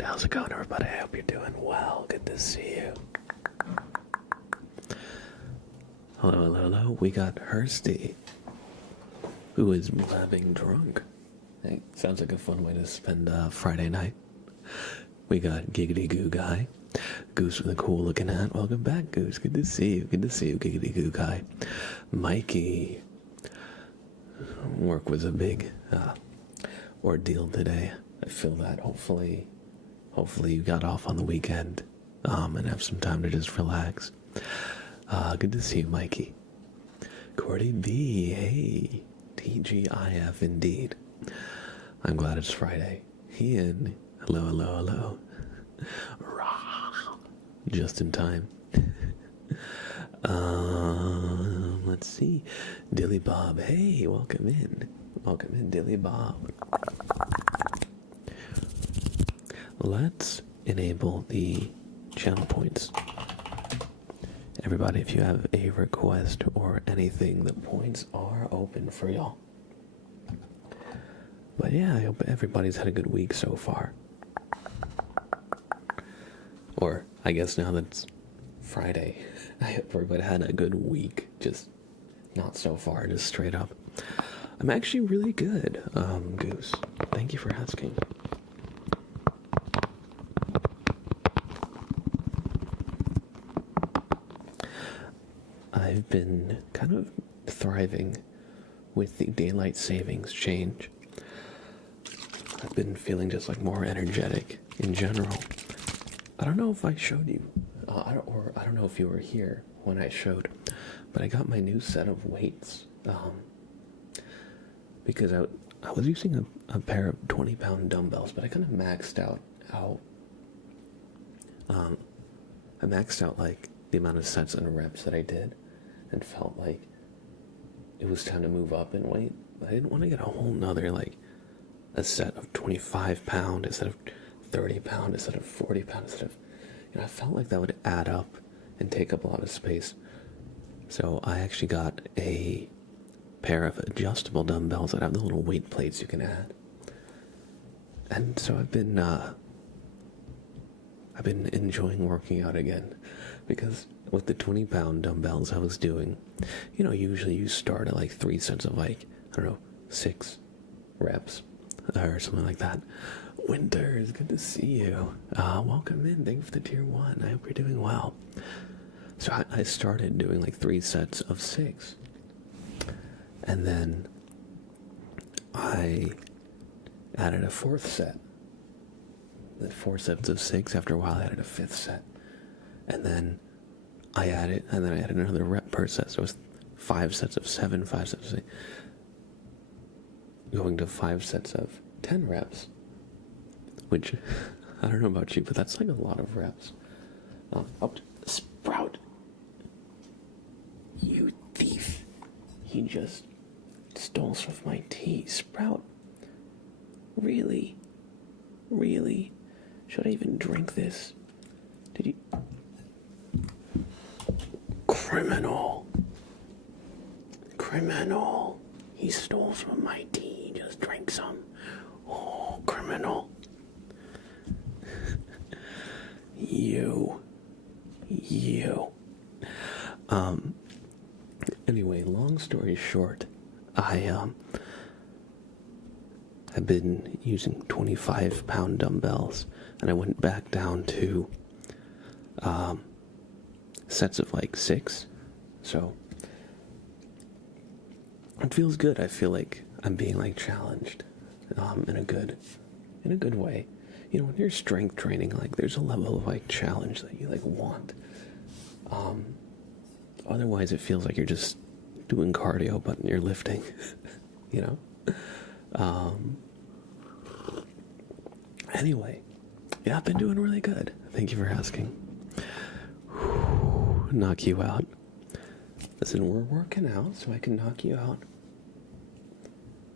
Alright, how's it going, everybody? I hope you're doing well. Good to see you. Hello, hello, hello. We got Hursty, who is blabbing drunk. Hey, sounds like a fun way to spend Friday night. We got Giggity Goo Guy, Goose with a cool looking hat. Welcome back, Goose. Good to see you. Good to see you, Giggity Goo Guy. Mikey. Work was a big ordeal today. I feel that hopefully you got off on the weekend and have some time to just relax. Good to see you, Mikey. Cordy B, hey, TGIF indeed. I'm glad it's Friday. Ian, hello, hello, hello. Rah, just in time. Let's see. Dilly Bob, hey, welcome in. Welcome in, Dilly Bob. Let's enable the channel points. Everybody, if you have a request or anything, the points are open for y'all. But yeah, I hope everybody's had a good week so far. Or, I guess now that it's Friday, I hope everybody had a good week. Just not so far, just straight up. I'm actually really good, Goose. Thank you for asking. I've been kind of thriving with the daylight savings change. I've been feeling just like more energetic in general. I don't know if I showed you, I don't know if you were here when I showed, but I got my new set of weights because I was using a pair of 20-pound dumbbells, but I kind of maxed out I maxed out like the amount of sets and reps that I did, and felt like it was time to move up in weight. I didn't want to get a whole nother, like, a set of 25-pound instead of 30-pound instead of 40-pound instead of, I felt like that would add up and take up a lot of space. So I actually got a pair of adjustable dumbbells that have the little weight plates you can add. And so I've been enjoying working out again, because with the 20-pound dumbbells I was doing, usually you start at like 3 sets of 6 reps or something like that. Winter, it's good to see you. Welcome in. Thank you for the tier 1. I hope you're doing well. So I started doing like 3 sets of 6, and then I added a 4th set. The 4 sets of 6. After a while, I added a 5th set, and then I added another rep per set. So it was 5 sets of 7, 5 sets of 6, going to 5 sets of 10 reps, which I don't know about you, but that's like a lot of reps. Sprout, you thief! He just stole some of my tea. Sprout, really? Should I even drink this? Did you? Criminal! He stole some of my tea. Just drank some. Oh, criminal! You. Anyway, long story short, I have been using 25-pound dumbbells, and I went back down to sets of like 6. So it feels good. I feel like I'm being like challenged in a good way. When you're strength training, like there's a level of like challenge that you like want. Otherwise it feels like you're just doing cardio, but you're lifting. Anyway, yeah, I've been doing really good. Thank you for asking. Knock you out. Listen, we're working out, so I can knock you out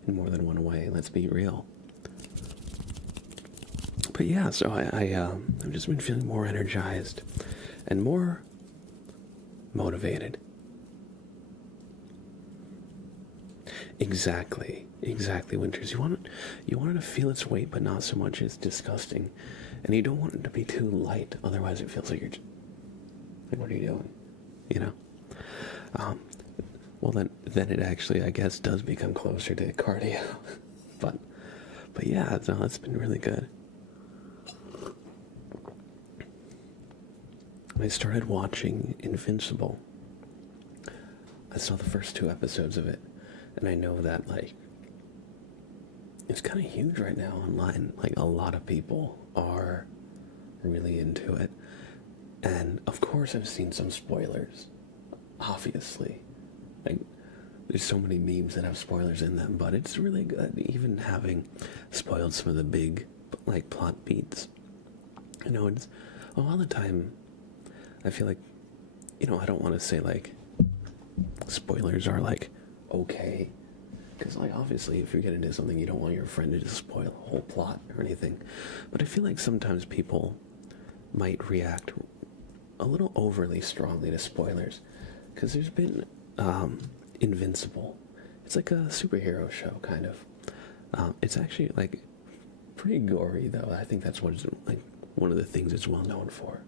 in more than one way. Let's be real. But yeah, so I've just been feeling more energized and more motivated. Exactly, Winters. You want it to feel its weight, but not so much it's disgusting. And you don't want it to be too light, otherwise it feels like you're just, like, what are you doing? You know? Well, then it actually, I guess, does become closer to cardio. but yeah, no, it's been really good. I started watching Invincible. I saw the first 2 episodes of it, and I know that, like, it's kind of huge right now online. Like, a lot of people are really into it. And, of course, I've seen some spoilers. Obviously. Like, there's so many memes that have spoilers in them, but it's really good, even having spoiled some of the big, like, plot beats. You know, it's, a lot of the time, I feel like, you know, I don't want to say, like, spoilers are, like, okay. Because, like, obviously, if you get into something, you don't want your friend to just spoil the whole plot or anything. But I feel like sometimes people might react a little overly strongly to spoilers. Because there's been Invincible. It's like a superhero show, kind of. It's actually, like, pretty gory, though. I think that's what it's, like, one of the things it's well known for.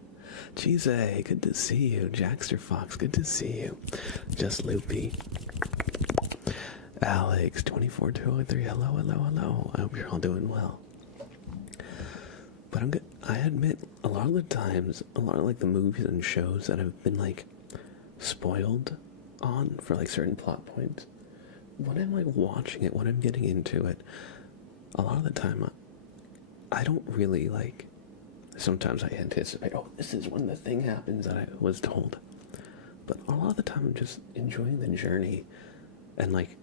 Cheese, good to see you. Jackster Fox, good to see you. Just Loopy. Alex, 24203, hello. I hope you're all doing well. But I admit, a lot of the times, a lot of, like, the movies and shows that have been, like, spoiled on for, like, certain plot points, when I'm, like, watching it, when I'm getting into it, a lot of the time, I don't really, like, sometimes I anticipate, oh, this is when the thing happens that I was told. But a lot of the time, I'm just enjoying the journey, and, like,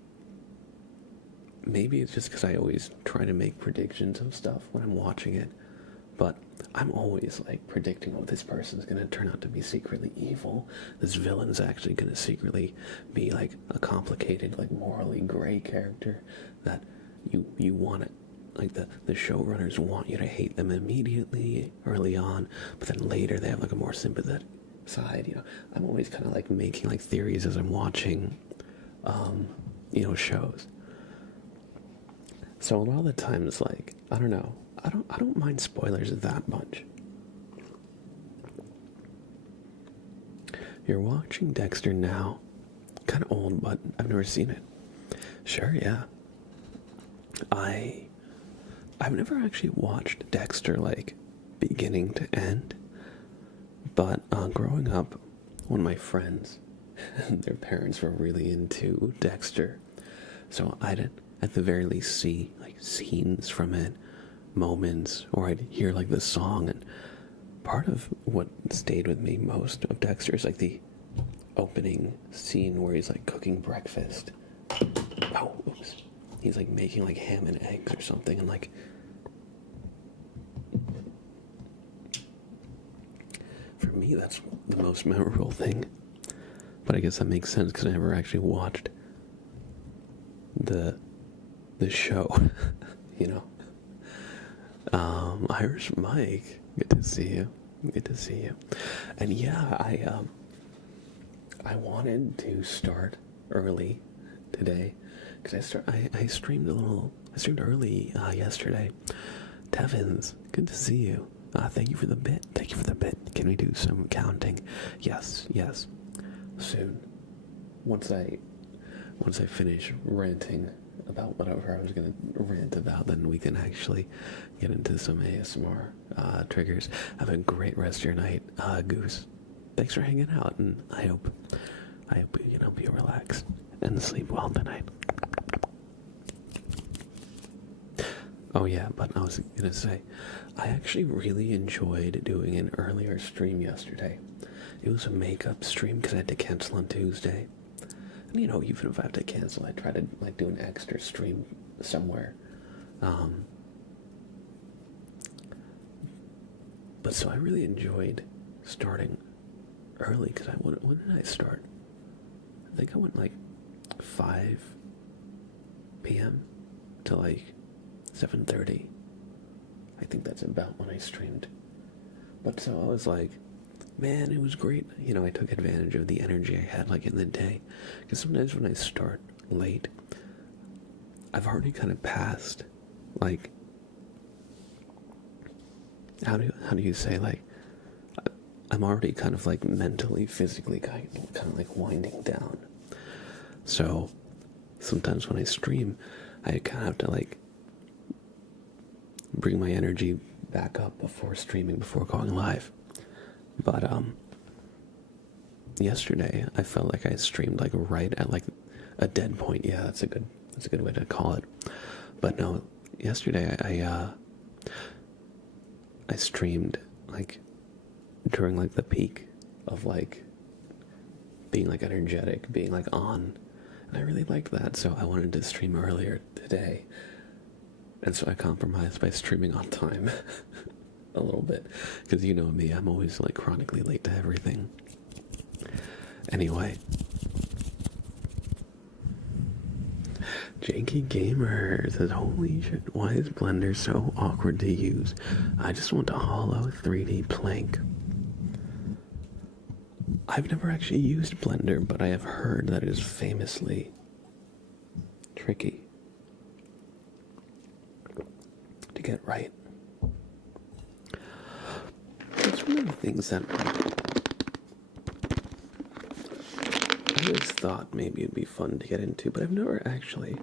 maybe it's just because I always try to make predictions of stuff when I'm watching it, but I'm always, like, predicting, oh, this person's going to turn out to be secretly evil. This villain's actually going to secretly be, like, a complicated, like, morally gray character that you want it. Like, the showrunners want you to hate them immediately, early on, but then later they have, like, a more sympathetic side, you know. I'm always kind of, like, making, like, theories as I'm watching, you know, shows. So a lot of the times, like, I don't know, I don't mind spoilers that much. You're watching Dexter now. Kind of old, but I've never seen it. Sure, yeah. I've never actually watched Dexter, like, beginning to end. But growing up, one of my friends, their parents were really into Dexter. So I'd, at the very least, see, like, scenes from it, moments, or I'd hear, like, the song. And part of what stayed with me most of Dexter is, like, the opening scene where he's, like, cooking breakfast. Oh, oops. He's, like, making, like, ham and eggs or something, and, like, for me, that's the most memorable thing. But I guess that makes sense because I never actually watched the show, you know. Irish Mike, good to see you. Good to see you. And yeah, I wanted to start early today because I streamed early yesterday. Tevins, good to see you. Thank you for the bit. Thank you for the bit. Can we do some counting? Yes. Soon. Once I finish ranting about whatever I was going to rant about, then we can actually get into some ASMR triggers. Have a great rest of your night, Goose. Thanks for hanging out, and I hope you know, be relaxed and sleep well tonight. Oh yeah, but I was gonna say, I actually really enjoyed doing an earlier stream yesterday. It was a makeup stream because I had to cancel on Tuesday. And, you know, even if I have to cancel, I try to, like, do an extra stream somewhere. But so I really enjoyed starting early because when did I start? I think I went, like, 5 p.m. to, like, 7:30. I think that's about when I streamed. But so I was like, man, it was great. You know, I took advantage of the energy I had, like, in the day. Because sometimes when I start late, I've already kind of passed, like, how do you say, like, I'm already kind of like mentally, physically kind of like winding down. So sometimes when I stream, I kind of have to like bring my energy back up before streaming, before going live. But yesterday I felt like I streamed like right at like a dead point. Yeah, that's a good way to call it. But no, yesterday I streamed like during like the peak of like being like energetic, being like on, and I really liked that. So I wanted to stream earlier today, and so I compromised by streaming on time a little bit, because you know me, I'm always like chronically late to everything. Anyway, Janky Gamer says, holy shit, why is Blender so awkward to use? I just want a hollow 3D plank. I've never actually used Blender, but I have heard that it is famously tricky to get right. It's one of the things that I always thought maybe it'd be fun to get into, but I've never actually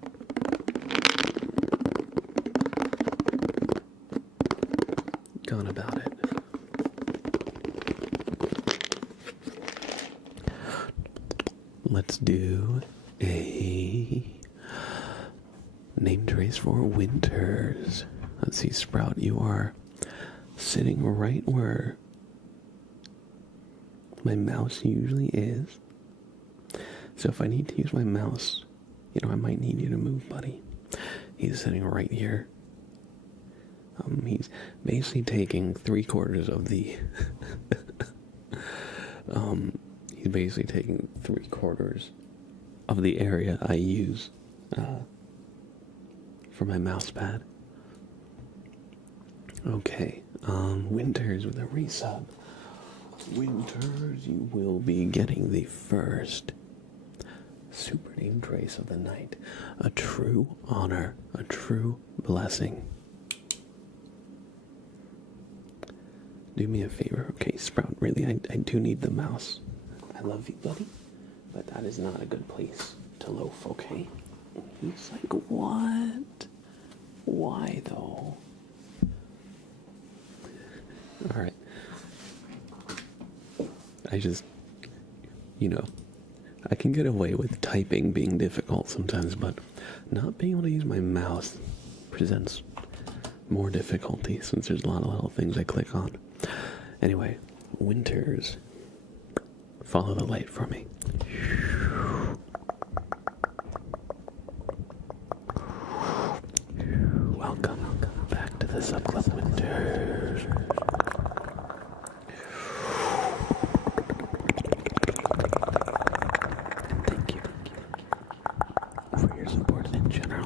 gone about it. Let's do a name trace for Winters. Let's see, Sprout, you are sitting right where my mouse usually is. So if I need to use my mouse, I might need you to move, buddy. He's sitting right here. He's basically taking 3/4 of the he's basically taking 3/4 of the area I use for my mouse pad. Okay, Winters with a resub. Winters, you will be getting the first super name trace of the night. A true honor, a true blessing. Do me a favor, okay, Sprout, really, I do need the mouse. I love you, buddy, but that is not a good place to loaf, okay? He's like, what? Why, though? Alright. I just, I can get away with typing being difficult sometimes, but not being able to use my mouse presents more difficulty since there's a lot of little things I click on. Anyway, Winters, follow the light for me. Welcome back to the Sub Club, Winters. Thank you for your support in general.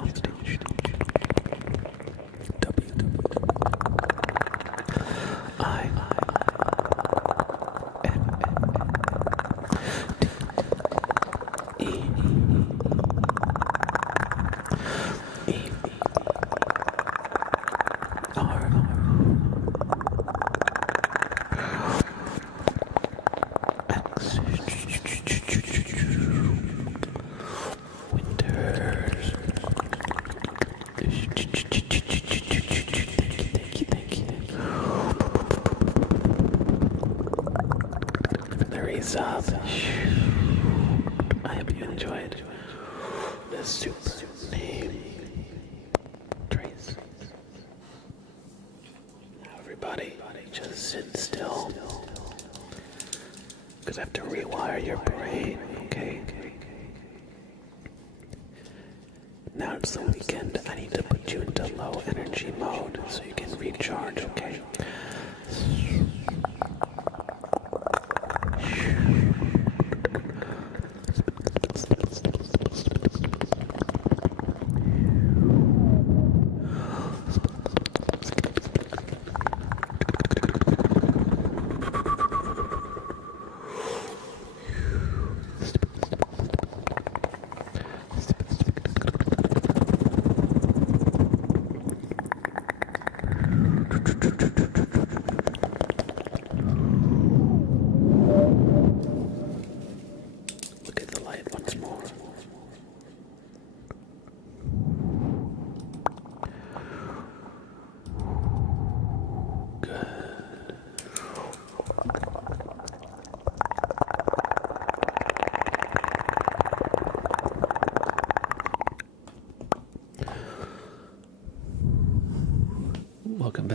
I hope you enjoyed the super name trace. Now everybody, just sit still, because I have to rewire your brain, okay? Now it's the weekend. I need to put you into low energy mode so you can recharge, okay?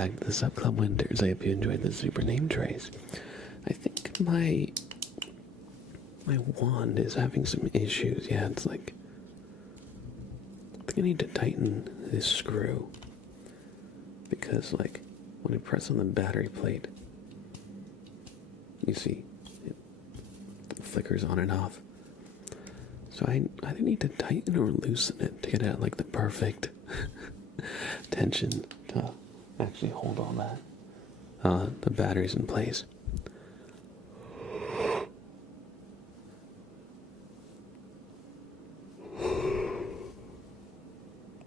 back to the Sub Club Winters. I hope you enjoyed the super name trace. I think my wand is having some issues. Yeah, it's like, I think I need to tighten this screw, because like when I press on the battery plate, you see it flickers on and off. So I either need to tighten or loosen it to get at like the perfect tension to actually hold all that, the batteries in place.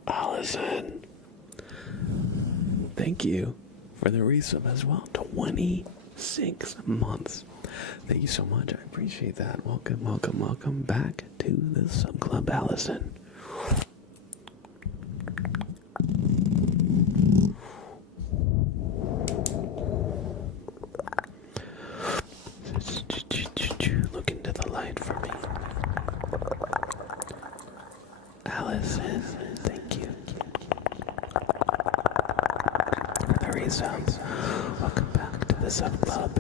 Allison, thank you for the resub as well. 26 months. Thank you so much. I appreciate that. Welcome, welcome, welcome back to the Sub Club, Allison. Look into the light for me. Allison, thank you. The resubs. Welcome back to the Sub Club.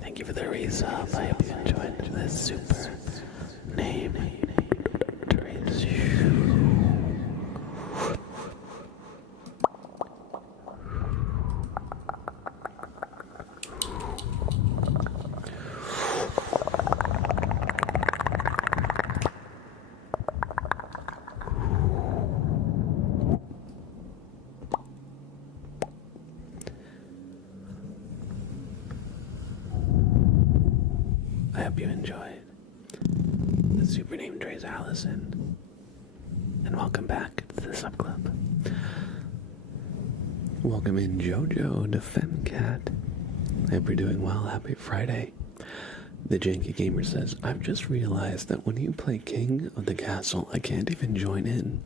Thank you for the resub. I hope you enjoyed this super name. I hope you enjoyed the super name Dre's Allison, and welcome back to the Sub Club. Welcome in Jojo, the Femcat. I hope you're doing well. Happy Friday. The Janky Gamer says, I've just realized that when you play King of the Castle, I can't even join in,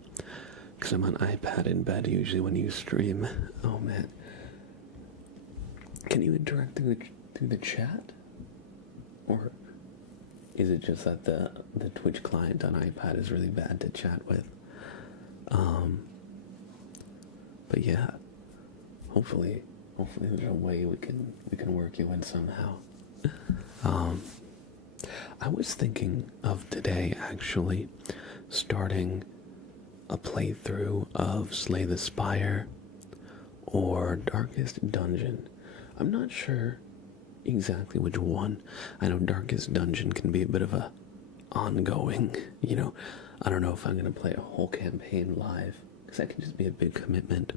because I'm on iPad in bed usually when you stream. Oh man. Can you interact through the chat? Or is it just that the Twitch client on iPad is really bad to chat with? But yeah, hopefully there's a way we can work you in somehow. I was thinking of today actually starting a playthrough of Slay the Spire or Darkest Dungeon. I'm not sure exactly which one. I know Darkest Dungeon can be a bit of a ongoing, I don't know if I'm going to play a whole campaign live, because that can just be a big commitment.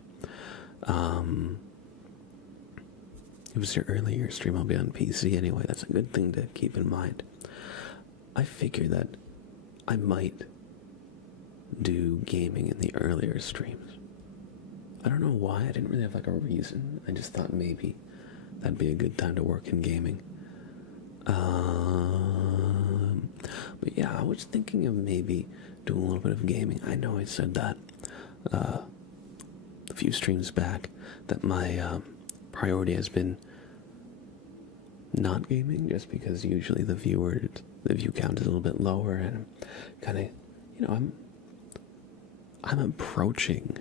It was your earlier stream, I'll be on PC anyway, that's a good thing to keep in mind. I figured that I might do gaming in the earlier streams. I don't know why, I didn't really have like a reason, I just thought maybe that'd be a good time to work in gaming. But yeah, I was thinking of maybe doing a little bit of gaming. I know I said that a few streams back, that my priority has been not gaming, just because usually the view count is a little bit lower, and kind of, I'm approaching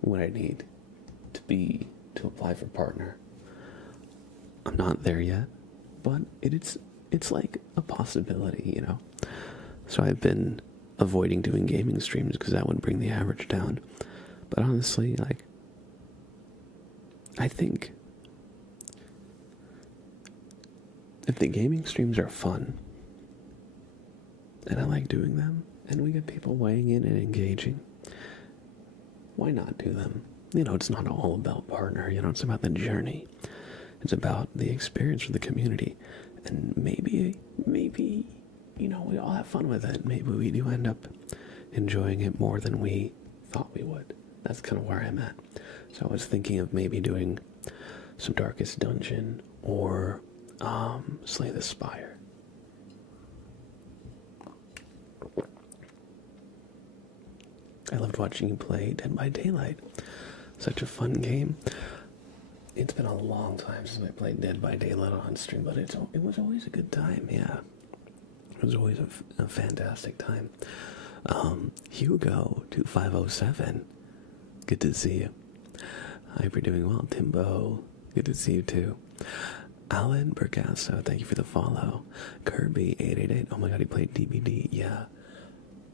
what I need to apply for partner. I'm not there yet, but it's like a possibility, So I've been avoiding doing gaming streams because that would bring the average down. But honestly, I think if the gaming streams are fun, and I like doing them, and we get people weighing in and engaging, why not do them? it's not all about partner, it's about the journey. It's about the experience for the community. And maybe, we all have fun with it. Maybe we do end up enjoying it more than we thought we would. That's kind of where I'm at. So I was thinking of maybe doing some Darkest Dungeon or Slay the Spire. I loved watching you play Dead by Daylight. Such a fun game. It's been a long time since I played Dead by Daylight on stream, but it was always a good time, yeah. It was always a fantastic time. Hugo2507, good to see you. I hope you're doing well. Timbo, good to see you too. Alan Bergasso, thank you for the follow. Kirby888, oh my god, he played DBD, yeah.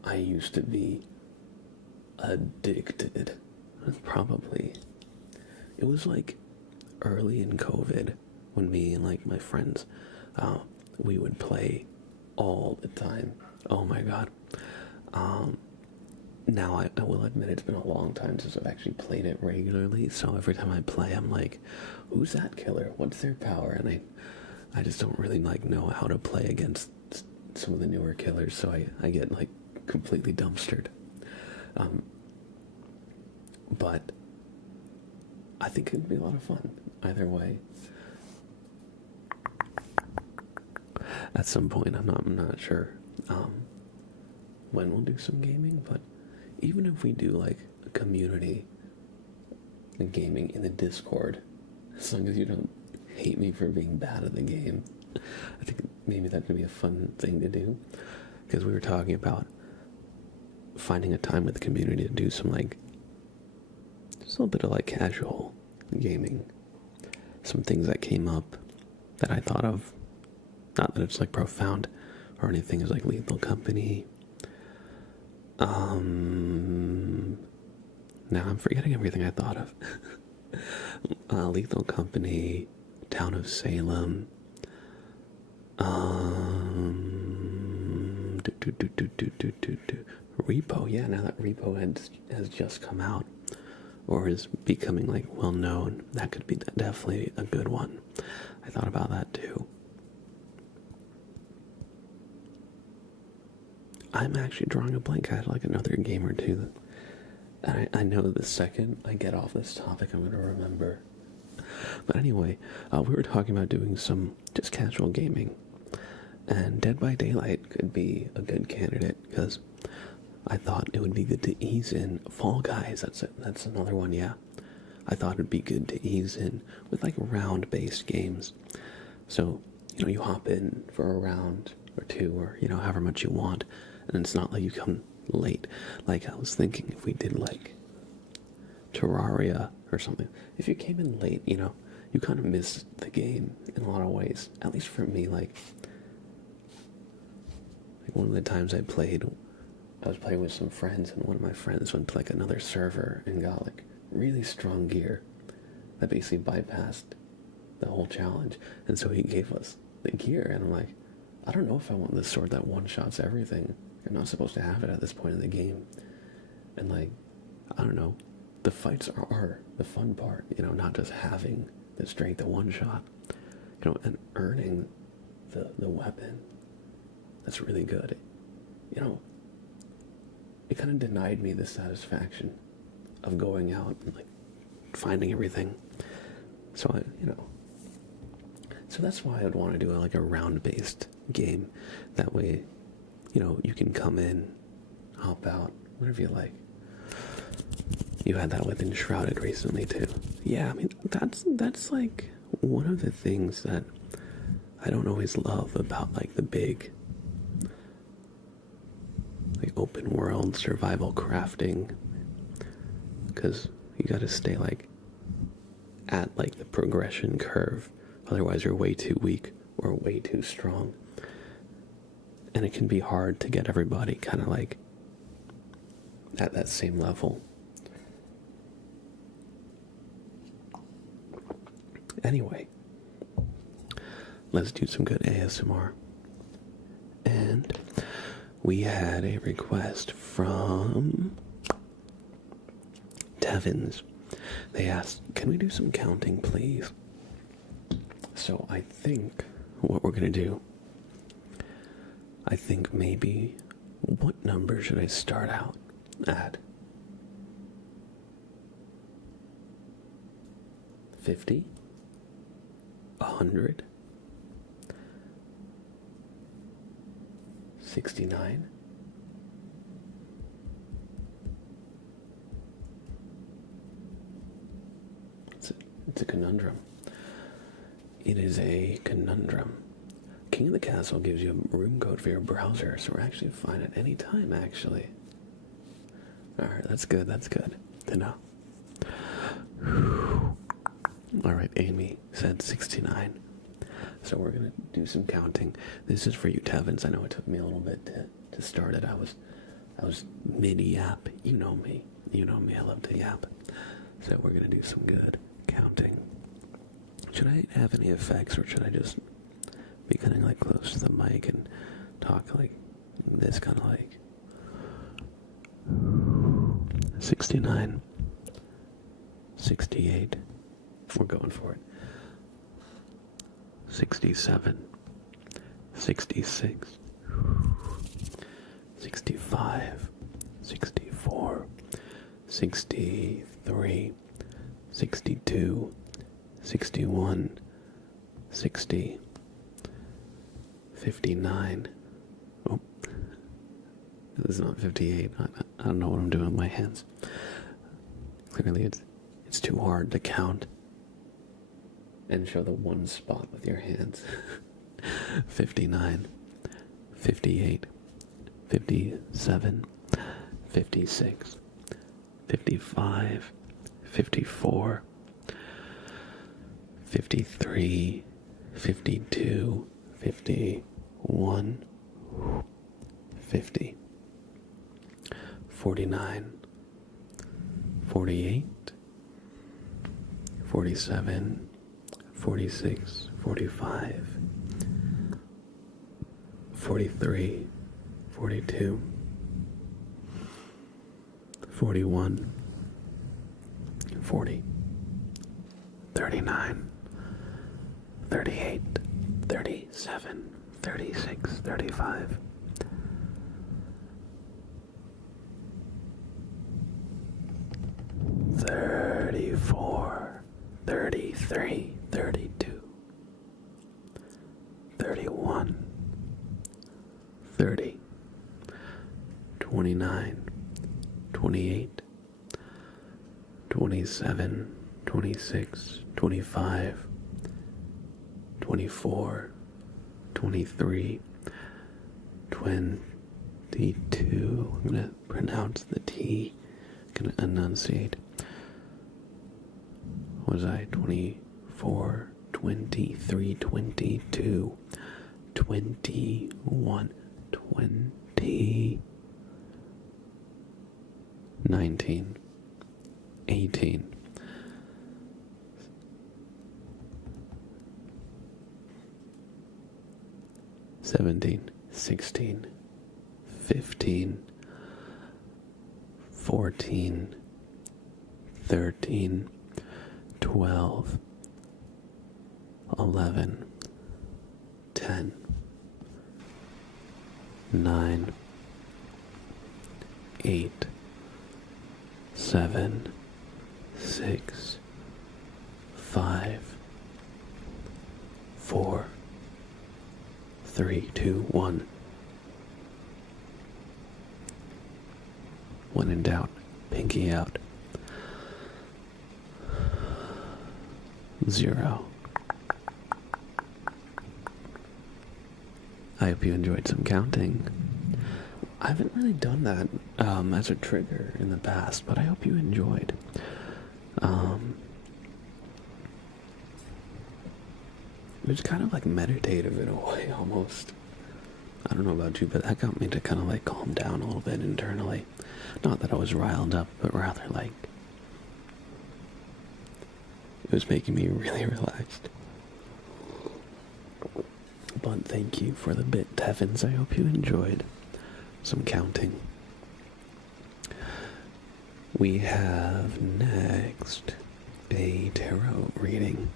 I used to be addicted. Probably. It was like early in COVID when me and like my friends, we would play all the time. Oh my god. Now I will admit it's been a long time since I've actually played it regularly, so every time I play I'm like, who's that killer? What's their power? And I just don't really like know how to play against some of the newer killers, so I get like completely dumpstered. But I think it'd be a lot of fun either way. At some point, I'm not sure when we'll do some gaming, but even if we do like a community gaming in the Discord, as long as you don't hate me for being bad at the game, I think maybe that could be a fun thing to do. Because we were talking about finding a time with the community to do some like just a little bit of like casual gaming. Some things that came up that I thought of, not that it's like profound or anything, is like Lethal Company. Now I'm forgetting everything I thought of. Lethal Company, Town of Salem, Repo. Yeah, now that Repo has just come out or is becoming like well known, that could be definitely a good one. I thought about that too. I'm actually drawing a blank. I had like another game or two. And I know the second I get off this topic, I'm going to remember. But anyway, we were talking about doing some just casual gaming. And Dead by Daylight could be a good candidate because I thought it would be good to ease in Fall Guys. That's another one, yeah. I thought it'd be good to ease in with like round-based games. So, you hop in for a round or two or, however much you want. And it's not like you come late. Like, I was thinking if we did, like, Terraria or something. If you came in late, you kind of miss the game in a lot of ways. At least for me, like one of the times I was playing with some friends, and one of my friends went to, like, another server and got, like, really strong gear that basically bypassed the whole challenge. And so he gave us the gear, and I'm like, I don't know if I want this sword that one-shots everything. You're not supposed to have it at this point in the game. And, like, I don't know. The fights are the fun part, not just having the strength of one-shot, and earning the weapon. That's really good. It kind of denied me the satisfaction of going out and, like, finding everything. So, so that's why I'd want to do, like, a round-based game. That way, you can come in, hop out, whatever you like. You had that with Enshrouded recently, too. Yeah, I mean, that's like, one of the things that I don't always love about, like, the big, like, open world survival crafting. Because you gotta stay, like, at, like, the progression curve. Otherwise, you're way too weak or way too strong. And it can be hard to get everybody kind of like at that same level. Anyway, let's do some good ASMR. And we had a request from Devins. They asked, can we do some counting, please? So I think what we're going to do, I think maybe, what number should I start out at? 50? 100? 69? It's a conundrum. It is a conundrum. King of the Castle gives you a room code for your browser, so we're actually fine at any time, actually. Alright, that's good to know. Alright, Amy said 69. So we're going to do some counting. This is for you, Tevins. I know it took me a little bit to start it. I was mid-yap. You know me, I love to yap. So we're going to do some good counting. Should I have any effects, or should I just be kind of like close to the mic and talk like this, kind of like 69, 68, we're going for it, 67, 66, 65, 64, 63, 62, 61, 60, 59. Oh, this is not 58. I don't know what I'm doing with my hands. Clearly it's too hard to count and show the one spot with your hands. 59, 58, 57, 56, 55, 54, 53, 52, 51, 50, 49, 48, 47, 46, 45, 43, 42, 41, 40, 39, 38, 37, 36, 35, 34, 33, 32, 31, 30, 29, 28, 27, 26, 25, 24, 23, 22. I'm going to pronounce the T. I'm going to enunciate. What was I? 24, 23, 22, 21, 20, 19, 18. 17, 16, 15, 14, 13, 12, 11, 10, 9, 8, 7, 6, 5, 4, 3, 2, 1. When in doubt, pinky out. 0. I hope you enjoyed some counting. I haven't really done that as a trigger in the past, but I hope you enjoyed. It was kind of like meditative in a way, almost. I don't know about you, but that got me to kind of like calm down a little bit internally. Not that I was riled up, but rather like it was making me really relaxed. But thank you for the bit, Tevins. I hope you enjoyed some counting. We have next a tarot reading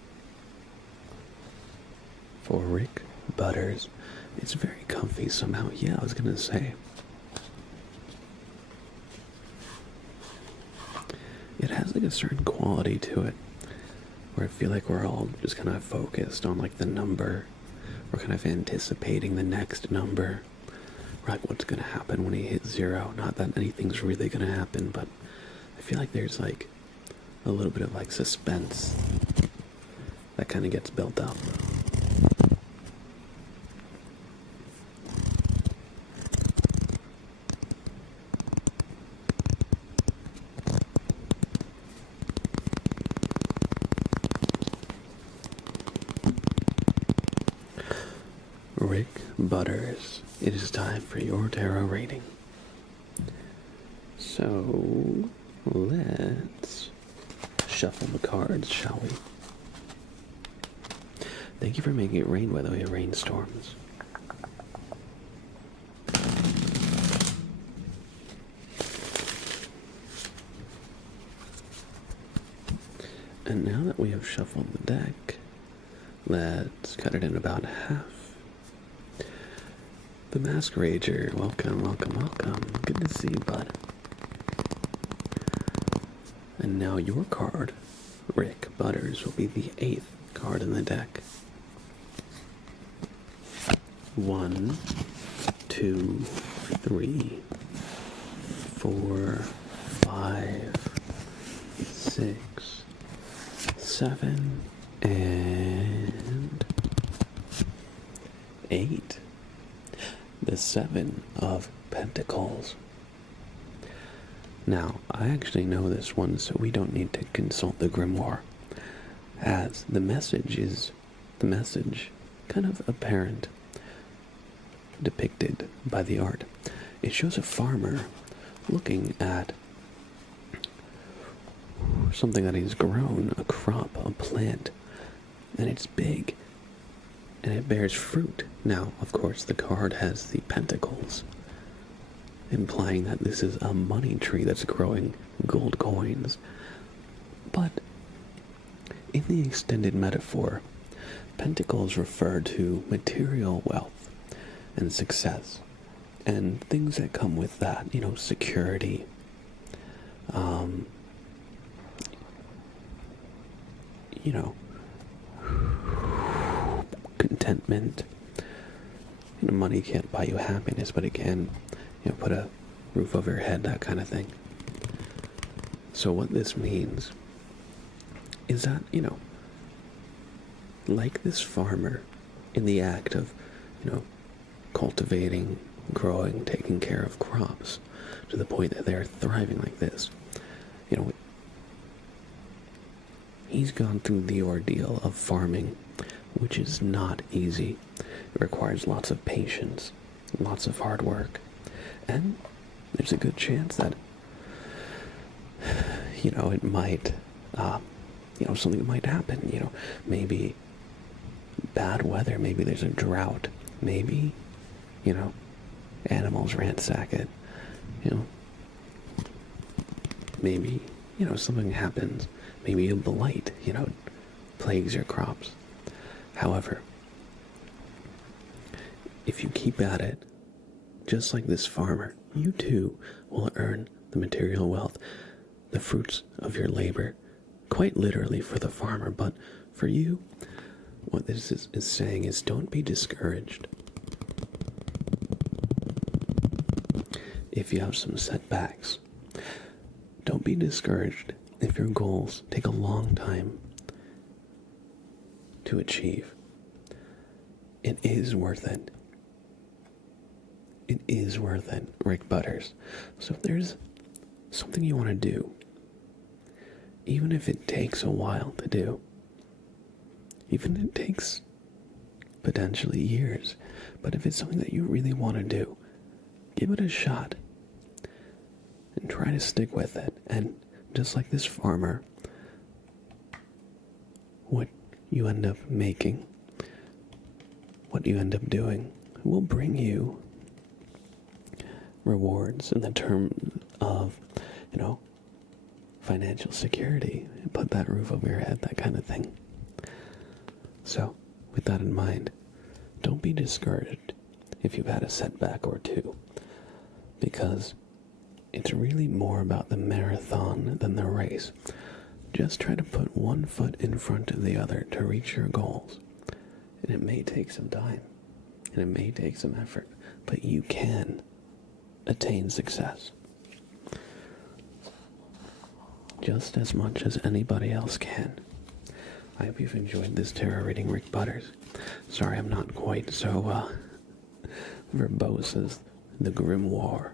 for Rick Butters. It's very comfy somehow. Yeah, I was gonna say. It has like a certain quality to it where I feel like we're all just kind of focused on like the number. We're kind of anticipating the next number. Or like what's gonna happen when he hits 0. Not that anything's really gonna happen, but I feel like there's like a little bit of like suspense that kind of gets built up. Rick Butters, it is time for your tarot reading. So, let's shuffle the cards, shall we? Thank you for making it rain, by the way, rainstorms. And now that we have shuffled the deck, let's cut it in about half. The Mask Rager, welcome, welcome, welcome. Good to see you, bud. And now your card, Rick Butters, will be the 8th card in the deck. 1, 2, 3, 4, 5, 6, 7, and 8. The 7 of Pentacles. Now, I actually know this one, so we don't need to consult the grimoire, as the message kind of apparent, depicted by the art. It shows a farmer looking at something that he's grown, a crop, a plant, and it's big, and it bears fruit. Now, of course, the card has the pentacles, implying that this is a money tree that's growing gold coins. But in the extended metaphor, pentacles refer to material wealth and success and things that come with that, security, contentment. Money can't buy you happiness, but it can, put a roof over your head, that kind of thing. So what this means is that, like this farmer in the act of, cultivating, growing, taking care of crops to the point that they're thriving like this, he's gone through the ordeal of farming, which is not easy. It requires lots of patience, lots of hard work, and there's a good chance that, it might, something might happen, maybe bad weather, maybe there's a drought, maybe, animals ransack it, maybe, something happens, maybe a blight, plagues your crops. However, if you keep at it, just like this farmer, you too will earn the material wealth, the fruits of your labor, quite literally for the farmer, but for you, what this is saying is don't be discouraged. If you have some setbacks, don't be discouraged if your goals take a long time to achieve. It is worth it. It is worth it, Rick Butters. So if there's something you want to do, even if it takes a while to do, even if it takes potentially years, but if it's something that you really want to do, give it a shot and try to stick with it. And just like this farmer, what you end up making, what you end up doing, will bring you rewards in the term of, financial security, put that roof over your head, that kind of thing. So, with that in mind, don't be discouraged if you've had a setback or two, because it's really more about the marathon than the race. Just try to put one foot in front of the other to reach your goals. And it may take some time, and it may take some effort, but you can attain success just as much as anybody else can. I hope you've enjoyed this tarot reading, Rick Butters. Sorry I'm not quite so verbose as the grimoire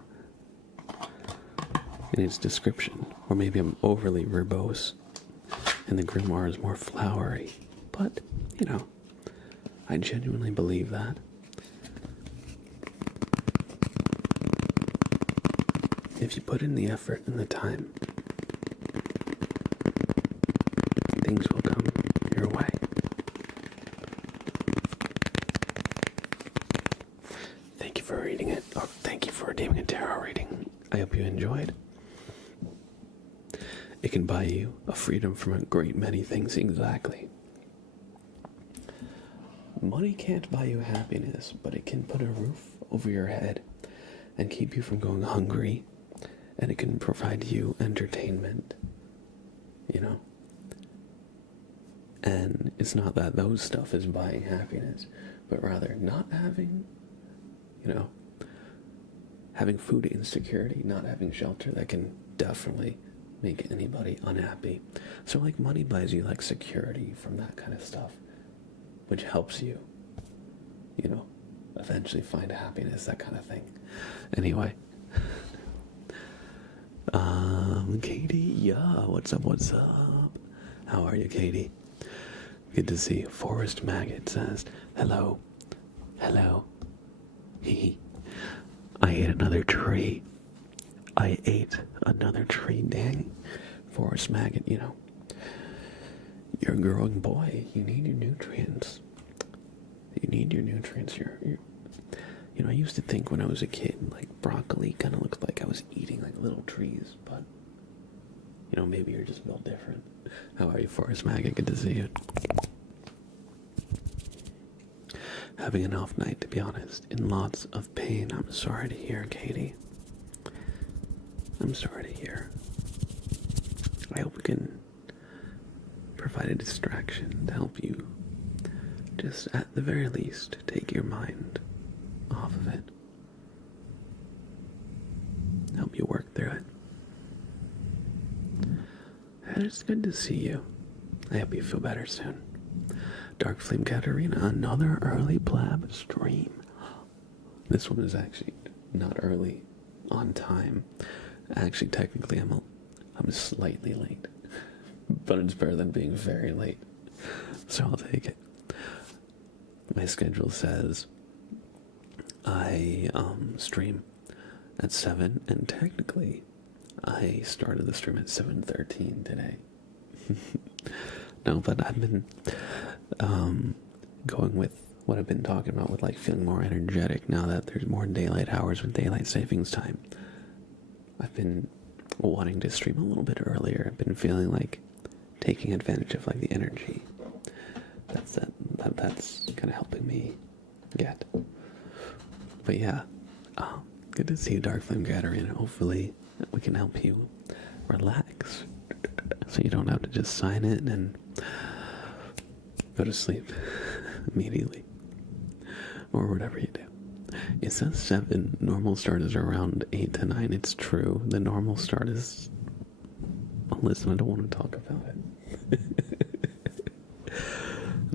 in its description. Or maybe I'm overly verbose and the grimoire is more flowery. But, you know, I genuinely believe that. If you put in the effort and the time, things will come your way. Thank you for reading it. Oh, thank you for doing a tarot reading. I hope you enjoyed. It can buy you a freedom from a great many things, exactly. Money can't buy you happiness, but it can put a roof over your head and keep you from going hungry, and it can provide you entertainment, you know? And it's not that those stuff is buying happiness, but rather not having, you know, having food insecurity, not having shelter, that can definitely make anybody unhappy. So like money buys you like security from that kind of stuff, which helps you, you know, eventually find happiness, that kind of thing. Anyway. Katie, yeah, what's up? How are you, Katie? Good to see you. Forest Maggot says, hello. Hee. I ate another tree. Dang. Forest Maggot, you know. You're a growing boy. You need your nutrients. You're you know, I used to think when I was a kid, like, broccoli kind of looked like I was eating, like, little trees, but, you know, maybe you're just built different. How are you, Forest Maggot? Good to see you. Having an off night, to be honest, in lots of pain. I'm sorry to hear, Katie. I'm sorry to hear. I hope we can provide a distraction to help you, just at the very least, take your mind off of it. Help you work through it. And it's good to see you. I hope you feel better soon. Dark Flame Katarina, another early plab stream. This one is actually not early, on time. Actually, technically, I'm slightly late, but it's better than being very late, so I'll take it. My schedule says I stream at 7, and technically I started the stream at 7:13 today. No, but I've been going with what I've been talking about, with like feeling more energetic now that there's more daylight hours with daylight savings time. I've been wanting to stream a little bit earlier. I've been feeling like taking advantage of like the energy that's kind of helping me get. But yeah, good to see you, Dark Flame Katarina. Hopefully we can help you relax, so you don't have to just sign it and go to sleep immediately, or whatever you do. It says 7. Normal start is around 8 to 9. It's true. The normal start is... Oh, listen, I don't want to talk about it.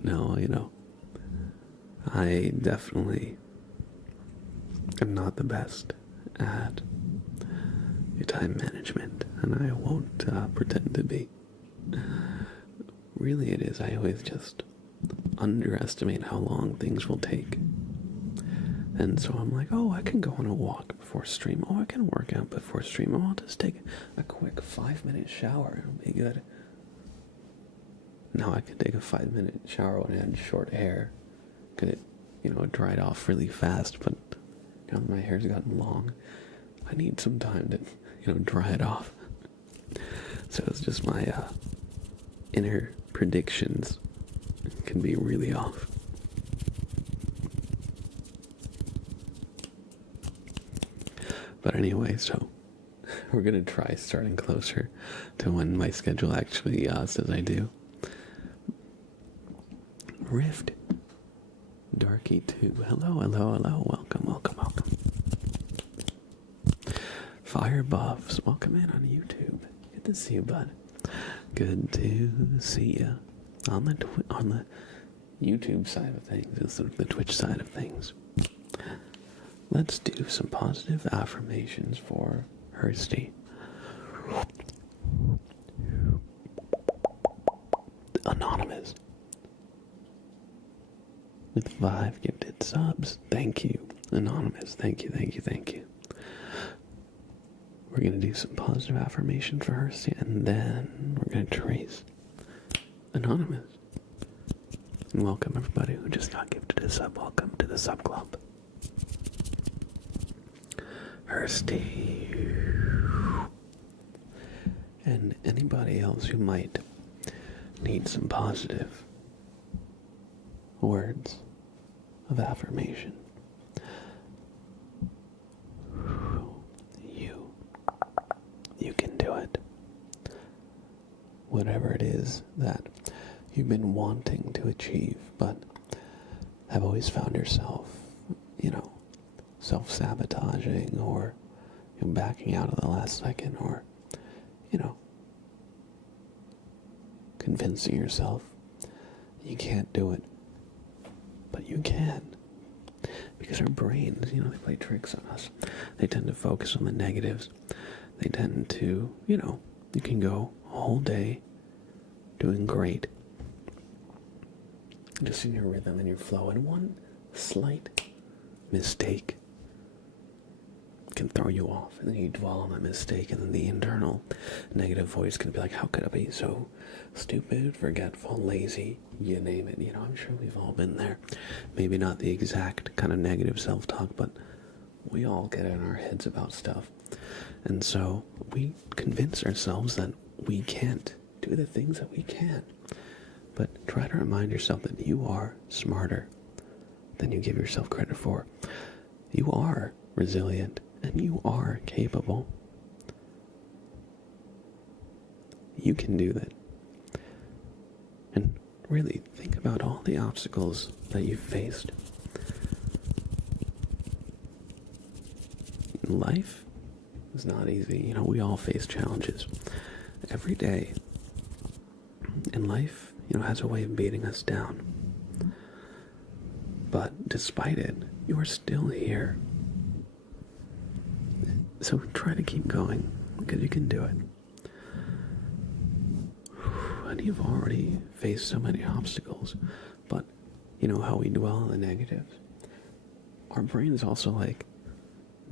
No, you know, I definitely am not the best at time management, and I won't pretend to be. Really, it is. I always just underestimate how long things will take. And so I'm like, oh, I can go on a walk before stream. Oh, I can work out before stream. Oh, I'll just take a quick 5-minute shower. It'll be good. Now I can take a 5-minute shower when I had short hair. Cause it, you know, it dried off really fast, but now that my hair's gotten long, I need some time to, you know, dry it off. So it's just my inner predictions can be really off. But anyway, so we're going to try starting closer to when my schedule actually says I do. Rift. Darky 2. Hello. Welcome. Fire Buffs. Welcome in on YouTube. Good to see you, bud. Good to see you. On the YouTube side of things, instead of the Twitch side of things. Let's do some positive affirmations for Hursty. Anonymous. With 5 gifted subs. Thank you. Anonymous. Thank you. We're going to do some positive affirmation for Hursty, and then we're going to trace Anonymous. And welcome everybody who just got gifted a sub. Welcome to the sub club. Hursty. And anybody else who might need some positive words of affirmation. You can do it. Whatever it is that you've been wanting to achieve, but have always found yourself, self-sabotaging or backing out at the last second, or, convincing yourself you can't do it. But you can. Because our brains, they play tricks on us. They tend to focus on the negatives. They tend to, you can go a whole day doing great, just in your rhythm and your flow, and one slight mistake can throw you off, and then you dwell on that mistake, and then the internal negative voice can be like, how could I be so stupid, forgetful, lazy, you name it. I'm sure we've all been there. Maybe not the exact kind of negative self-talk, but we all get in our heads about stuff. And so we convince ourselves that we can't do the things that we can. But try to remind yourself that you are smarter than you give yourself credit for. You are resilient, and you are capable. You can do that. And really think about all the obstacles that you've faced. Life is not easy. We all face challenges every day. And life, has a way of beating us down. But despite it, you are still here. So try to keep going, because you can do it. And you've already faced so many obstacles, but how we dwell on the negatives. Our brains also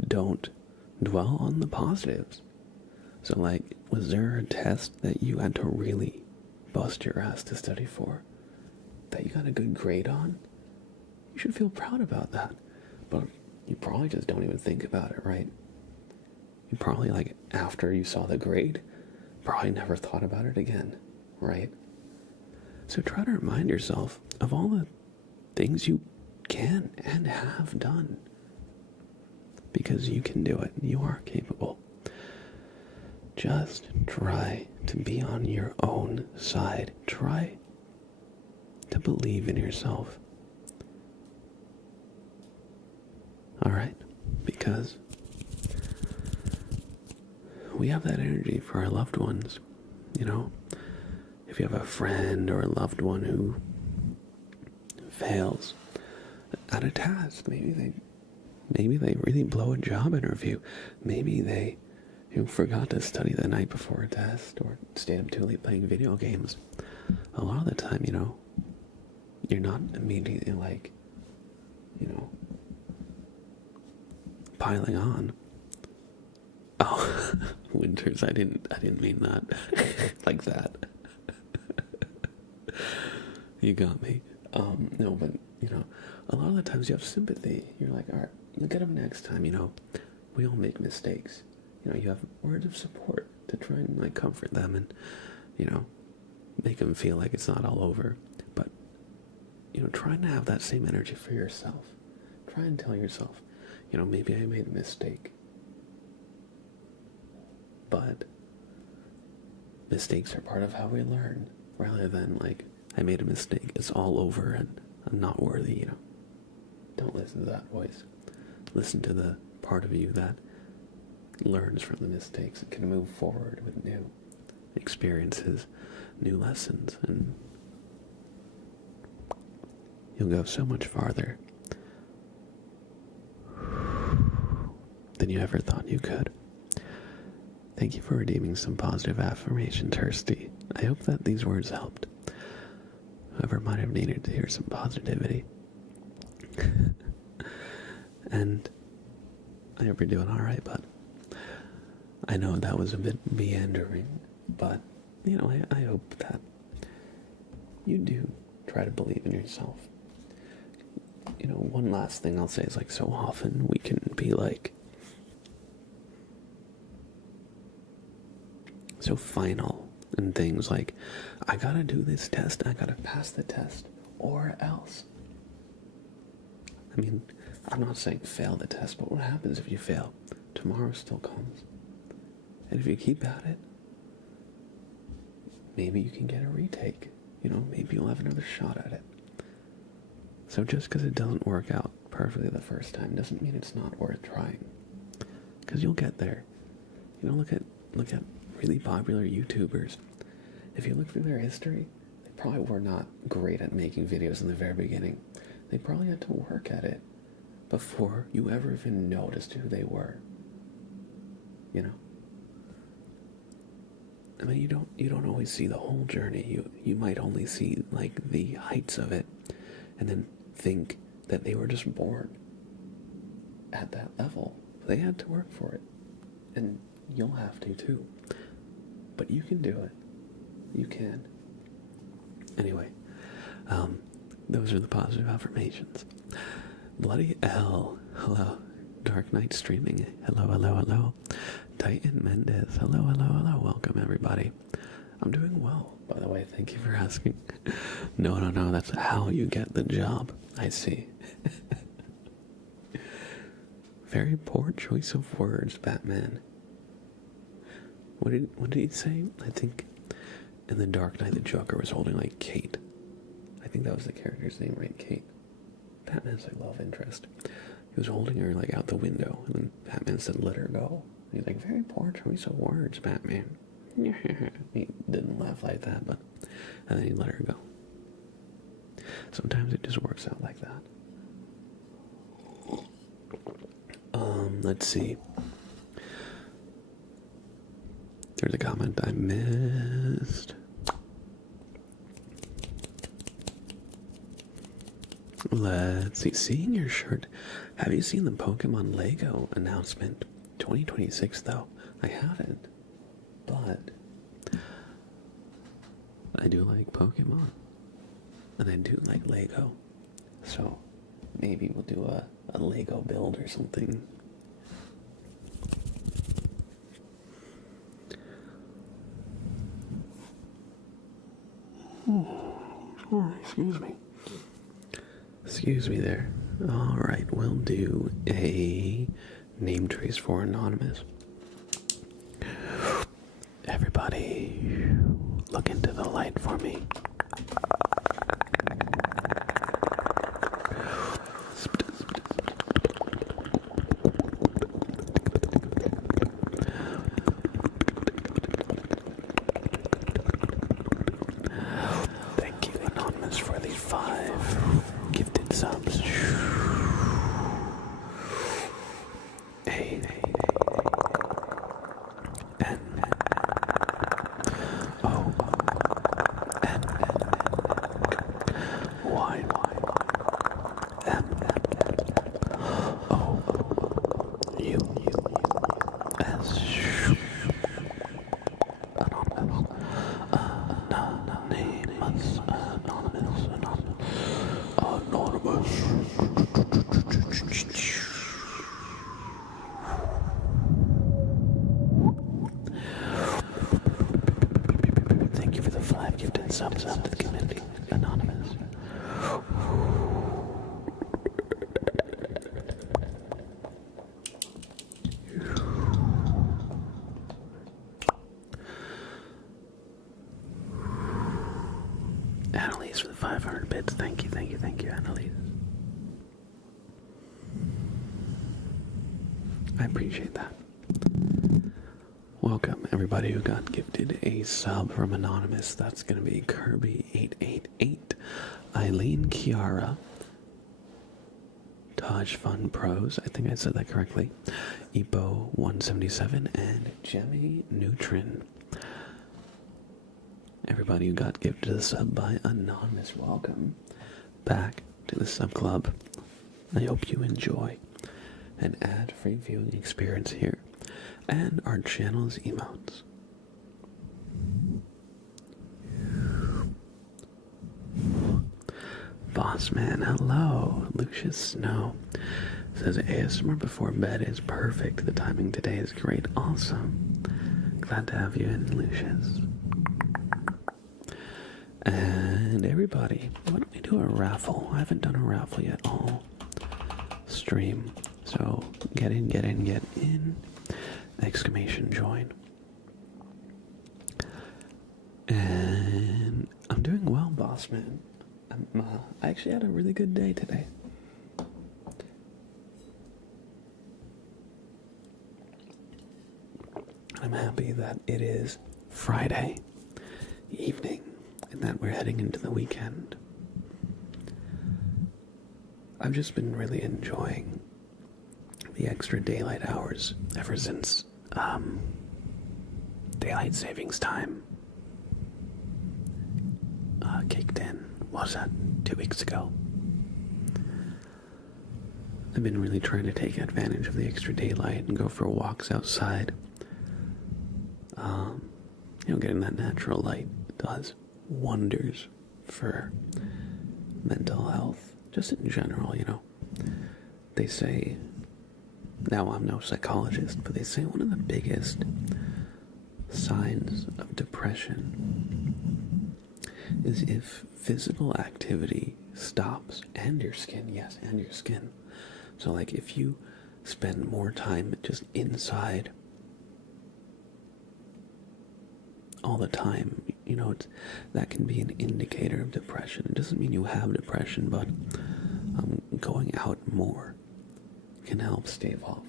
don't dwell on the positives. So was there a test that you had to really bust your ass to study for, that you got a good grade on? You should feel proud about that. But you probably just don't even think about it, right? You probably, after you saw the grade, probably never thought about it again, right? So try to remind yourself of all the things you can and have done. Because you can do it. You are capable. Just try to be on your own side. Try to believe in yourself. Alright? Because we have that energy for our loved ones. If you have a friend or a loved one who fails at a task, maybe they really blow a job interview. Maybe they forgot to study the night before a test, or stayed up too late playing video games. A lot of the time, you're not immediately piling on. Oh, Winters, I didn't mean that. Like that. You got me. No, but, a lot of the times you have sympathy. You're like, alright, look at him next time, we all make mistakes. You have words of support. to try and like comfort them and, you know, make them feel like it's not all over. But, you know, try and have that same energy for yourself. Try and tell yourself, you know, maybe I made a mistake. But mistakes are part of how we learn, rather than like, I made a mistake, it's all over and I'm not worthy, you know. Don't listen to that voice. Listen to the part of you that learns from the mistakes and can move forward with new experiences, new lessons, and you'll go so much farther than you ever thought you could. Thank you for redeeming some positive affirmations, Hursty. I hope that these words helped. Whoever might have needed to hear some positivity. And I hope you're doing alright, bud. I know that was a bit meandering, but, you know, I hope that you do try to believe in yourself. You know, one last thing I'll say is, like, so often we can be, like, so final in things like, I gotta do this test, I gotta pass the test, or else. I mean, I'm not saying fail the test, but what happens if you fail? Tomorrow still comes. And if you keep at it, maybe you can get a retake. You know, maybe you'll have another shot at it. So just because it doesn't work out perfectly the first time doesn't mean it's not worth trying. Because you'll get there. You know, look at really popular YouTubers. If you look through their history, they probably were not great at making videos in the very beginning. They probably had to work at it before you ever even noticed who they were. You know? I mean, you don't always see the whole journey. You might only see, like, the heights of it, and then think that they were just born at that level. They had to work for it. And you'll have to too. But you can do it. You can. Anyway, those are the positive affirmations. Bloody L, hello. Dark Knight Streaming, hello. Titan Mendez, hello. Welcome, everybody. I'm doing well, by the way. Thank you for asking. No, that's how you get the job. I see. Very poor choice of words, Batman. What did he say? I think in The Dark Knight, the Joker was holding, like, Kate. I think that was the character's name, right? Kate. Batman's, like, love interest. He was holding her, like, out the window, and then Batman said, let her go. He's like, very poor choice of words, Batman. He didn't laugh like that, but... And then he let her go. Sometimes it just works out like that. Let's see. There's a comment I missed. Let's see. Seeing your shirt. Have you seen the Pokemon Lego announcement? 2026, though. I haven't. But I do like Pokemon. And I do like Lego. So maybe we'll do a Lego build or something. Oh, excuse me. Excuse me there. Alright, we'll do a name trace for Anonymous. Everybody, look into the light for me. Thank you, Anonymous, for these 5 gifted subs. A-N-O-N-Y-M-O-U-S. 500 bits. Thank you, Annalise. I appreciate that. Welcome, everybody who got gifted a sub from Anonymous. That's going to be Kirby888, Eileen Kiara, Taj Fun Pros, I think I said that correctly, Epo177, and Jemmy Neutron. Everybody who got gifted a sub by Anonymous, welcome back to the sub club. I hope you enjoy an ad-free viewing experience here and our channel's emotes. Bossman, hello. Lucius Snow says ASMR before bed is perfect. The timing today is great. Awesome. Glad to have you in, Lucius. And everybody, why don't we do a raffle? I haven't done a raffle yet all stream. So get in. Exclamation join. And I'm doing well, boss man. I actually had a really good day today. I'm happy that it is Friday evening and that we're heading into the weekend. I've just been really enjoying the extra daylight hours ever since daylight savings time kicked in. What was that? 2 weeks ago. I've been really trying to take advantage of the extra daylight and go for walks outside. Getting that natural light does wonders for mental health, just in general, They say, now I'm no psychologist, but they say one of the biggest signs of depression is if physical activity stops, and your skin, yes, and your skin. So like if you spend more time just inside all the time, that can be an indicator of depression. It doesn't mean you have depression, but going out more can help stave off,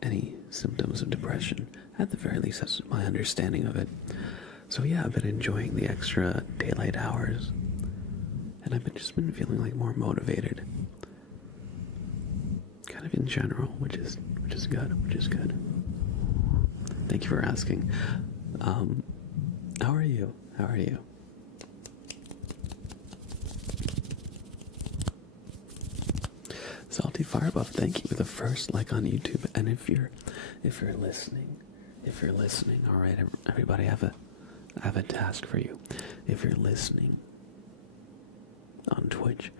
any symptoms of depression. At the very least, that's my understanding of it. So yeah, I've been enjoying the extra daylight hours, and I've just been feeling like more motivated, kind of in general, which is good. Thank you for asking. How are you? Salty Firebuff, thank you for the first like on YouTube. And if you're listening, all right, everybody, I have a task for you. If you're listening on Twitch,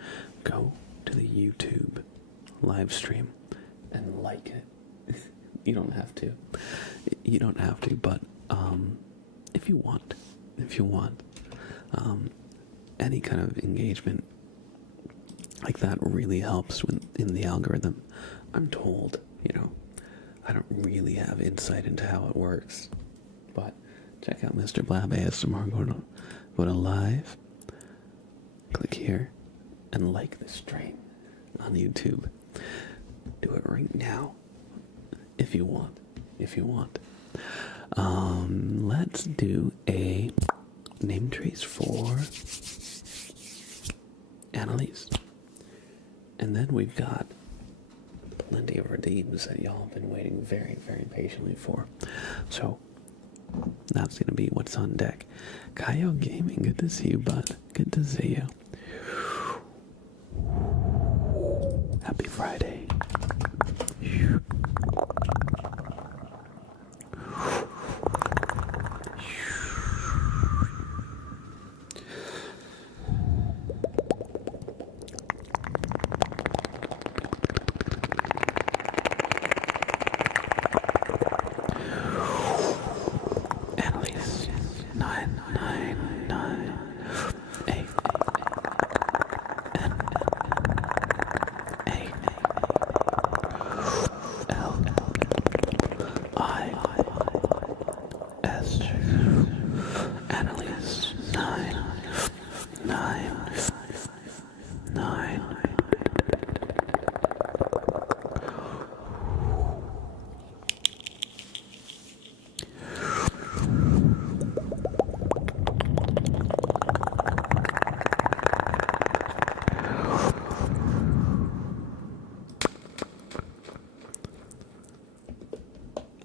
go to the YouTube live stream and like it. You don't have to, but if you want, any kind of engagement like that really helps in the algorithm. I'm told, I don't really have insight into how it works, but check out Mr. Blab ASMR. Go to live, click here, and like the stream on YouTube. Do it right now. If you want. Let's do a name trace for Annalise. And then we've got plenty of redeems that y'all have been waiting very, very patiently for. So that's going to be what's on deck. Kaio Gaming, good to see you, bud. Good to see you. Happy Friday. Annalise, 999 8 8 9.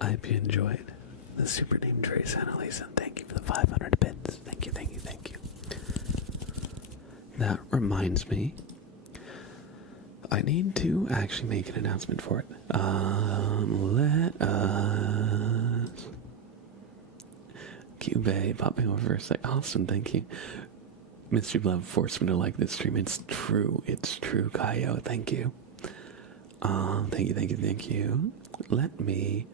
I hope you enjoyed the super name Trace Annalisa, and thank you for the 500 bits. Thank you, thank you, thank you. That reminds me, I need to actually make an announcement for it. Let us... Cube popping over for a sec. Awesome, thank you. Mystery Love forced me to like this stream. It's true, Kaio. Thank you. Thank you, thank you, thank you. Let me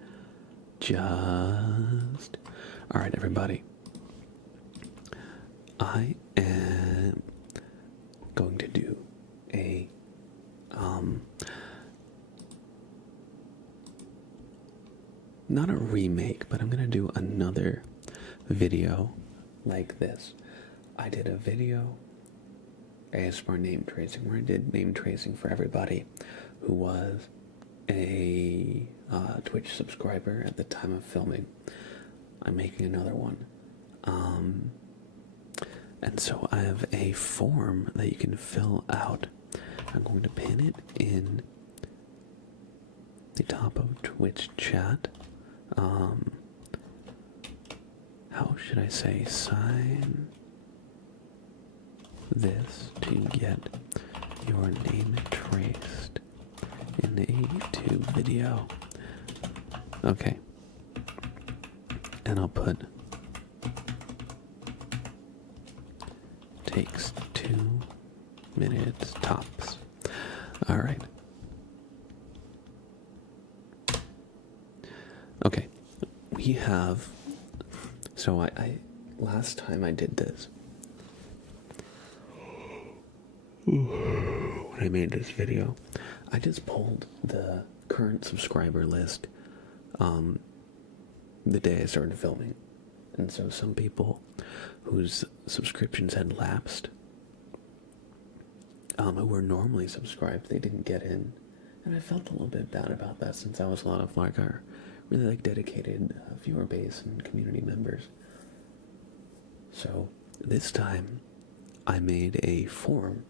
just... Alright, everybody. I am going to do a not a remake, but I'm gonna do another video like this. I did a video ASMR name tracing where I did name tracing for everybody who was a Twitch subscriber at the time of filming. I'm making another one. And so I have a form that you can fill out. I'm going to pin it in the top of Twitch chat. How should I say? Sign this to get your name traced in a YouTube video. Okay. And I'll put takes 2 minutes tops. Alright. Okay. We have... So I last time I did this, when I made this video, I just pulled the current subscriber list the day I started filming. And so some people whose subscriptions had lapsed, who were normally subscribed, they didn't get in. And I felt a little bit bad about that, since that was a lot of like our really like dedicated viewer base and community members. So this time I made a form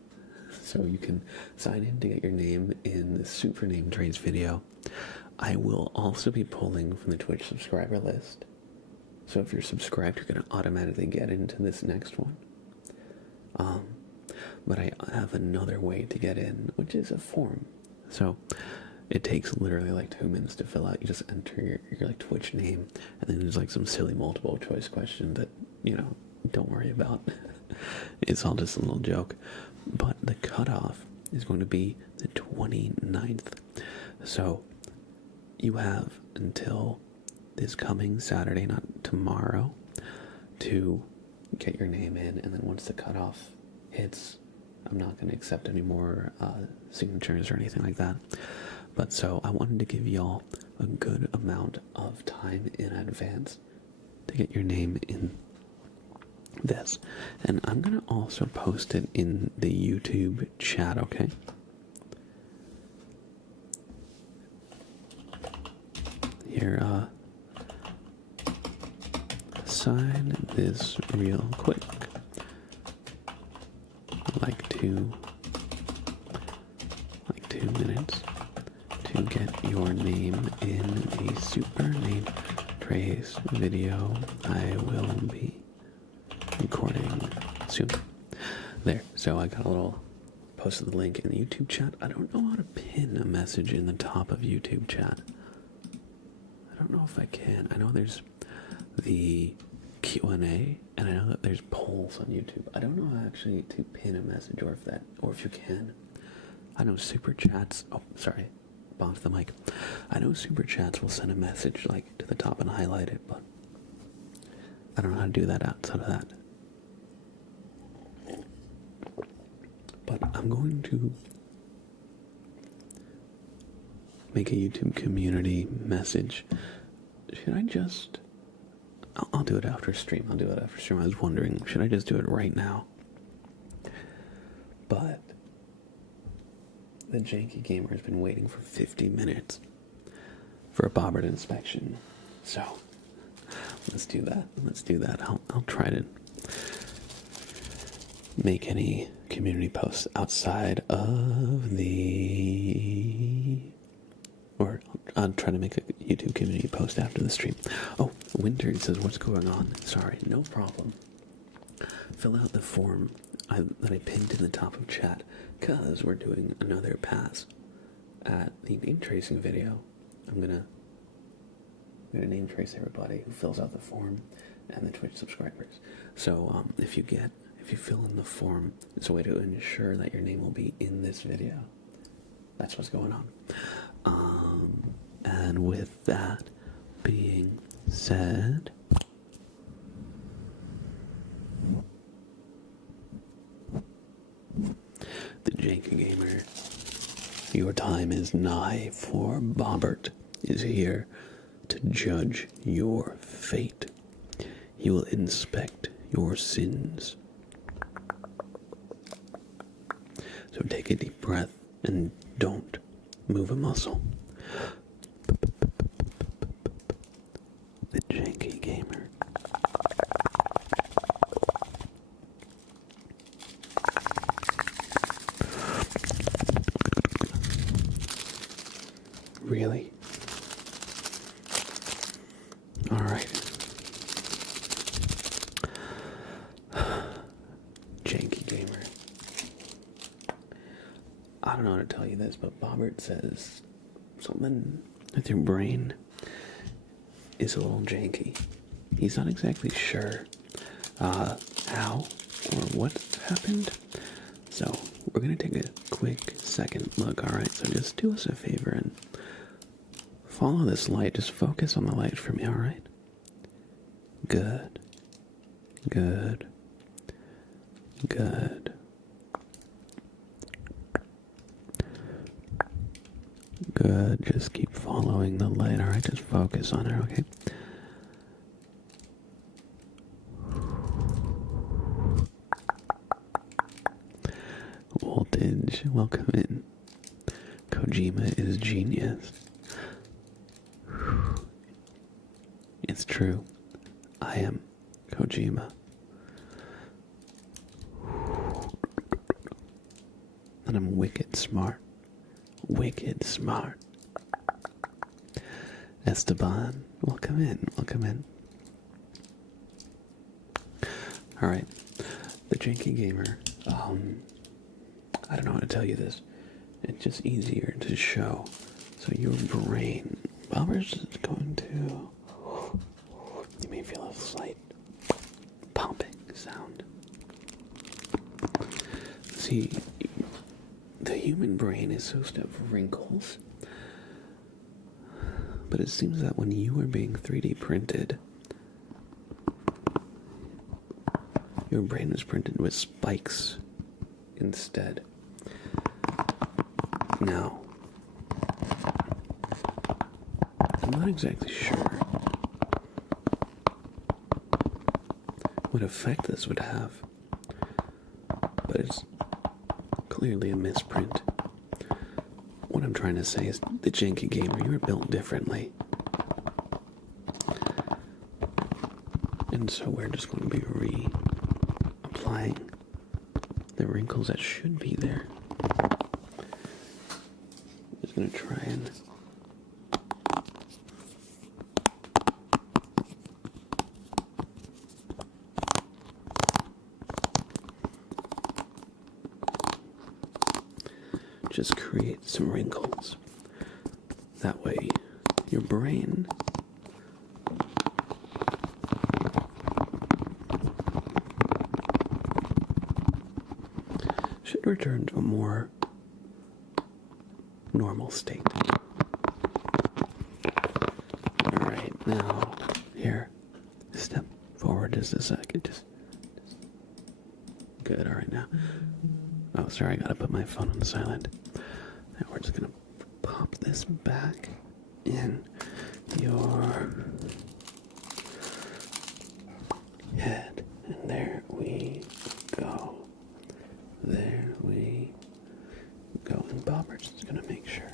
so you can sign in to get your name in the super name trades video. I will also be pulling from the Twitch subscriber list. So if you're subscribed, you're going to automatically get into this next one. But I have another way to get in, which is a form. So it takes literally like 2 minutes to fill out. You just enter your like Twitch name, and then there's like some silly multiple choice question that, you know, don't worry about. It's all just a little joke. But the cutoff is going to be the 29th. So you have until this coming Saturday, not tomorrow, to get your name in, and then once the cutoff hits, I'm not going to accept any more signatures or anything like that. But so I wanted to give y'all a good amount of time in advance to get your name in this. And I'm going to also post it in the YouTube chat, okay? Here, sign this real quick. Like 2 minutes to get your name in the super name trace video I will be recording soon. There, so I got a little posted the link in the YouTube chat. I don't know how to pin a message in the top of YouTube chat. I don't know if I can. I know there's the Q&A, and I know that there's polls on YouTube. I don't know actually to pin a message, or if you can. I know super chats. Oh, sorry, bonked the mic. I know super chats will send a message like to the top and highlight it, but I don't know how to do that outside of that. But I'm going to make a YouTube community message. Should I just... I'll do it after stream. I was wondering, should I just do it right now? But the janky gamer has been waiting for 50 minutes for a bobbert inspection. So, let's do that. I'll try to make any community posts outside of or I'll try to make a YouTube community post after the stream. Oh, Winter says, what's going on? Sorry, no problem. Fill out the form that I pinned in the top of chat, because we're doing another pass at the name tracing video. I'm gonna name trace everybody who fills out the form and the Twitch subscribers. So if you fill in the form, it's a way to ensure that your name will be in this video. That's what's going on. And with that being said, the Janky Gamer, your time is nigh, for Bobbert is here to judge your fate. He will inspect your sins. So take a deep breath and don't move a muscle. The Janky Gamer. Really? All right. Janky Gamer. I don't know how to tell you this, but Bobbert says something with your brain is a little janky. He's not exactly sure how or what happened. So we're going to take a quick second look, alright? So just do us a favor and follow this light. Just focus on the light for me, alright? Good. Good. Good. Good. Just keep following the light, alright? Just focus on it, okay? Voltage, welcome in. Kojima is genius. It's true. I am Kojima. And I'm wicked smart. Wicked smart. Esteban, welcome in, welcome in. Alright, the Janky Gamer, I don't know how to tell you this. It's just easier to show. So your brain, Bobber's is going to, you may feel a slight popping sound. See, the human brain is supposed to have wrinkles, but it seems that when you are being 3D printed, your brain is printed with spikes instead. Now, I'm not exactly sure what effect this would have, but it's clearly a misprint. What I'm trying to say is, the Janky Gamer, you were built differently. And so we're just going to be reapplying the wrinkles that should be there. Just going to try and just create some wrinkles. That way, your brain should return to a more normal state. Alright, now, here, step forward just a second. Just good, alright now. Oh, sorry, I gotta put my phone on silent. Now we're just gonna pop this back in your head. And there we go. There we go. And Bobber, just gonna make sure.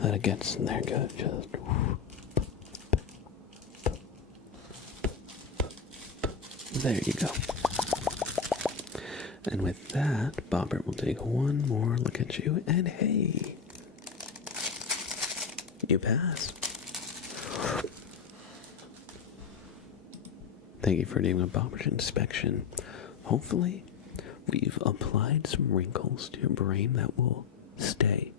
That it gets in there good. Just there you go. And with that, Bobbert will take one more look at you, and hey, you pass. Thank you for doing a Bobbert inspection. Hopefully, we've applied some wrinkles to your brain that will stay.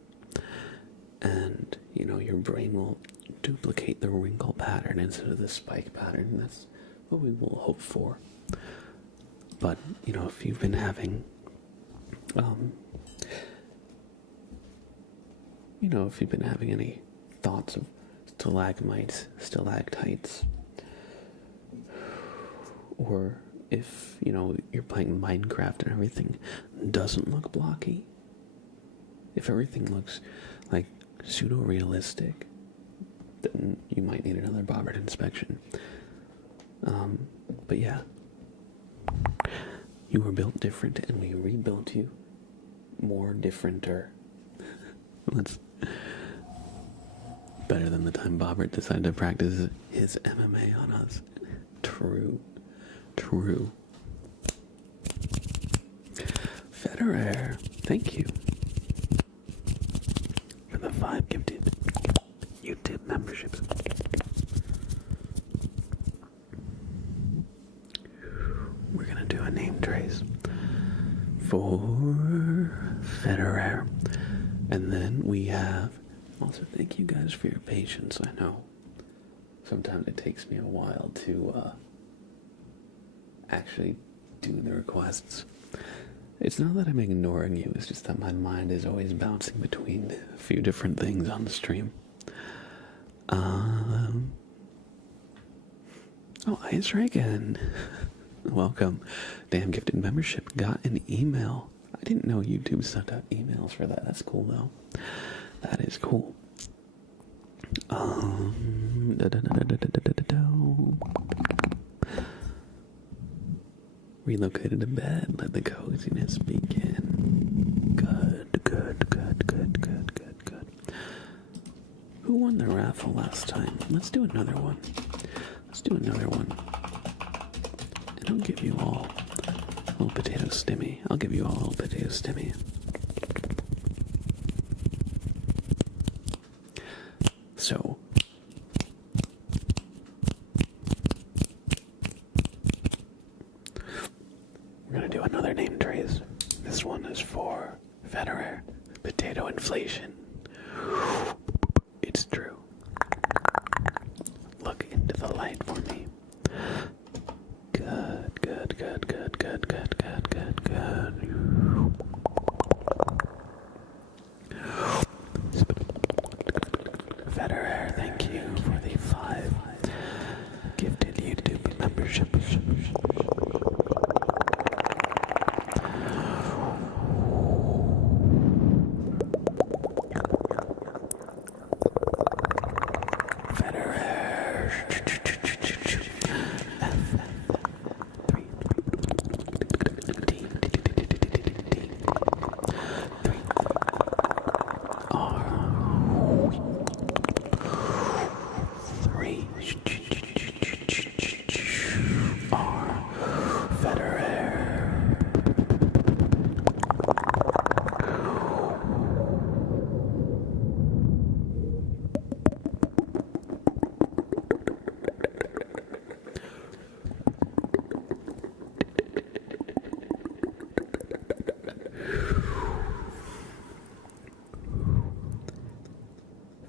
And, your brain will duplicate the wrinkle pattern instead of the spike pattern. That's what we will hope for. But, if you've been having, any thoughts of stalagmites, stalactites, or if, you're playing Minecraft and everything doesn't look blocky, if everything looks like pseudo-realistic, then you might need another Bobbert inspection. But yeah, you were built different, and we rebuilt you more differenter. That's better than the time Bobbert decided to practice his MMA on us. True. Federer, thank you for the 5 gifted YouTube memberships. We're gonna do a name trace for Federer, and then we have also thank you guys for your patience. I know sometimes it takes me a while to actually do the requests. It's not that I'm ignoring you, it's just that my mind is always bouncing between a few different things on the stream. Ice Reagan. Welcome. Damn gifted membership. Got an email. I didn't know YouTube sent out emails for that. That's cool though. That is cool. Relocated to bed. Let the coziness begin. Good. Who won the raffle last time? Let's do another one. And I'll give you all a little potato stimmy. So, we're gonna do another name trace. This one is for Federer. Potato inflation. It's true. Look into the light for me. Good. Federer, thank you for the 5 gifted YouTube memberships.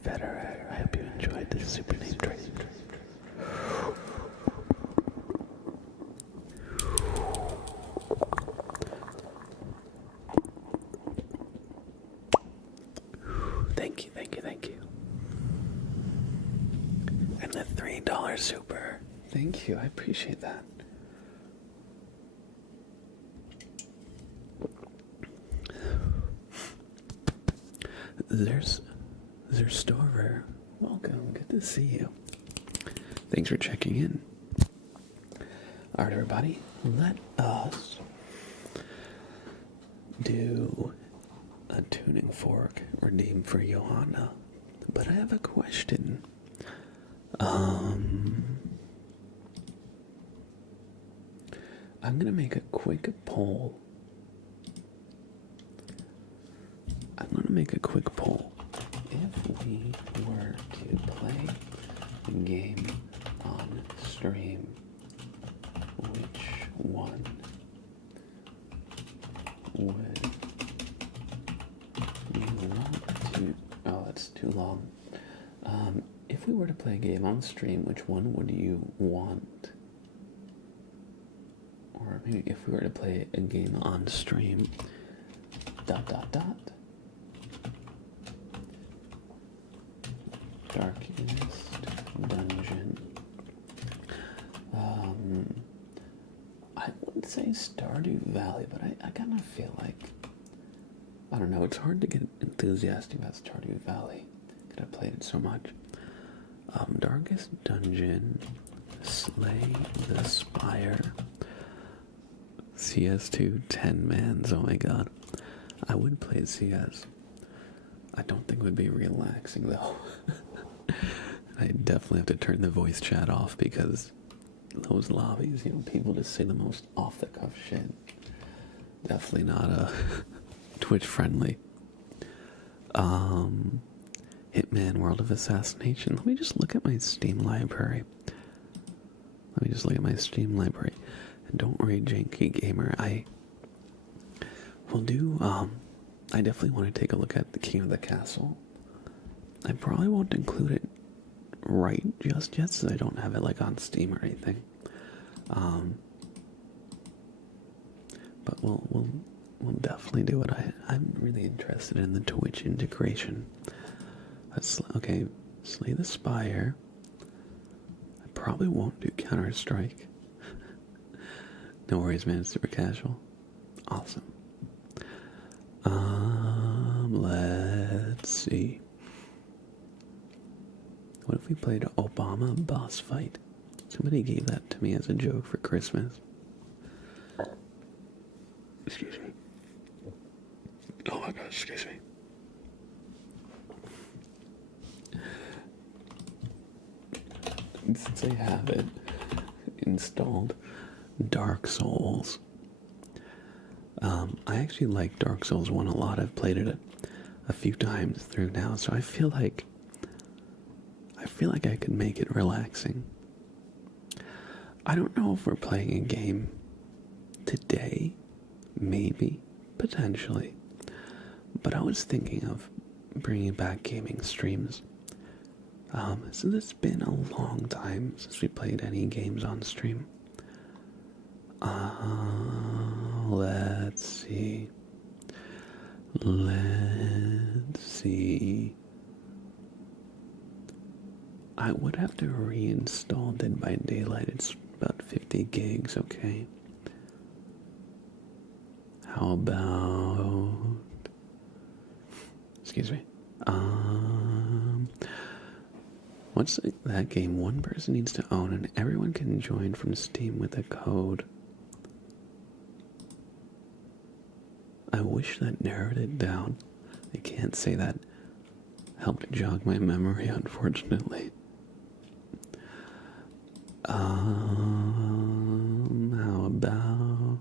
Federer, I hope you enjoyed this super name trace. Thank you. And the $3 super. Thank you, I appreciate that. There's Stover. Welcome, good to see you. Thanks for checking in. Alright, everybody, let us do a tuning fork redeemed for Johanna. But I have a question. I'm gonna make a quick poll. If we were to play a game on stream, which one would you want to... Oh, that's too long. If we were to play a game on stream, which one would you want? Or maybe if we were to play a game on stream, ... Darkest Dungeon. I would say Stardew Valley, but I kind of feel like, I don't know, it's hard to get enthusiastic about Stardew Valley because I played it so much. Darkest Dungeon, Slay the Spire, CS2 10 mans, oh my god. I would play CS. I don't think it would be relaxing though. I definitely have to turn the voice chat off because those lobbies, people just say the most off-the-cuff shit. Definitely not Twitch friendly. Hitman World of Assassination. Let me just look at my Steam library. And don't worry, Janky Gamer, I will do, I definitely want to take a look at the King of the Castle. I probably won't include it right just yet, since I don't have it like on Steam or anything. But we'll definitely do it. I'm really interested in the Twitch integration. Okay, Slay the Spire. I probably won't do Counter-Strike. No worries, man. It's super casual. Awesome. Let's see. What if we played Obama Boss Fight? Somebody gave that to me as a joke for Christmas. Excuse me. Oh my god, excuse me. Since I have it installed, Dark Souls. I actually like Dark Souls 1 a lot. I've played it a few times through now, so I feel like I could make it relaxing. I don't know if we're playing a game today, maybe, potentially, but I was thinking of bringing back gaming streams. Since it's been a long time since we played any games on stream. Let's see. I would have to reinstall Dead by Daylight. It's about 50 gigs, okay? How about... Excuse me. What's that game? One person needs to own and everyone can join from Steam with a code. I wish that narrowed it down. I can't say that helped jog my memory, unfortunately. How about...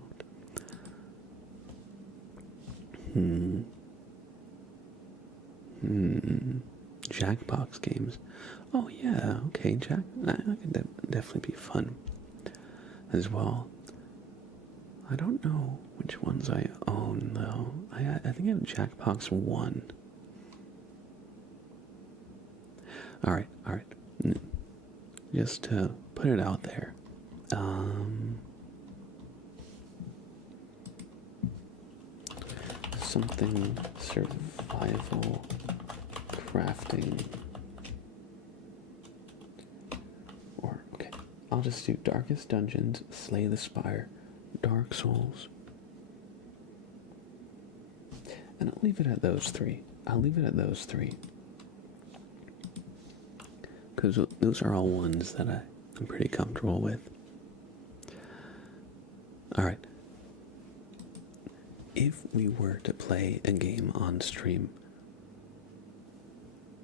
Jackbox games. Oh yeah, okay, that could definitely be fun as well. I don't know which ones I own though. I think I have Jackbox 1. Alright. Just to put it out there. Something survival crafting. Or, okay, I'll just do Darkest Dungeons, Slay the Spire, Dark Souls. And I'll leave it at those three. Because those are all ones that I'm pretty comfortable with. Alright. If we were to play a game on stream,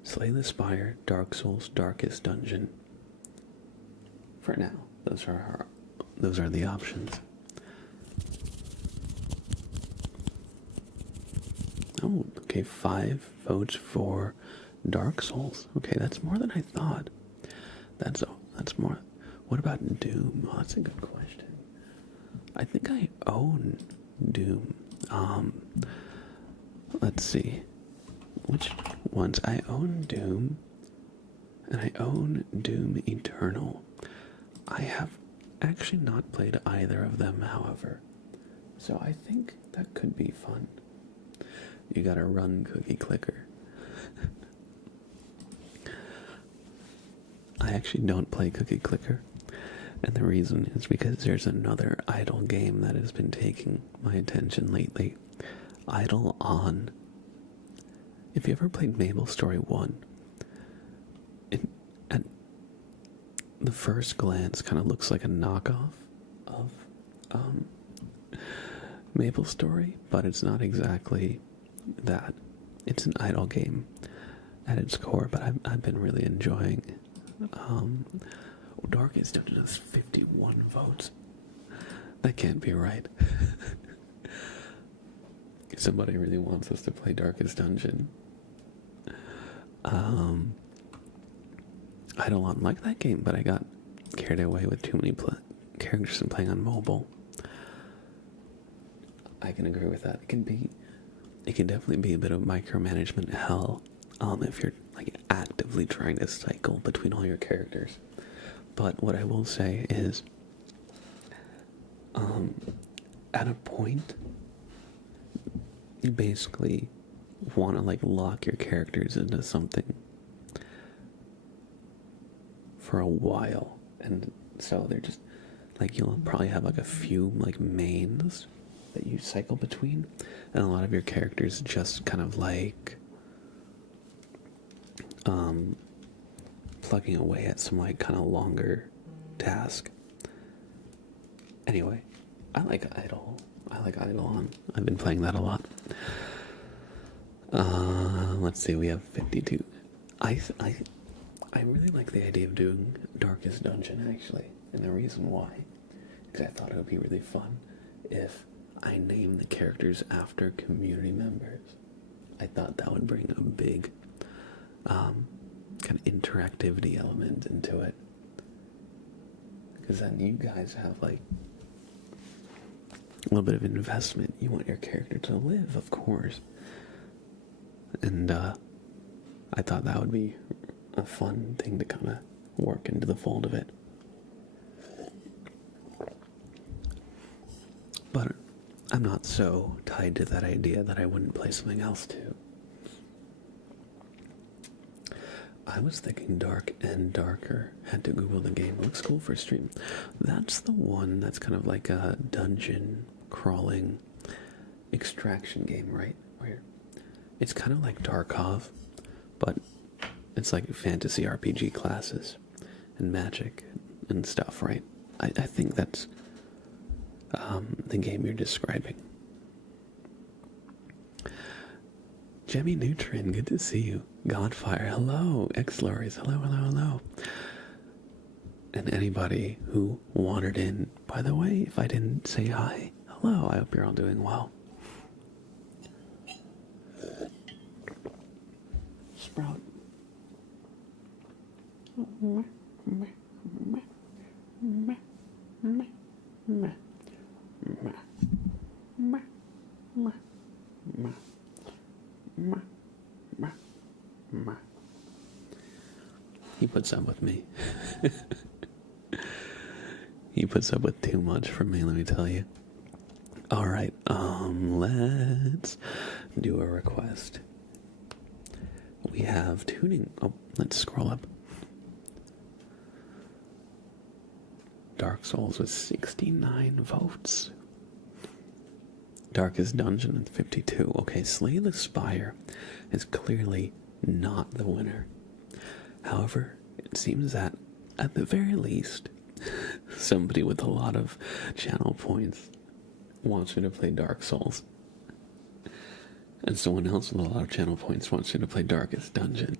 Slay the Spire, Dark Souls, Darkest Dungeon. For now, those are the options. Oh, okay, 5 votes for Dark Souls. Okay, that's more than I thought. That's more. What about Doom? Oh, that's a good question. I think I own Doom. Let's see. Which ones? I own Doom, and I own Doom Eternal. I have actually not played either of them, however. So I think that could be fun. You gotta run Cookie Clicker. I actually don't play Cookie Clicker. And the reason is because there's another idle game that has been taking my attention lately. Idle On. If you ever played Mabel Story 1, at the first glance kind of looks like a knockoff of Mabel Story, but it's not exactly that. It's an idle game at its core, but I've been really enjoying Darkest Dungeon has 51 votes. That can't be right. Somebody really wants us to play Darkest Dungeon. I don't like that game, but I got carried away with too many characters and playing on mobile. I can agree with that. It can definitely be a bit of micromanagement hell if you're like actively trying to cycle between all your characters. But what I will say is, at a point, you basically want to like lock your characters into something for a while, and so they're just like, you'll probably have like a few like mains that you cycle between, and a lot of your characters just kind of like plugging away at some like kind of longer task. Anyway, I like Idle On. I've been playing that a lot. Let's see, we have 52. I really like the idea of doing Darkest Dungeon, actually, and the reason why, because I thought it would be really fun if I named the characters after community members. I thought that would bring a big kind of interactivity element into it, because then you guys have like a little bit of investment. You want your character to live, of course, and I thought that would be a fun thing to kind of work into the fold of it. But I'm not so tied to that idea that I wouldn't play something else too. I was thinking Dark and Darker. Had to Google the game. Looks cool for stream. That's the one that's kind of like a dungeon crawling extraction game, right? Where it's kind of like Tarkov, but it's like fantasy RPG classes and magic and stuff, right? I think that's the game you're describing. Jemmy Neutron, good to see you. Godfire, hello. X-Lories, hello. And anybody who wandered in, by the way, if I didn't say hi, hello, I hope you're all doing well. Sprout. He puts up with me. He puts up with too much from me, let me tell you. Alright, let's do a request. We have tuning. Oh, let's scroll up. Dark Souls with 69 votes. Darkest Dungeon with 52. Okay, Slay the Spire is clearly not the winner. However, it seems that, at the very least, somebody with a lot of channel points wants you to play Dark Souls. And someone else with a lot of channel points wants you to play Darkest Dungeon.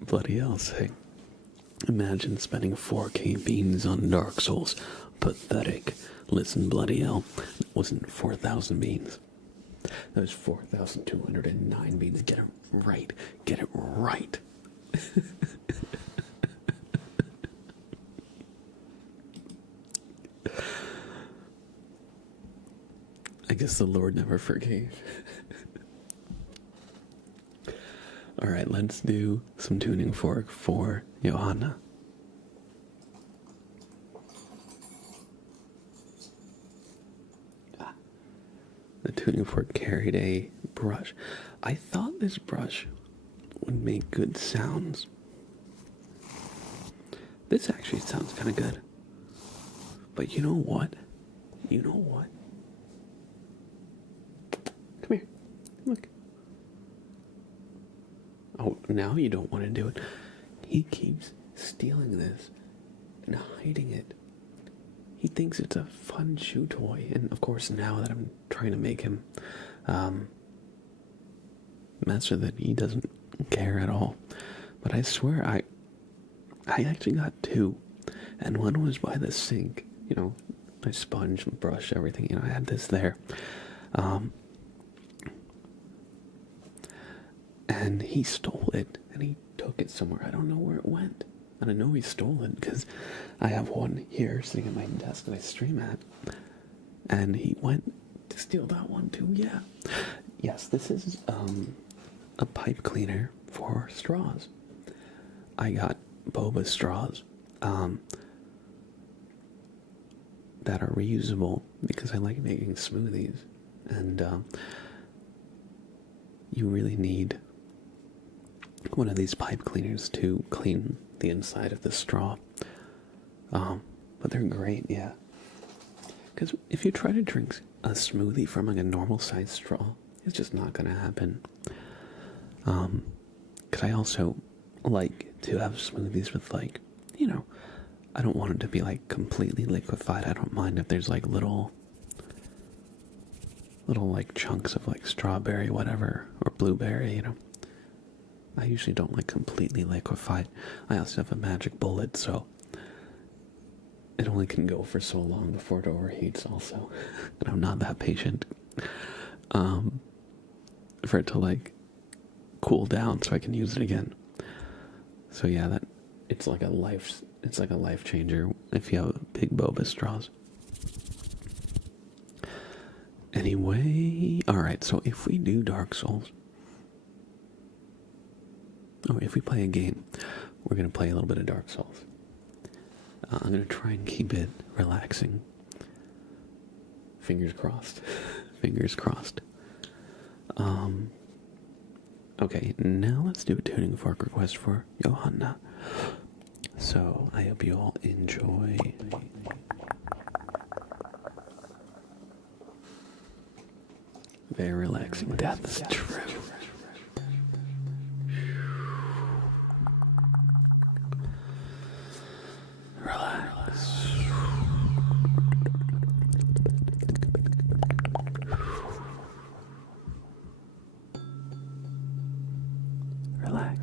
Bloody hell, say. Imagine spending 4K beans on Dark Souls. Pathetic. Listen, bloody hell. It wasn't 4,000 beans. That was 4,209 beans. Get it right. Get it right. I guess the Lord never forgave. Alright, let's do some tuning fork for Johanna. The tuning fork carried a brush. I thought this brush would make good sounds. This actually sounds kind of good. But you know what? You know what? Come here. Look. Oh, now you don't want to do it. He keeps stealing this and hiding it. He thinks it's a fun chew toy. And of course, now that I'm trying to make him mess with it, he doesn't care at all. But I swear, I actually got two. And one was by the sink. You know, my sponge, brush, everything. You know, I had this there. And he stole it, and he took it somewhere. I don't know where it went. And I know he stole it, because I have one here sitting at my desk that I stream at. And he went to steal that one too, yeah. Yes, this is a pipe cleaner for straws. I got boba straws that are reusable, because I like making smoothies. And you really need one of these pipe cleaners to clean the inside of the straw. But they're great, yeah. Because if you try to drink a smoothie from like a normal sized straw, it's just not going to happen. Because I also like to have smoothies with, like, you know, I don't want it to be like completely liquefied. I don't mind if there's like little like chunks of like strawberry, whatever, or blueberry, you know. I usually don't like completely liquefied. I also have a magic bullet, so it only can go for so long before it overheats also. And I'm not that patient. For it to like cool down so I can use it again. So yeah, it's like a life changer if you have big boba straws. Anyway, alright, so if we do Dark Souls, or if we play a game, we're going to play a little bit of Dark Souls. I'm going to try and keep it relaxing. Fingers crossed. Fingers crossed. Okay, now let's do a tuning fork request for Johanna. So, I hope you all enjoy. Very relaxing. That's true. Relax. Relax.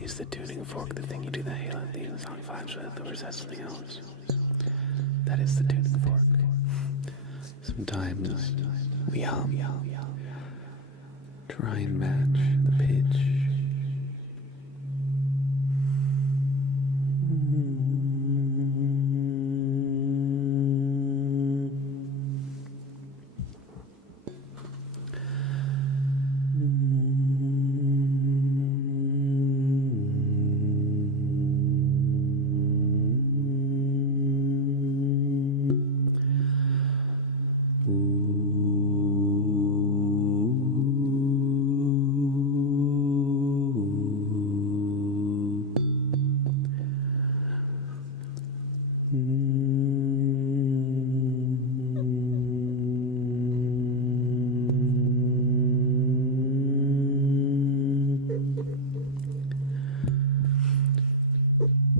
Is the tuning fork the thing you do the Halo theme song vibes with, or is that something else? That is the tuning fork. Sometimes we hum, try and match the pitch.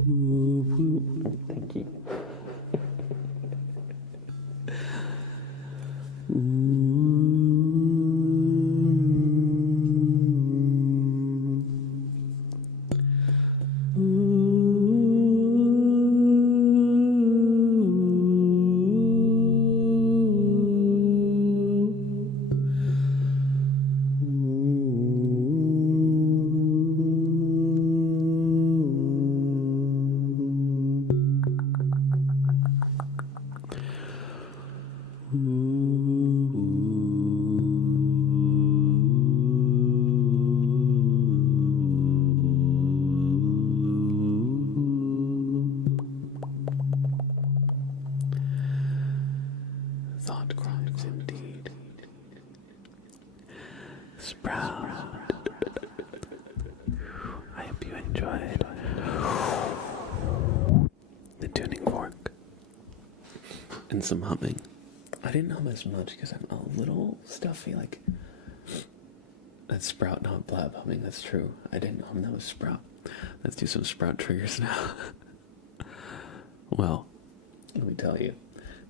Thank you. Thought crimes indeed. Sprout. I hope you enjoyed the tuning fork and some humming. I didn't hum as much because I'm a little stuffy. Like, that's Sprout, not Blab humming. That's true. I didn't hum. That was Sprout. Let's do some Sprout triggers now. Well, let me tell you,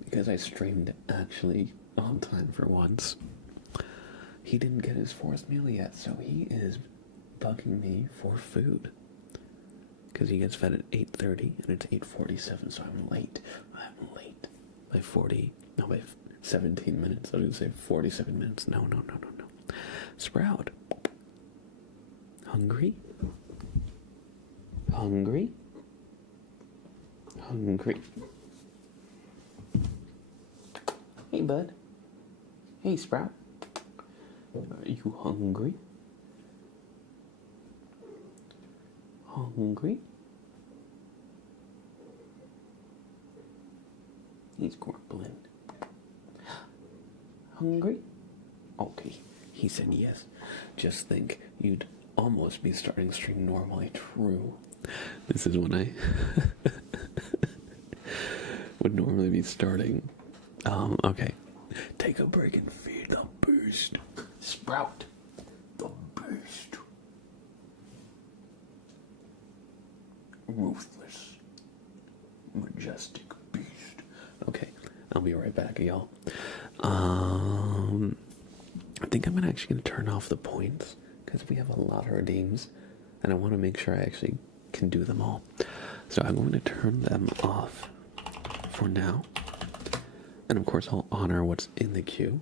because I streamed actually on time for once, he didn't get his fourth meal yet, so he is bugging me for food. Because he gets fed at 8:30 and it's 8:47, so I'm late. I'm late by 17 minutes. I was going to say 47 minutes. No. Sprout. Hungry? Hungry? Hungry. Hey, bud. Hey, Sprout. Are you hungry? Hungry? He's grumbling. Hungry? Okay, he said yes. Just think, you'd almost be starting stream normally. True. This is when I would normally be starting. Okay. Take a break and feed the beast. Sprout the beast. Ruthless, majestic beast. Okay, I'll be right back, y'all. I think I'm actually going to turn off the points because we have a lot of redeems and I want to make sure I actually can do them all. So I'm going to turn them off for now. And of course I'll honor what's in the queue.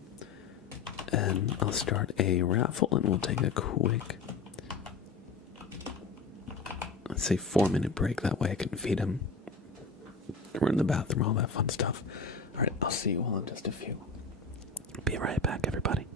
And I'll start a raffle and we'll take a quick, let's say 4-minute break. That way I can feed him, run in the bathroom, all that fun stuff. Alright, I'll see you all in just a few. Be right back, everybody.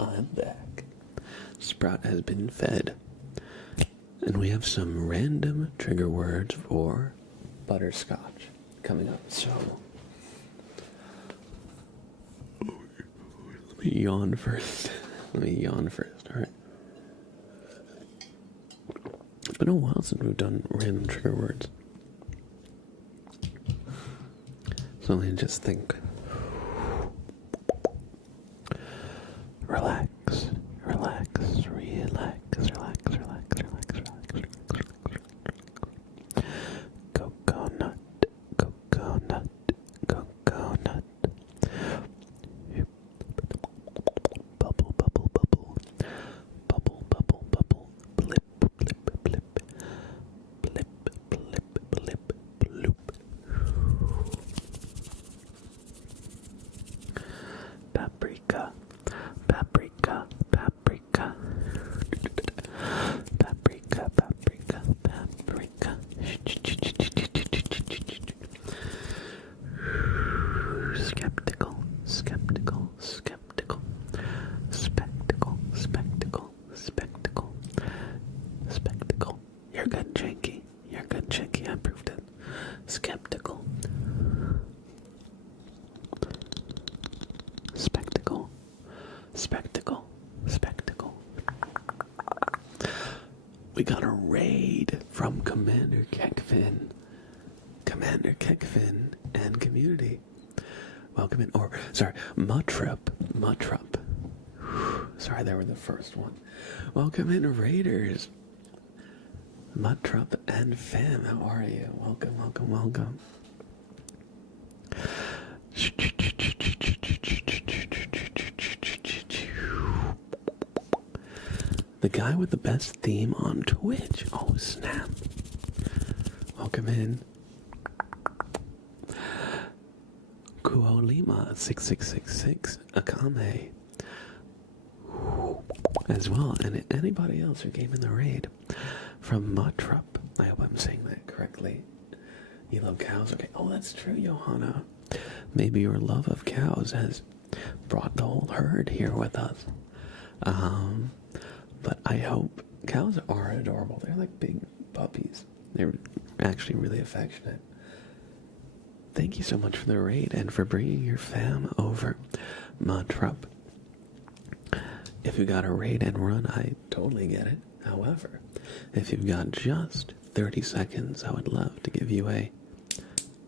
I'm back. Sprout has been fed. And we have some random trigger words for butterscotch coming up, so let me yawn first. Alright. It's been a while since we've done random trigger words. So let me just think. Relax. Coconut. Bubble. Blip. Bloop. Paprika. Skeptical. Spectacle. You're good, Janky. I proved it. Skeptical. Spectacle. We got a raid from Commander Kekfin and community. Welcome in, Muttrup. Sorry, they were the first one. Welcome in, Raiders. Muttrup and fam, how are you? Welcome. The guy with the best theme on Twitch. Oh, snap. Welcome in. Kuo Lima 6666 Akame as well, and anybody else who came in the raid from Muttrup. I hope I'm saying that correctly. You love cows? Okay. Oh, that's true, Johanna. Maybe your love of cows has brought the whole herd here with us. But I hope cows are adorable. They're like big puppies. They're actually really affectionate. Thank you so much for the raid and for bringing your fam over, Muttrup. If you got a raid and run, I totally get it. However, if you've got just 30 seconds, I would love to give you a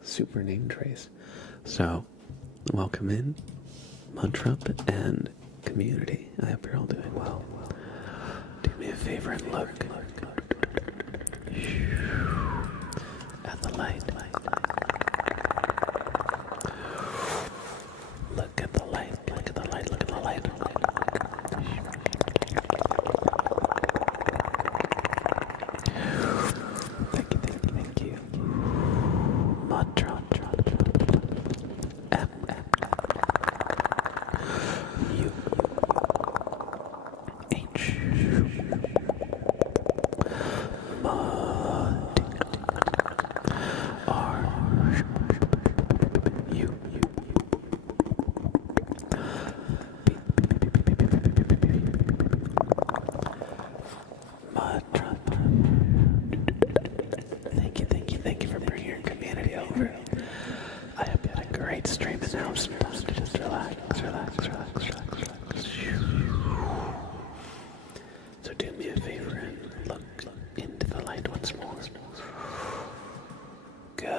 super name trace. So, welcome in, Muttrup and community. I hope you're all doing well. Do me a favor and look at the light. Look at the light. Thank you. Muttrup. Thank you for bringing your community over. I hope you had a great stream and now it's time to just relax. So do me a favor and look into the light once more. Good.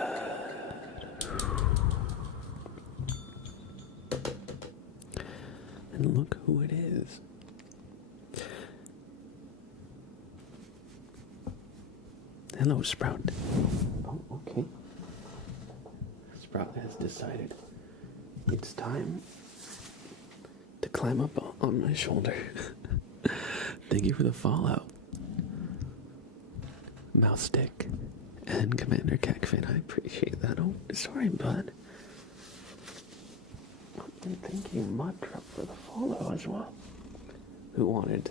And look who it is. Hello, Sprout. Oh, okay. Sprout has decided it's time to climb up on my shoulder. Thank you for the follow. Mouse Stick and Commander Kekfin, I appreciate that. Oh, sorry, bud. And thank you, Muttrup, for the follow as well. Who wanted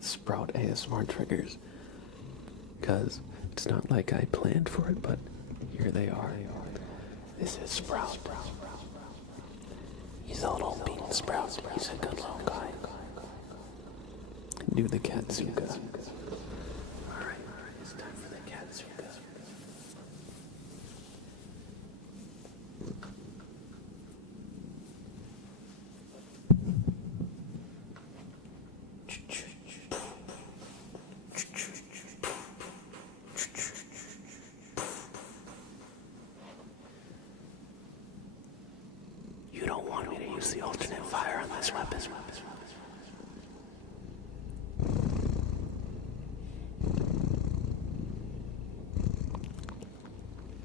Sprout ASMR triggers? Because it's not like I planned for it, but here they are. This is Sprout. He's a little bean sprout. He's a good little guy. the Katsuka. Alright, it's time for the Katsuka. You don't want me to use the alternate fire on this weapon.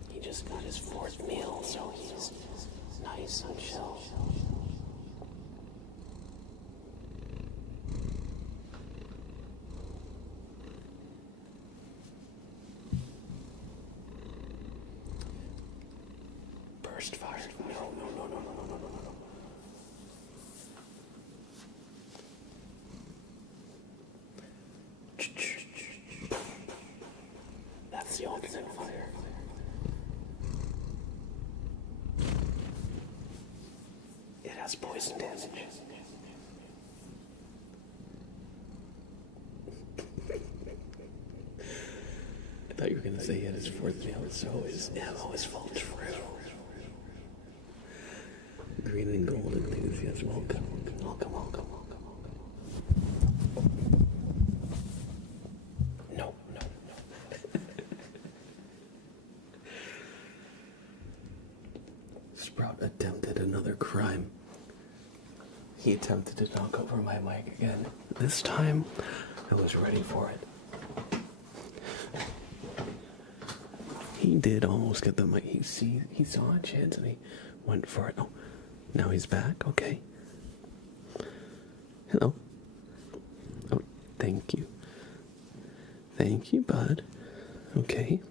He just got his 4th meal, so he's nice and chill. Burst fire. No. That's the alternate fire. It has poison damage. I thought you were going to say he had his 4th meal, so his ammo is full true. Green and gold enthusiast, welcome. No. Sprout attempted another crime. He attempted to knock over my mic again. This time, I was ready for it. He did almost get the mic. He saw a chance and he went for it. Oh, now he's back. Okay. Hello. Oh, thank you. Thank you, bud. Okay.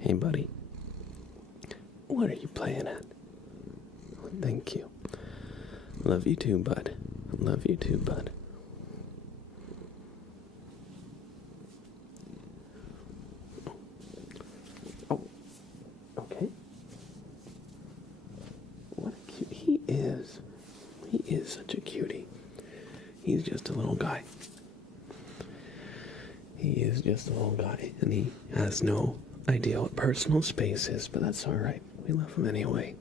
Hey, buddy. What are you playing at? Oh, thank you. Love you too, bud. Love you too, bud. Oh, okay. What a cute. He is such a cutie. He's just a little guy. He is just a little guy, and he has no idea what personal space is, but that's alright. We love him anyway.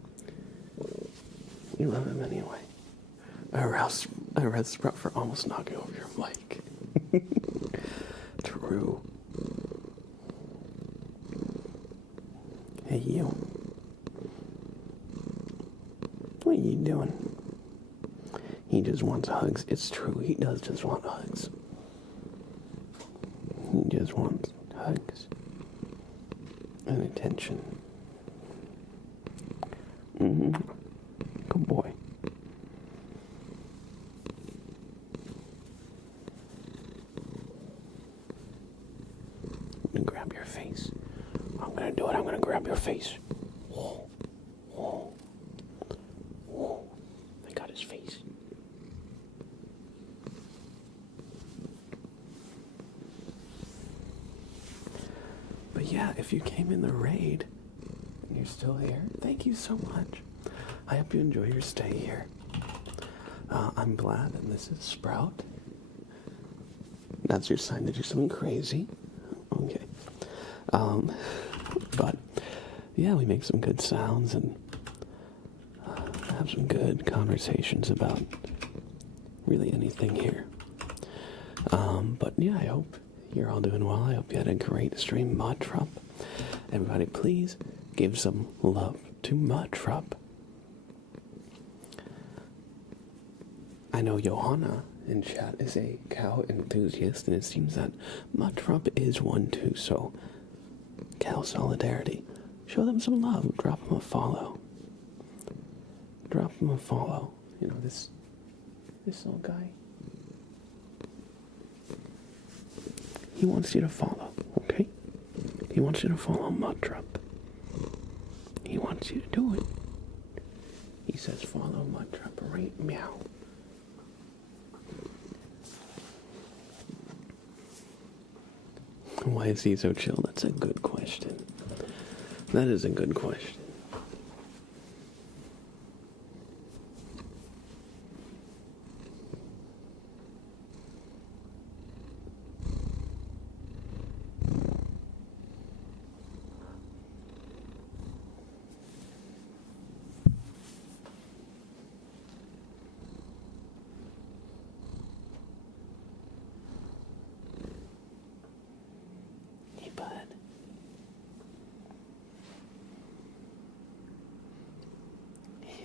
I read Sprout for almost knocking over your mic. True. Hey, you. What are you doing? He just wants hugs. It's true, he does just want hugs. He just wants hugs and attention. Good boy. I'm gonna grab your face. I'm gonna do it. I'm gonna grab your face. Whoa. I got his face. But yeah, if you came in the raid and you're still here, thank you so much. I hope you enjoy your stay here. I'm glad, and this is Sprout. That's your sign to do something crazy. Okay. But yeah, we make some good sounds and have some good conversations about really anything here. But yeah, I hope you're all doing well. I hope you had a great stream, Mudtrup. Everybody, please give some love to Mudtrup. I know Johanna in chat is a cow enthusiast, and it seems that Mudtrup is one too, so cow solidarity. Show them some love. Drop them a follow. You know, this little guy. He wants you to follow, okay? He wants you to follow Mudtrup. He wants you to do it. He says follow Mudtrup, right? Meow. Why is he so chill? That's a good question. That is a good question.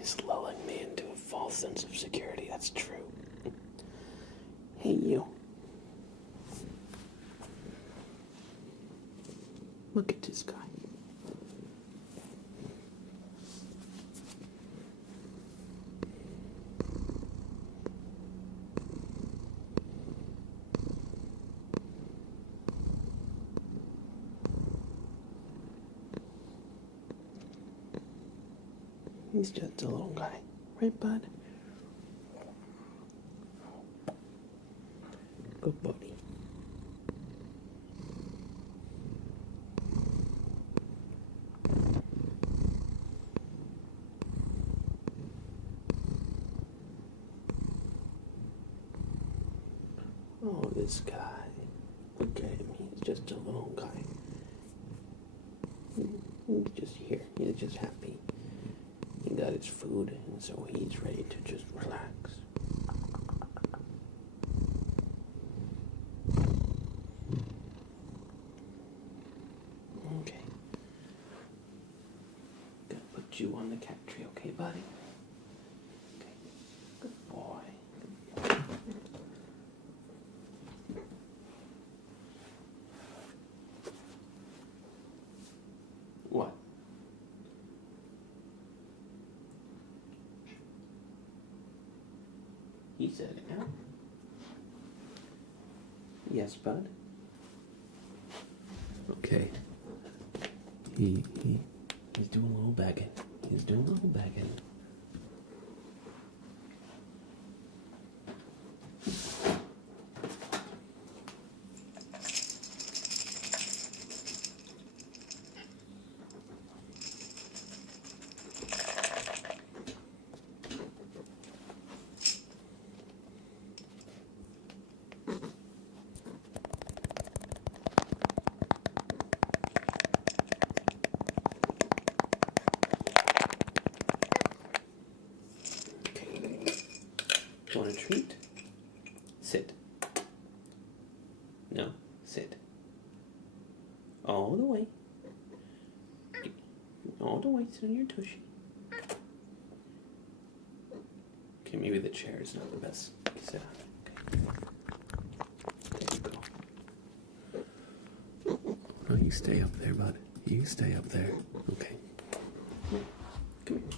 He's lulling me into a false sense of security. That's true. Hey, you. Look at this guy. He's just a little guy, right, bud? Good buddy. Oh, this guy. Look at him. He's just a little guy. He's just here. He's just happy. He got his food, and so he's ready to just relax. Okay. Gonna put you on the cat tree, okay, buddy? Okay. Good boy. Good boy. What? He said it now. Yes, bud. Okay. He's doing a little bagging. He's doing a little bagging. Want a treat? Sit. No, sit. All the way. All the way, sit on your tushy. Okay, maybe the chair is not the best. Sit on it. Okay. There you go. Oh, you stay up there, bud. You stay up there. Okay. Come here.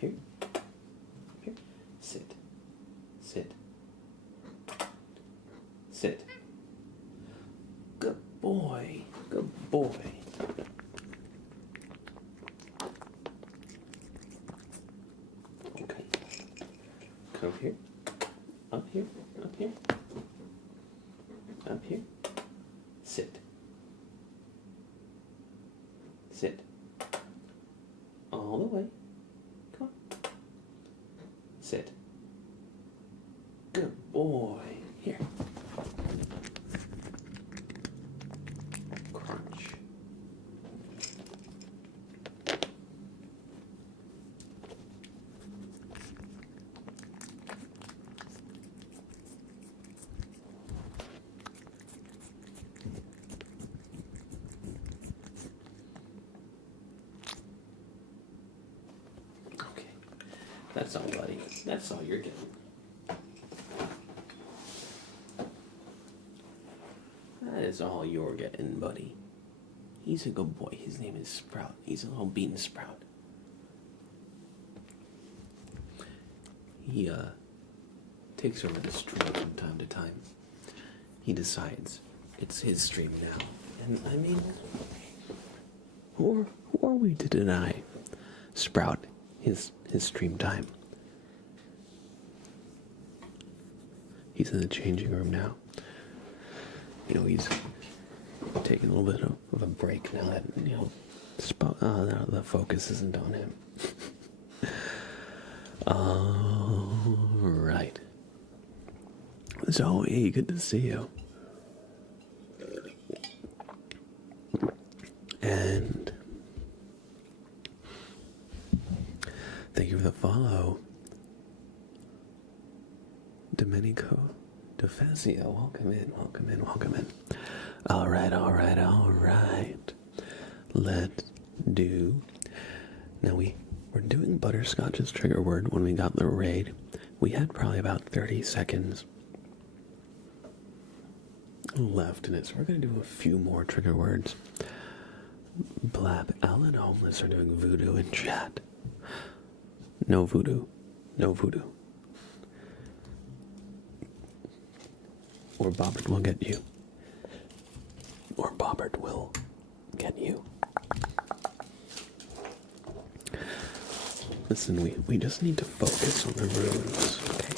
Here. Here. Sit. Sit. Sit. Good boy. Good boy. Okay. Come here. Up here. Up here. Up here. Sit. Sit. All the way. Come on. Sit. Good boy. Here. Crunch. Okay. That's all, buddy. That's all you're getting. That is all you're getting, buddy. He's a good boy. His name is Sprout. He's a little bean sprout. He, takes over the stream from time to time. He decides it's his stream now. And, I mean, who are we to deny Sprout his stream time? He's in the changing room now. You know, he's taking a little bit of a break now that, you know, the focus isn't on him. Alright. Zoe, good to see you. And thank you for the follow. Domenico DeFazio, welcome in, welcome in, welcome in. Alright. do. Now we were doing Butterscotch's trigger word when we got the raid. We had probably about 30 seconds left in it, so we're going to do a few more trigger words. Blab, Alan Homeless are doing voodoo in chat. No voodoo. No voodoo. Or Bobbert will get you. Or Bobbert will get you. Listen, we just need to focus on the runes, okay?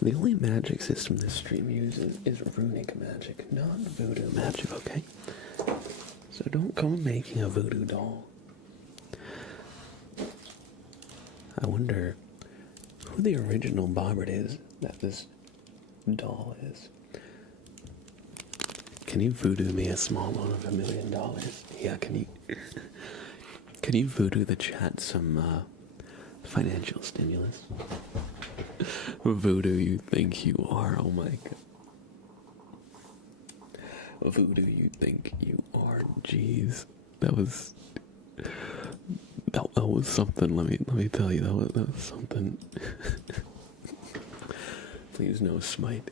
The only magic system this stream uses is runic magic, not voodoo magic, okay? So don't come making a voodoo doll. I wonder who the original Bobbert is that this doll is. Can you voodoo me a small loan of $1 million? Yeah, can you... Can you voodoo the chat some financial stimulus? Voodoo you think you are, oh my god. Voodoo you think you are, jeez. That was something, let me tell you, that was something. Please no smite.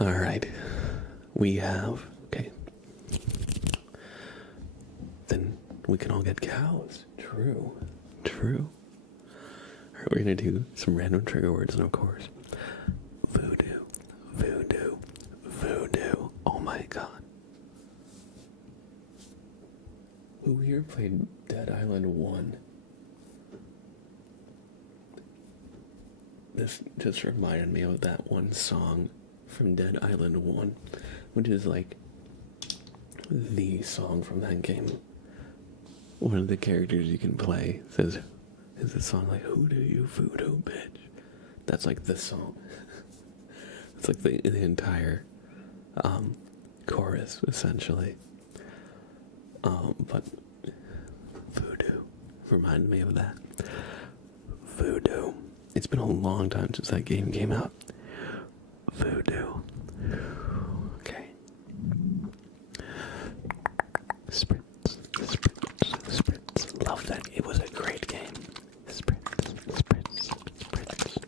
Alright. We have, okay. Then we can all get cows. True. True. Alright, we're gonna do some random trigger words, and of course, voodoo, voodoo, voodoo. Oh my god. Who here played Dead Island 1? This just reminded me of that one song from Dead Island 1, which is like the song from that game. One of the characters you can play says, is the song like, who do you voodoo, bitch? That's like the song. It's like the entire chorus, essentially. But voodoo reminded me of that. Voodoo. It's been a long time since that game came out. Voodoo. Okay. Spritz, spritz, spritz. Love that. It was a great game. Spritz, spritz, spritz.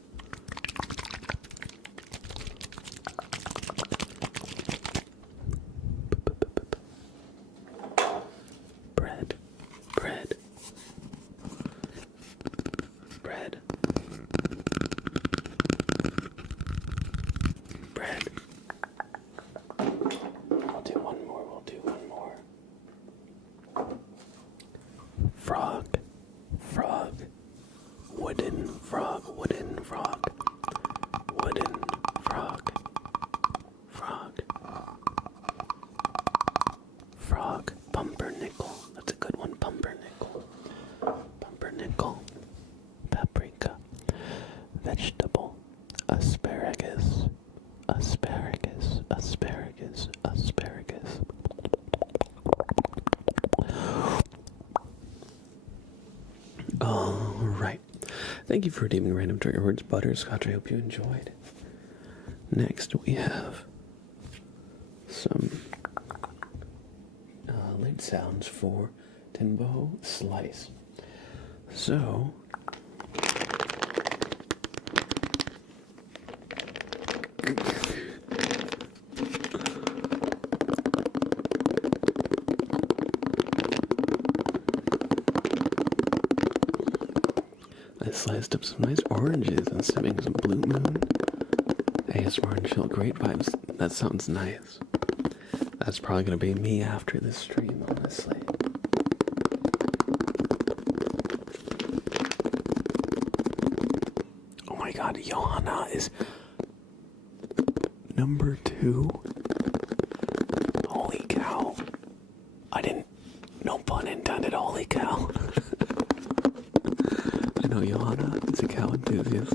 Bread, bread, bread. Bread. We'll do one more. Frog, frog. Wooden frog, wooden frog. Wooden frog. Frog. Frog. Pumpernickel. That's a good one. Pumpernickel. Pumpernickel. Paprika. Vegetable. Asparagus. Asparagus. Asparagus. Asparagus. Alright. Thank you for redeeming random trigger words, Butterscotch. I hope you enjoyed. Next we have some lid sounds for Timbo Slice. So I sliced up some nice oranges and sipping some Blue Moon. ASMR and chill, great vibes. That sounds nice. That's probably gonna be me after this stream, honestly. Oh my god, Johanna is number 2. Holy cow. I didn't, no pun intended, holy cow. I know Johanna is a cow enthusiast.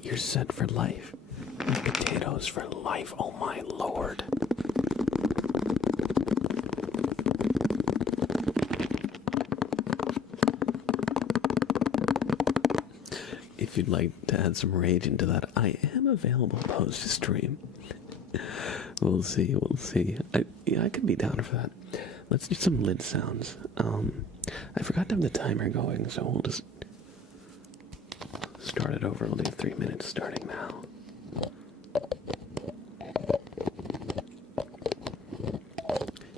You're set for life. Potatoes for life, oh my lord. If you'd like to add some rage into that, I am available post-stream. We'll see. We'll see. I could be down for that. Let's do some lid sounds. I forgot to have the timer going, so we'll just start it over. We'll do 3 minutes starting now.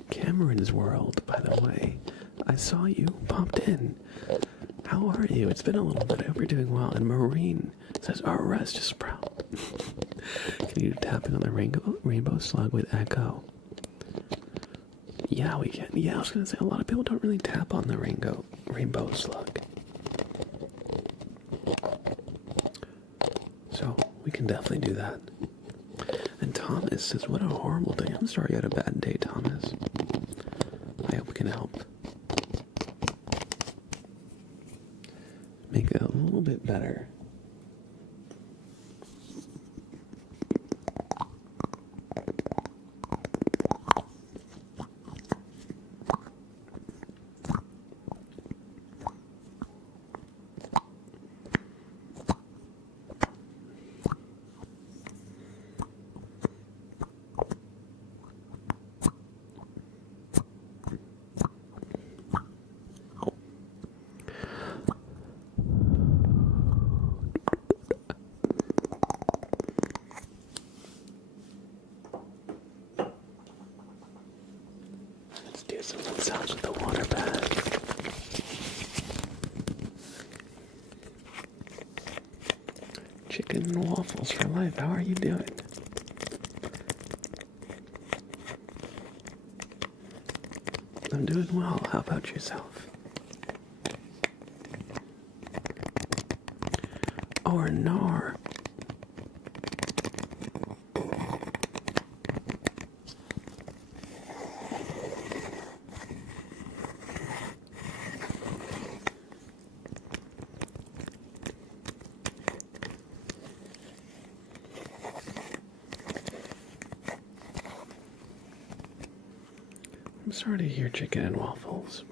Cameron's World, by the way. I saw you popped in. How are you? It's been a little bit. I hope you're doing well. And Marine says, our rest is sprout. Can you do tapping on the rainbow slug with echo? Yeah, we can. Yeah, I was going to say, a lot of people don't really tap on the rainbow slug. So, we can definitely do that. And Thomas says, what a horrible day. I'm sorry you had a bad day, Thomas. I hope we can help make it a little bit better. Do some little sounds with the water bag. Chicken and waffles for life. How are you doing? I'm doing well. How about yourself? Or nar. I'm sorry to hear chicken and waffles.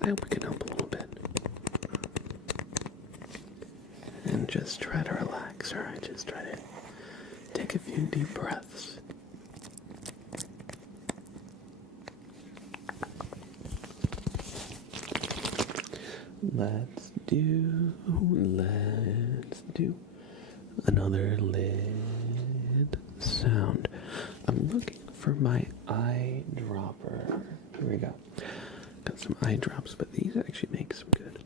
I hope we can help a little bit. And just try to relax, alright? Just try to take a few deep breaths. Let's do another lid sound. I'm looking for my eyedropper. Here we go. Got some eye drops, but these actually make some good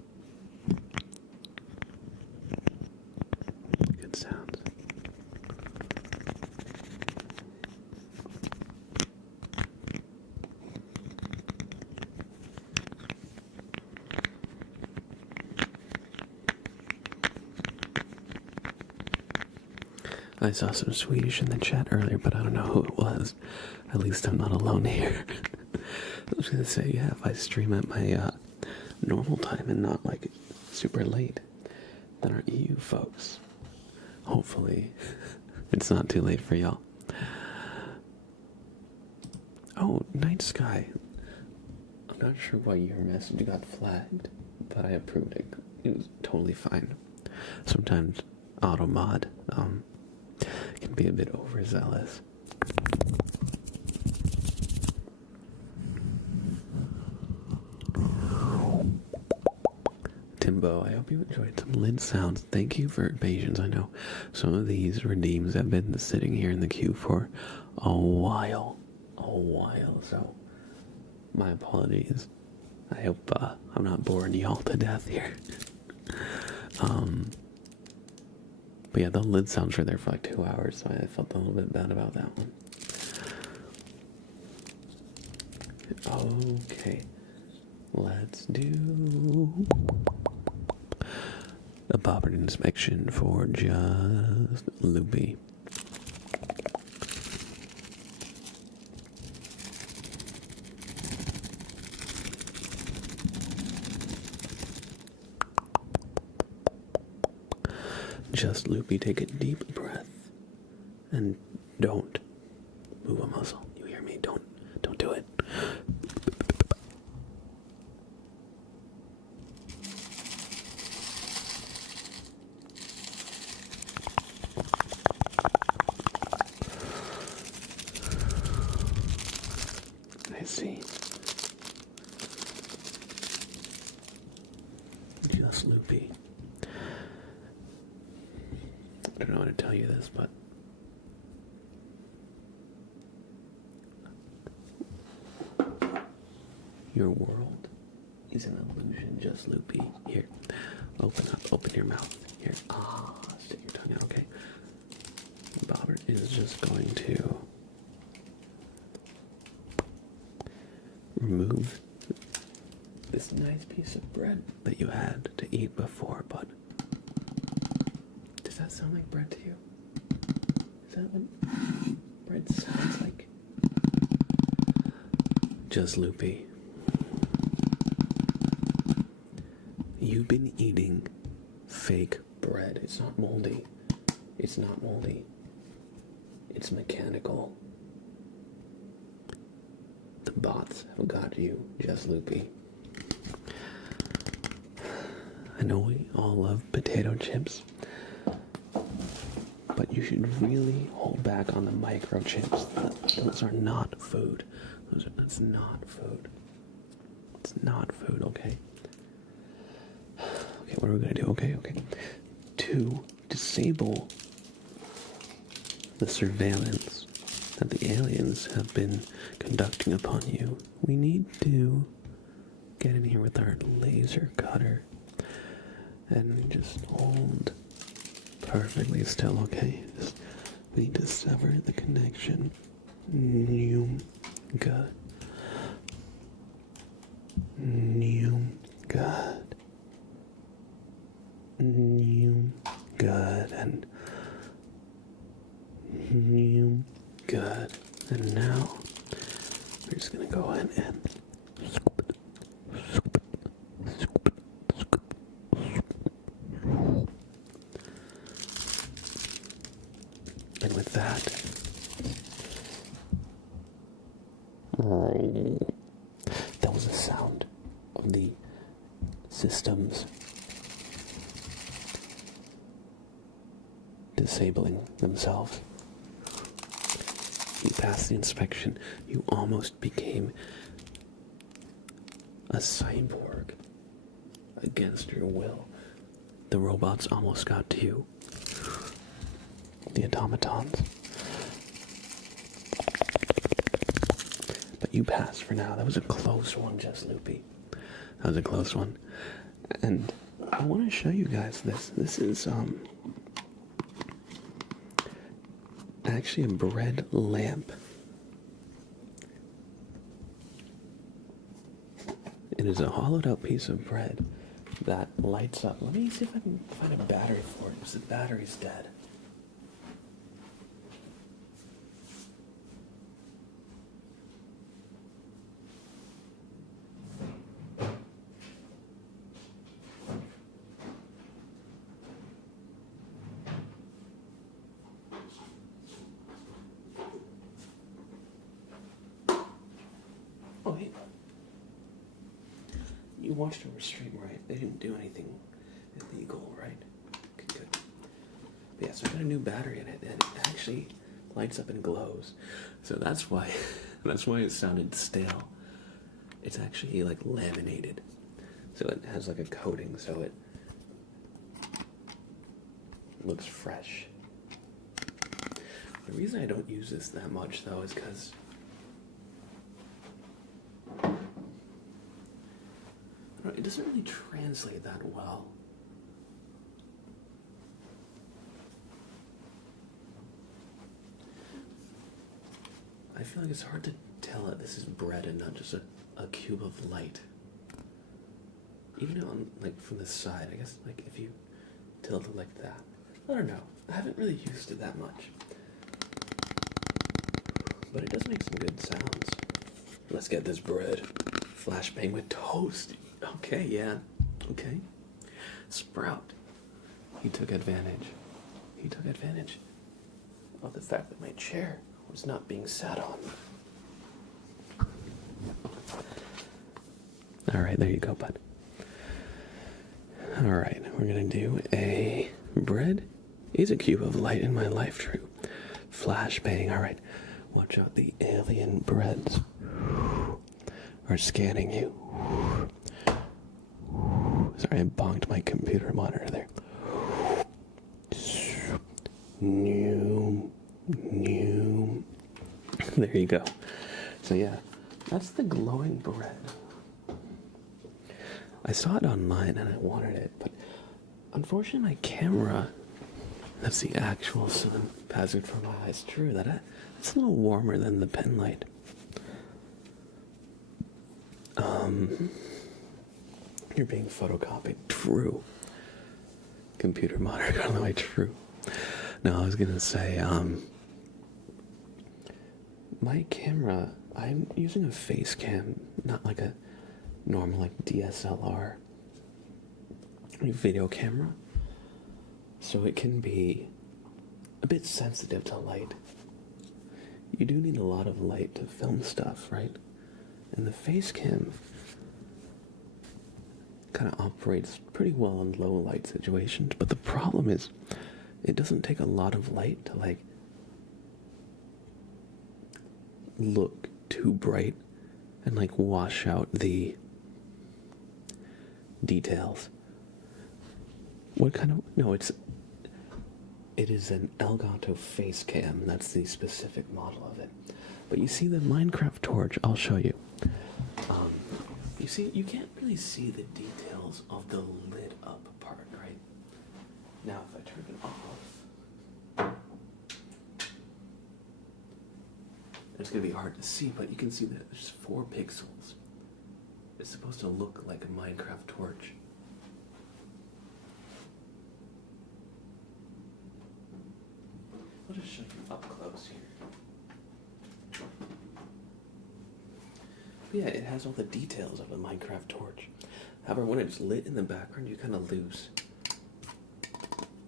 sounds. I saw some Swedish in the chat earlier, but I don't know who it was. At least I'm not alone here. I was going to say, yeah, if I stream at my normal time and not like super late, then our EU folks, hopefully, it's not too late for y'all. Oh, Night Sky. I'm not sure why your message got flagged, but I approved it. It was totally fine. Sometimes auto mod can be a bit overzealous. Timbo, I hope you enjoyed some lid sounds. Thank you for your patience. I know some of these redeems have been sitting here in the queue for a while, so my apologies. I hope I'm not boring y'all to death here. But yeah, the lid sounds were there for like 2 hours, so I felt a little bit bad about that one. Okay, let's do a property inspection for just Loopy. Just Loopy, take a deep breath and don't move a muscle. You hear me? Don't do it. see. Just loopy. I don't know how to tell you this, but your world is an illusion, just loopy. Here, open up, open your mouth. Here, stick your tongue out, okay? Bobber is just going to remove this nice piece of bread that you had to eat before, but does that sound like bread to you? Is that what bread sounds like? Just loopy. You've been eating fake bread. It's not moldy. It's not moldy. It's mechanical. The bots have got you, just loopy. I know we all love potato chips, but you should really hold back on the microchips. Those are not food. That's not food. It's not food, okay? Okay, what are we gonna do? Okay. To disable the surveillance that the aliens have been conducting upon you, we need to get in here with our laser cutter and just hold perfectly still, okay? We need to sever the connection. Good. Good. Good. And now we're just gonna go in and scoop it. And with that, that was the sound of the systems disabling themselves. You passed the inspection. You almost became a cyborg against your will. The robots almost got to you. The automatons. But you passed for now. That was a close one, Just Loopy. That was a close one. And I want to show you guys this. This is actually a bread lamp. It is a hollowed out piece of bread that lights up. Let me see if I can find a battery for it, because the battery's dead. Oh, hey. You watched our stream, right? They didn't do anything illegal, right? Good. But yeah, so I got a new battery in it, and it actually lights up and glows. So that's why it sounded stale. It's actually like laminated. So it has like a coating, so it looks fresh. The reason I don't use this that much, though, is because it doesn't really translate that well. I feel like it's hard to tell that this is bread and not just a cube of light. Even on, like, from the side, I guess, like, if you tilt it like that. I don't know. I haven't really used it that much. But it does make some good sounds. Let's get this bread. Flashbang with toast. Okay, yeah. Okay. Sprout. He took advantage. He took advantage of the fact that my chair was not being sat on. Alright, there you go, bud. Alright, we're gonna do a bread is a cube of light in my life, true. Flashbang, alright. Watch out, the alien breads. are scanning you. Sorry, I bonked my computer monitor there. New. There you go. So yeah, that's the glowing bread. I saw it online and I wanted it, but unfortunately my camera, that's the actual sun passing from my eyes. True, it's a little warmer than the pen light. You're being photocopied. True. Computer monitor got on the way. True. No, I was gonna say, my camera, I'm using a face cam, not like a normal like DSLR video camera. So it can be a bit sensitive to light. You do need a lot of light to film stuff, right? And the face cam kind of operates pretty well in low light situations, but the problem is it doesn't take a lot of light to like look too bright and like wash out the details. It is an Elgato face cam. That's the specific model of it. But you see the Minecraft torch, I'll show you. You see, you can't really see the details of the lit up part, right? Now if I turn it off, it's gonna be hard to see, but you can see that there's 4 pixels. It's supposed to look like a Minecraft torch. I'll just show you up close here. But yeah, it has all the details of a Minecraft torch. However, when it's lit in the background, you kind of lose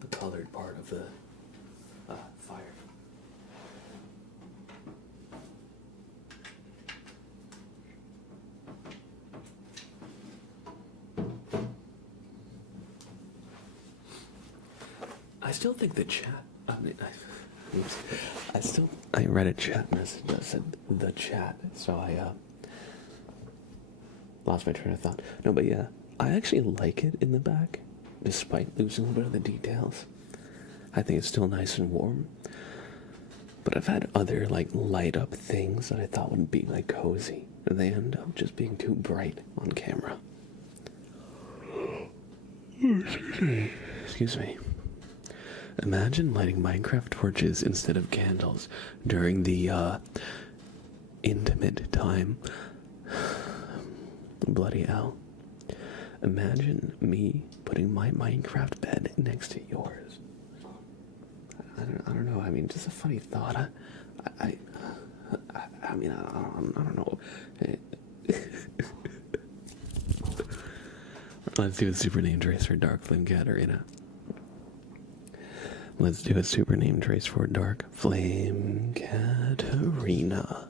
the colored part of the fire. I still think the chat, I read a chat message that said the chat, so I lost my train of thought. No, but yeah, I actually like it in the back, despite losing a little bit of the details. I think it's still nice and warm. But I've had other like light up things that I thought would be like cozy, and they end up just being too bright on camera. Excuse me. Imagine lighting Minecraft torches instead of candles during the intimate time. Bloody hell. Imagine me putting my Minecraft bed next to yours. I don't know. I mean, just a funny thought. I don't know. Let's do a super name trace for Dark Flame Katarina. Let's do a super name trace for Dark Flame Katarina.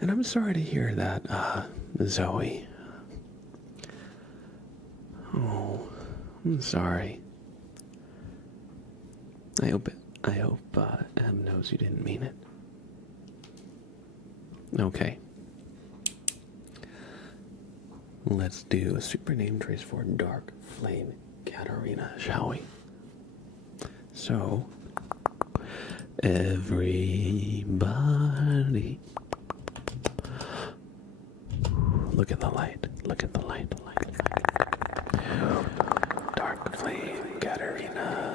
And I'm sorry to hear that, Zoe. Oh, I'm sorry. I hope Em knows you didn't mean it. Okay. Let's do a super name trace for Dark Flame Katarina, shall we? So, everybody, look at the light, look at the light, Dark Flame Katarina.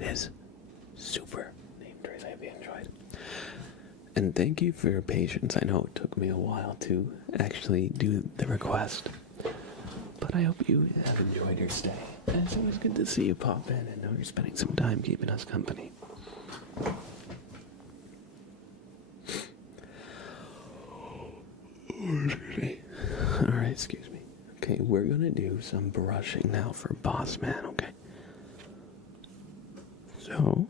is super named Trace. I hope you enjoyed. And thank you for your patience. I know it took me a while to actually do the request, but I hope you have enjoyed your stay. And it's always good to see you pop in and know you're spending some time keeping us company. Alright, excuse me. Okay, we're gonna do some brushing now for Boss Man, okay? So,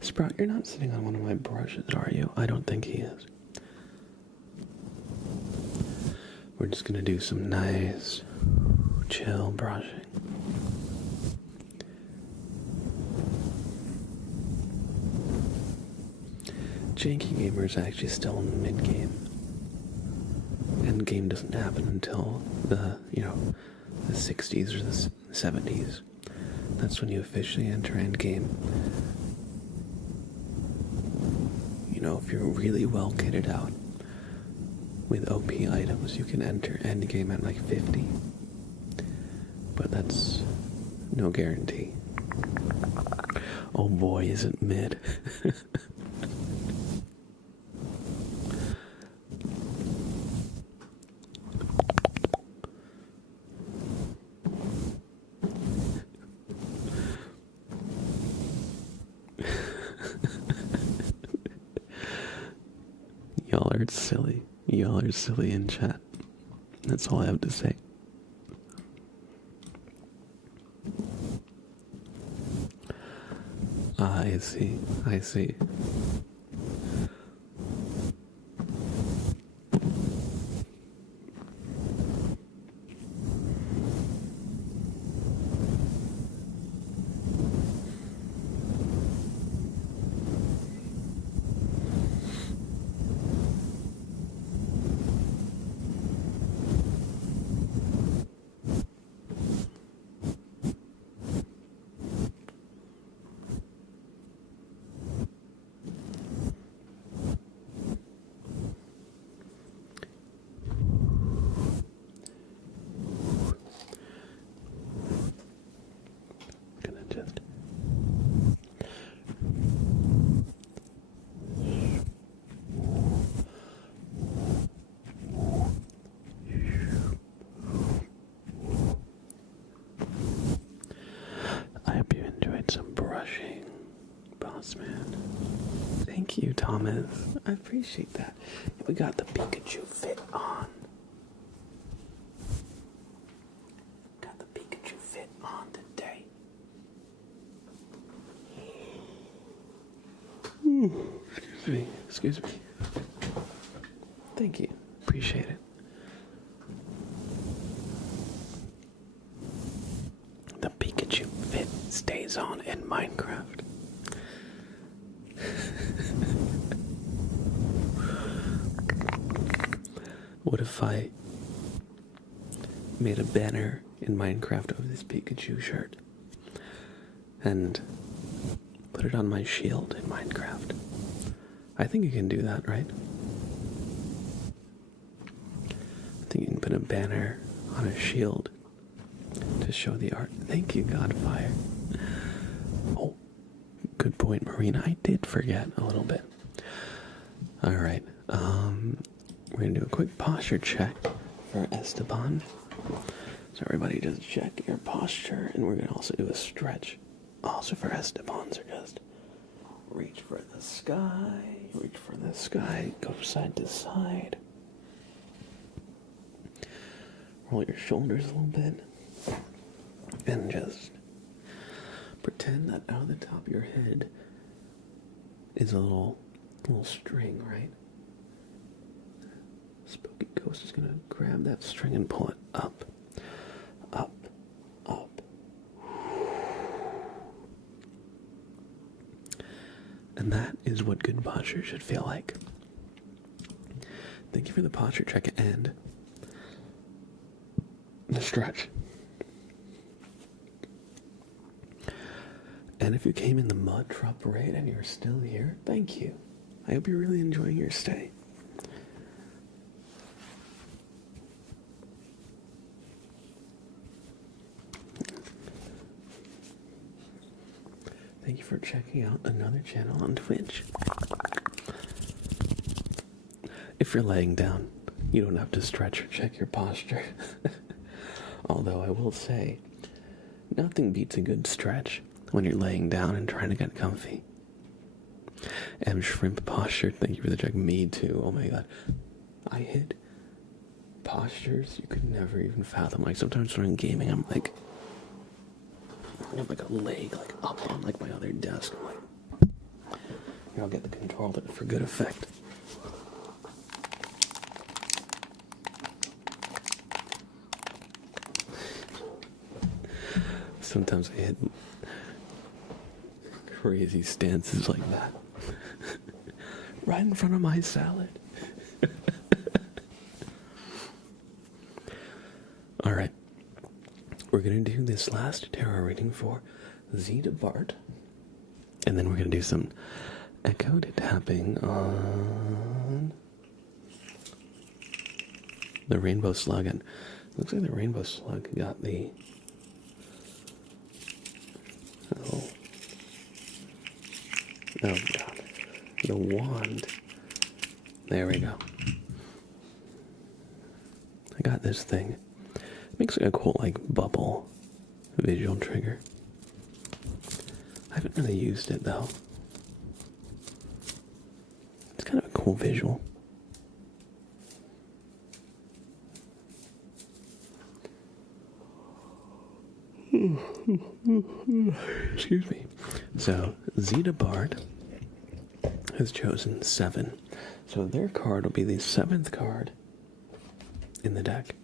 Sprout, you're not sitting on one of my brushes, are you? I don't think he is. We're just gonna do some nice, chill brushing. Janky Gamer's actually still in the mid-game. End game doesn't happen until the 60s or the 70s. That's when you officially enter end game. You know, if you're really well kitted out with OP items, you can enter end game at like 50. But that's no guarantee. Oh boy, is it mid. Y'all are silly in chat. That's all I have to say. I see. Thank you, Thomas. I appreciate that. We got the Pikachu fit on. Got the Pikachu fit on today. Excuse me. Thank you. Appreciate it. The Pikachu fit stays on in Minecraft. What if I made a banner in Minecraft of this Pikachu shirt and put it on my shield in Minecraft? I think you can do that, right? I think you can put a banner on a shield to show the art. Thank you, Godfire. Oh, good point, Marina. I did forget a little bit. Alright, we're gonna do a quick posture check for Esteban. So everybody just check your posture, and we're gonna also do a stretch also for Esteban. So just reach for the sky, go side to side. Roll your shoulders a little bit, and just pretend that out of the top of your head is a little string, right? Spooky Ghost is gonna grab that string and pull it up, up, up. And that is what good posture should feel like. Thank you for the posture check and the stretch. And if you came in the mud drop parade and you're still here, thank you. I hope you're really enjoying your stay. for checking out another channel on Twitch. If you're laying down, you don't have to stretch or check your posture. Although I will say, nothing beats a good stretch when you're laying down and trying to get comfy. M Shrimp Posture, thank you for the check. Me too, oh my god. I hit postures you could never even fathom. Like sometimes when I'm gaming, I'm like, I have like a leg like up on like my other desk. I'm like, here, I'll get the controller for good effect. Sometimes I hit crazy stances like that. Right in front of my salad. Alright. We're going to do this last tarot reading for Zeta Bart. And then we're going to do some echoed tapping on the Rainbow Slug. And it looks like the Rainbow Slug got the... Oh god. The wand. There we go. I got this thing. It makes like a cool like bubble visual trigger. I haven't really used it though. It's kind of a cool visual. Excuse me. So, Zeta Bard has chosen 7. So their card will be the 7th card in the deck.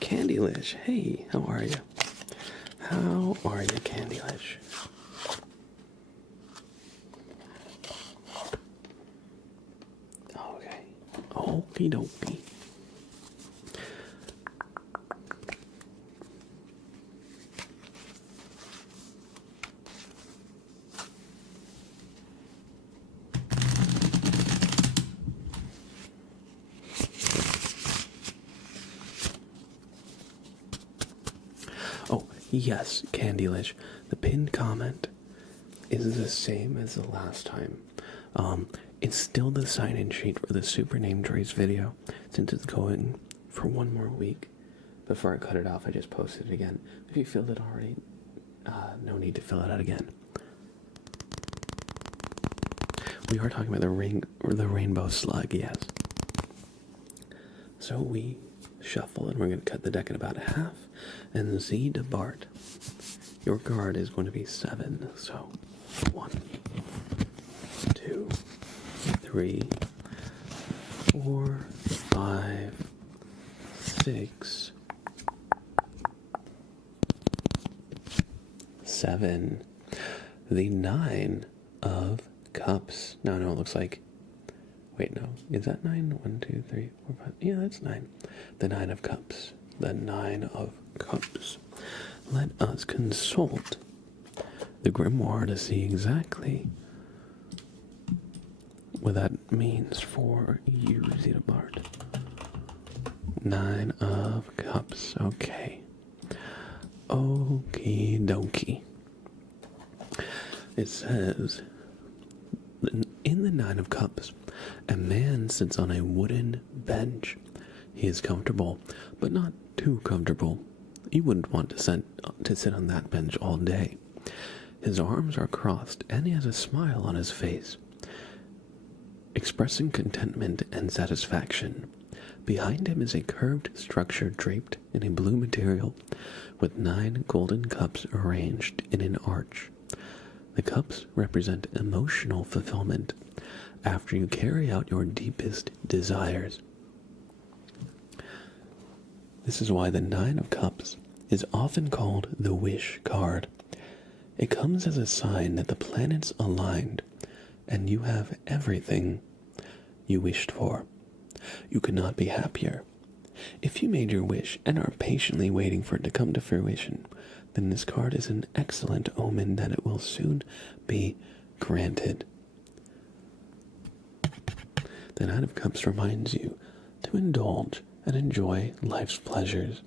Candylish, hey, how are you? How are you, Candylish? Okay. Okie dokie. Yes, Candylish. The pinned comment is the same as the last time. It's still the sign-in sheet for the Super Name Trace video, since it's going for one more week. Before I cut it off, I just posted it again. If you filled it already, no need to fill it out again. We are talking about the Rainbow Slug, yes. So we shuffle, and we're going to cut the deck in about half. And Zeta Bart, your card is going to be 7. So 1, 2, 3, 4, 5, 6, 7. The 9 of Cups. No, it looks like. Wait, no. Is that 9? 1, 2, 3, 4, 5. Yeah, that's 9. The 9 of Cups. The 9 of Cups. Let us consult the grimoire to see exactly what that means for you, Zeta Bart. 9 of Cups. Okay. Okie dokie. It says, in the 9 of Cups, a man sits on a wooden bench. He is comfortable, but not too comfortable. You wouldn't want to sit on that bench all day. His arms are crossed, and he has a smile on his face, expressing contentment and satisfaction. Behind him is a curved structure draped in a blue material, with 9 golden cups arranged in an arch. The cups represent emotional fulfillment after you carry out your deepest desires. This is why the 9 of Cups is often called the Wish card. It comes as a sign that the planets aligned and you have everything you wished for. You could not be happier. If you made your wish and are patiently waiting for it to come to fruition, then this card is an excellent omen that it will soon be granted. The 9 of Cups reminds you to indulge and enjoy life's pleasures.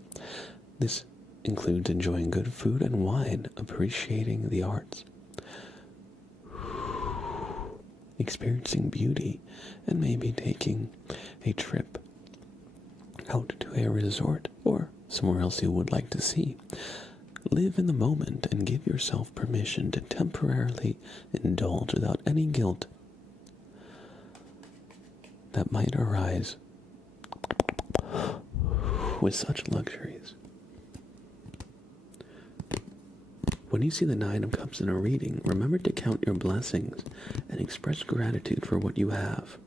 This includes enjoying good food and wine, appreciating the arts, experiencing beauty, and maybe taking a trip out to a resort or somewhere else you would like to see. Live in the moment and give yourself permission to temporarily indulge without any guilt that might arise with such luxuries. When you see the Nine of Cups in a reading, remember to count your blessings and express gratitude for what you have.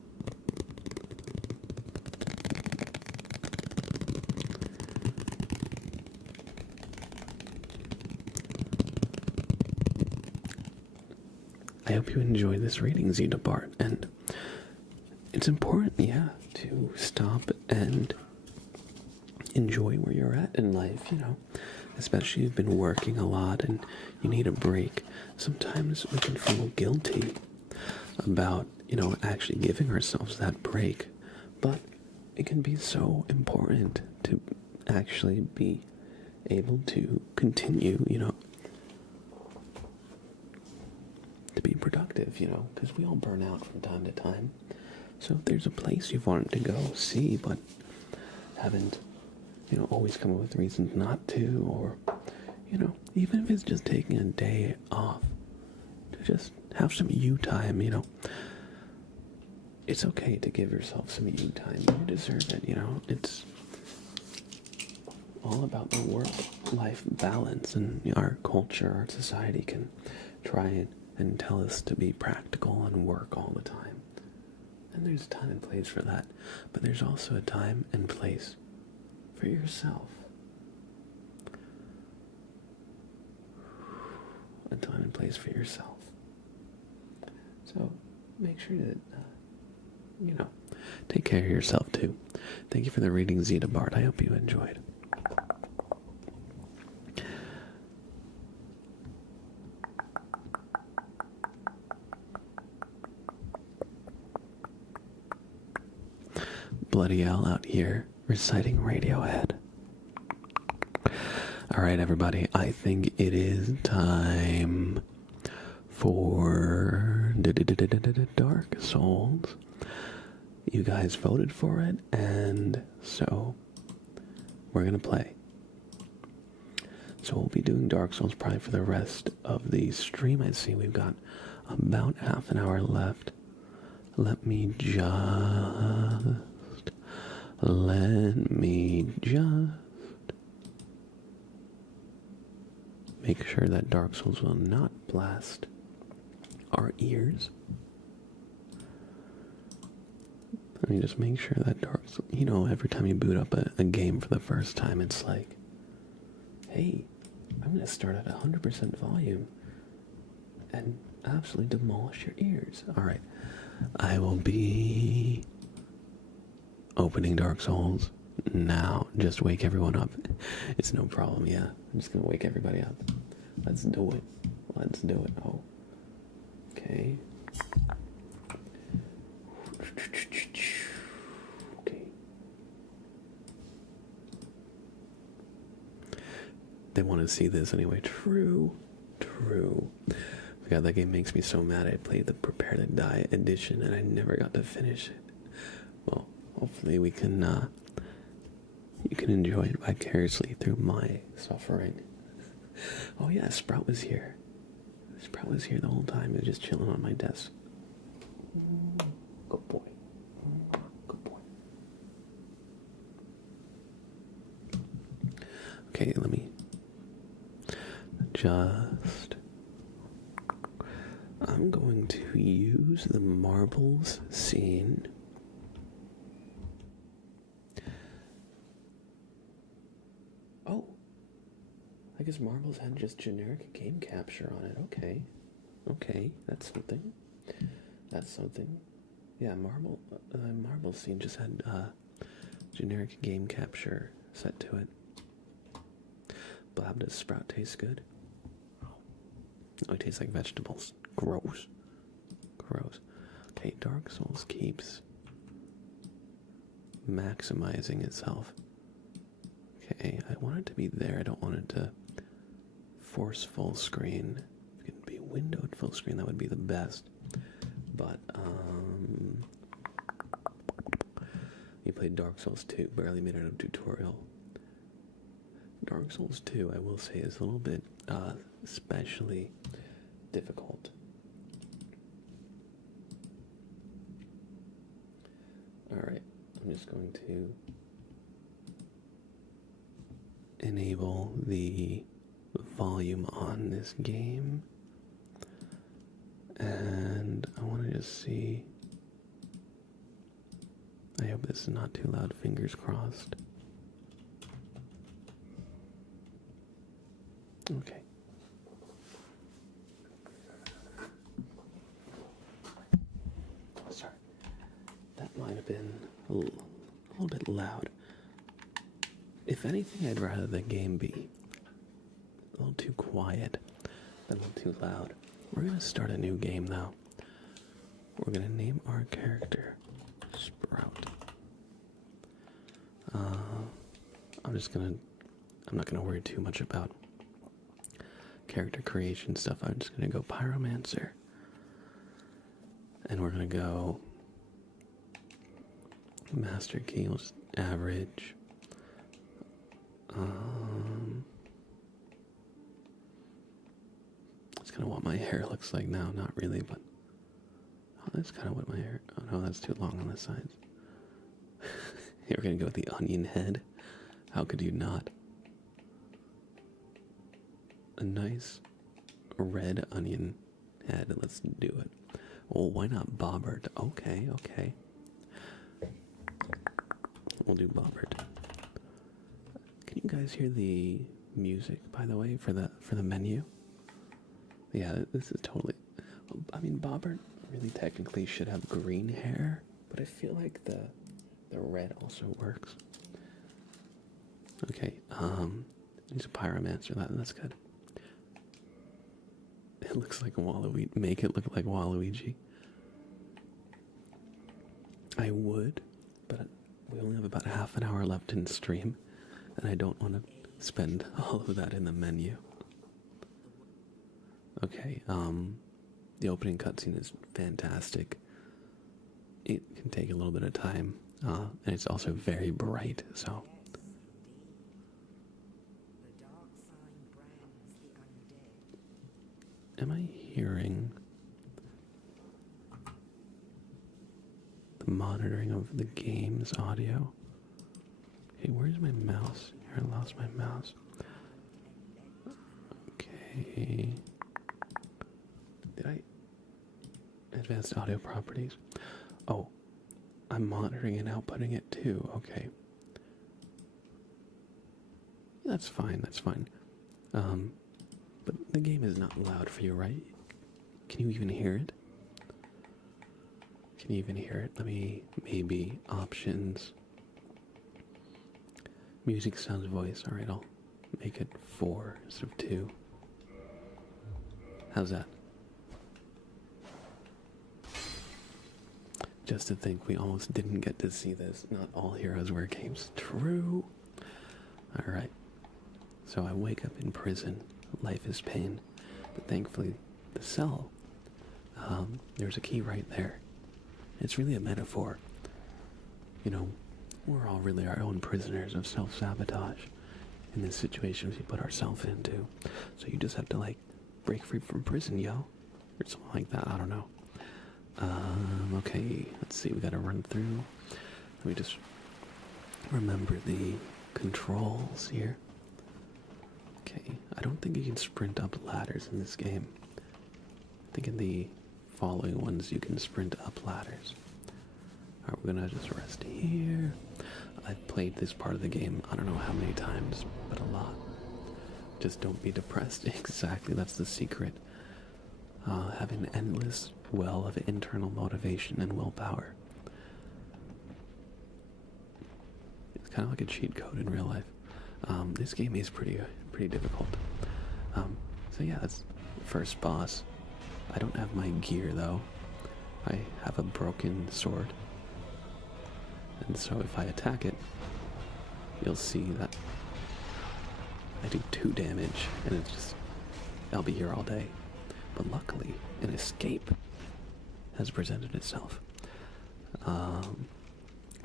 I hope you enjoy this reading, Zeta Bart, and it's important, to stop and enjoy where you're at in life, especially if you've been working a lot and you need a break. Sometimes we can feel guilty about, actually giving ourselves that break, but it can be so important to actually be able to continue, to be productive, because we all burn out from time to time. So if there's a place you've wanted to go see, but haven't, always come up with reasons not to, or, even if it's just taking a day off to just have some you time, it's okay to give yourself some you time. You deserve it, It's all about the work-life balance, and our culture, our society can try and tell us to be practical and work all the time. And there's a time and place for that, but there's also a time and place for yourself. A time and place for yourself. So make sure that, take care of yourself too. Thank you for the reading, Zeta Bart. I hope you enjoyed. Bloody L out here reciting Radiohead. Alright, everybody, I think it is time for Dark Souls. You guys voted for it, and so we're gonna play. So we'll be doing Dark Souls probably for the rest of the stream. I see we've got about half an hour left. Let me just make sure that Dark Souls will not blast our ears. Let me just make sure that Dark Souls, every time you boot up a game for the first time, it's like, hey, I'm going to start at 100% volume and absolutely demolish your ears. Alright, I will be opening Dark Souls now. Just wake everyone up. It's no problem, yeah. I'm just gonna wake everybody up. Let's do it. Let's do it. Oh. Okay. Okay. They want to see this anyway. True. God, that game makes me so mad. I played the Prepare to Die edition and I never got to finish it. Well, hopefully we can, you can enjoy it vicariously through my suffering. Oh yeah, Sprout was here. Sprout was here the whole time. He was just chilling on my desk. Good boy. Good boy. Okay, let me just... I'm going to use the marbles scene. Oh, I guess marbles had just generic game capture on it. Okay, that's something. Yeah, marble scene just had generic game capture set to it. Blab, does Sprout taste good? Oh, it tastes like vegetables. Gross. Okay, Dark Souls keeps maximizing itself. Okay. Okay, I want it to be there. I don't want it to force full screen. If it could be windowed full screen, that would be the best. But, you played Dark Souls 2, barely made it a tutorial. Dark Souls 2, I will say, is a little bit, especially difficult. Alright, I'm just going to enable the volume on this game. And I want to just see. I hope this is not too loud, fingers crossed. Okay. Sorry. That might have been a little bit loud. If anything, I'd rather the game be a little too quiet than a little too loud. We're going to start a new game now. We're going to name our character Sprout. I'm not going to worry too much about character creation stuff. I'm just going to go Pyromancer. And we're going to go Master Key, we'll just average. That's kind of what my hair looks like now. Not really, but that's kind of what my hair. Oh no, that's too long on the sides. You're gonna go with the onion head. How could you not? A nice red onion head. Let's do it. Well, why not Bobbert? Okay, okay. We'll do Bobbert. Can you guys hear the music, by the way, for the menu? Yeah, this is totally. I mean, Bobbert really technically should have green hair, but I feel like the red also works. Okay, he's a Pyromancer. That's good. It looks like Waluigi. Make it look like Waluigi. I would, but we only have about half an hour left in stream, and I don't want to spend all of that in the menu. Okay, the opening cutscene is fantastic. It can take a little bit of time, and it's also very bright, so. Am I hearing the monitoring of the game's audio? Okay, where's my mouse? Here, I lost my mouse. Okay. Did I? Advanced audio properties. Oh, I'm monitoring and outputting it too. Okay. That's fine, that's fine. But the game is not loud for you, right? Can you even hear it? Can you even hear it? Let me, maybe, options. Music, sounds, voice. Alright, I'll make it 4 instead of 2. How's that? Just to think we almost didn't get to see this. Not all heroes wear capes. True. Alright. So I wake up in prison. Life is pain. But thankfully, the cell, there's a key right there. It's really a metaphor. You know, we're all really our own prisoners of self-sabotage in this situation we put ourselves into. So you just have to, like, break free from prison, yo. Or something like that, I don't know. Okay, let's see, we gotta run through. Let me just remember the controls here. Okay, I don't think you can sprint up ladders in this game. I think in the following ones you can sprint up ladders. Alright, we're gonna just rest here. I've played this part of the game, I don't know how many times, but a lot. Just don't be depressed. Exactly, that's the secret. Have an endless well of internal motivation and willpower. It's kind of like a cheat code in real life. This game is pretty difficult. So yeah, that's the first boss. I don't have my gear though. I have a broken sword. And so if I attack it, you'll see that I do 2 damage, and it's just, I'll be here all day. But luckily, an escape has presented itself.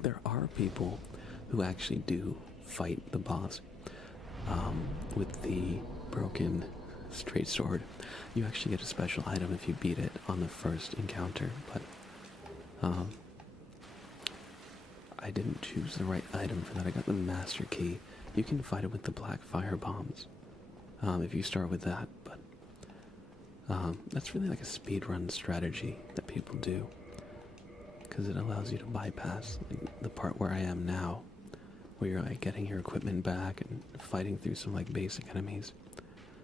There are people who actually do fight the boss with the broken straight sword. You actually get a special item if you beat it on the first encounter, but I didn't choose the right item for that. I got the master key. You can fight it with the black fire bombs if you start with that, but that's really like a speedrun strategy that people do, because it allows you to bypass like, the part where I am now, where you're like getting your equipment back and fighting through some like basic enemies.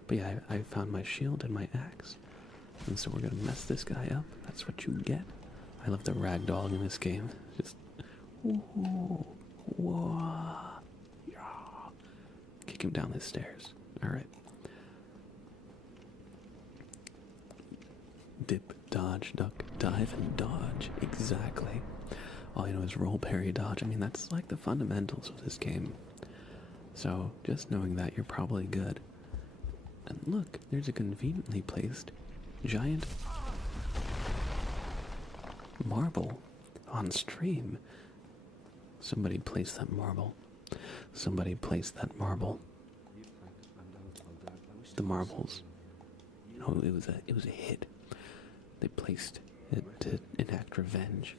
But yeah, I found my shield and my axe, and so we're gonna mess this guy up. That's what you get. I love the ragdoll in this game. Just whoa, whoa, yeah. Kick him down the stairs. All right. Dip, dodge, duck, dive, and dodge. Exactly. All you know is roll, parry, dodge. I mean, that's like the fundamentals of this game. So just knowing that, you're probably good. And look, there's a conveniently placed giant marble on stream. Somebody placed that marble. Somebody placed that marble. The marbles. You know, it was a hit. They placed it to enact revenge.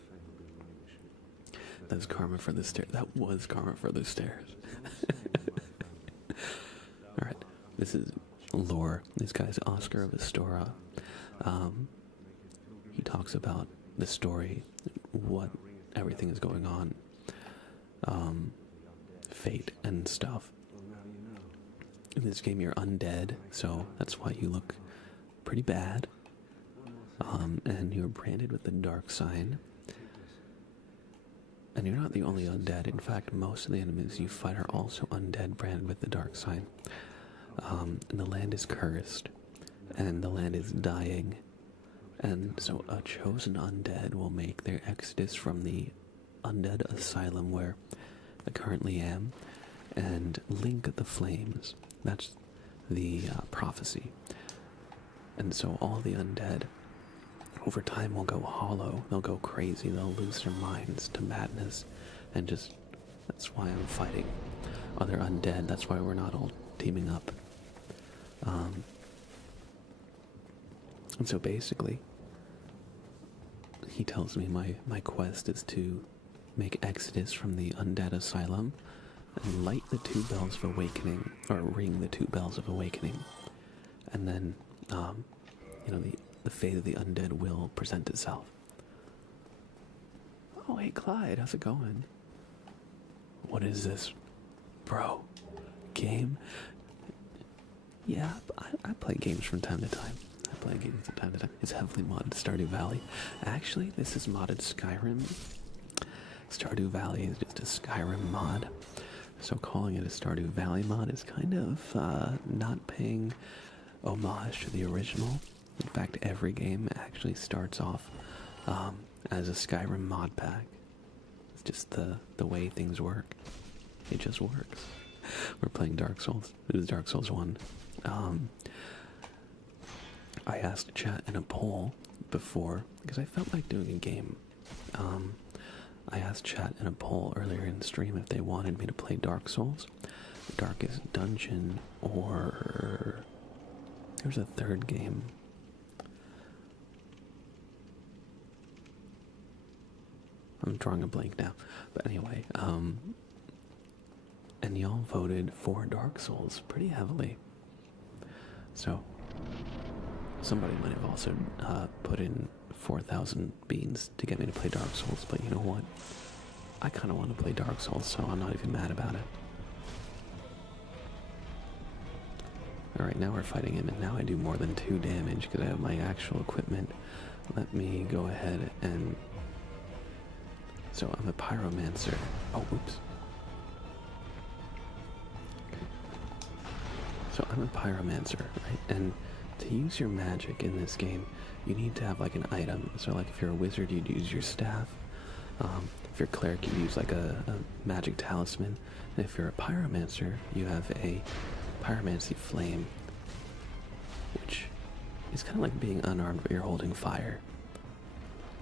That's karma for the stairs. That was karma for the stairs. Alright, this is lore. This guy's Oscar of Astora. He talks about the story, what everything is going on, fate and stuff. In this game you're undead, so that's why you look pretty bad. And you're branded with the dark sign. And you're not the only undead. In fact, most of the enemies you fight are also undead, branded with the dark sign. And the land is cursed, and the land is dying. And so a chosen undead will make their exodus from the undead asylum where I currently am, and link the flames. That's the prophecy. And so all the undead over time will go hollow, they'll go crazy, they'll lose their minds to madness, and just, that's why I'm fighting other undead, that's why we're not all teaming up. And so basically, he tells me my quest is to make exodus from the undead asylum and light the 2 bells of awakening, or ring the 2 bells of awakening, and then, you know, the fate of the undead will present itself. Oh, hey Clyde, how's it going? What is this, bro? Game? Yeah, I play games from time to time. It's heavily modded Stardew Valley. Actually, this is modded Skyrim. Stardew Valley is just a Skyrim mod. So calling it a Stardew Valley mod is kind of not paying homage to the original. In fact, every game actually starts off as a Skyrim mod pack. It's just the way things work. It just works. We're playing Dark Souls. This is Dark Souls 1. I asked chat in a poll before, because I felt like doing a game. I asked chat in a poll earlier in the stream if they wanted me to play Dark Souls, Darkest Dungeon, or there's a third game. I'm drawing a blank now. But anyway, and y'all voted for Dark Souls pretty heavily. So, somebody might have also put in 4,000 beans to get me to play Dark Souls, but you know what? I kind of want to play Dark Souls, so I'm not even mad about it. Alright, now we're fighting him, and now I do more than 2 damage because I have my actual equipment. Let me go ahead and... So I'm a pyromancer. Oh, oops. Okay. So I'm a pyromancer, right? And to use your magic in this game, you need to have like an item. So like if you're a wizard, you'd use your staff. If you're a cleric, you use like a magic talisman. And if you're a pyromancer, you have a Pyromancy Flame, which is kind of like being unarmed but you're holding fire.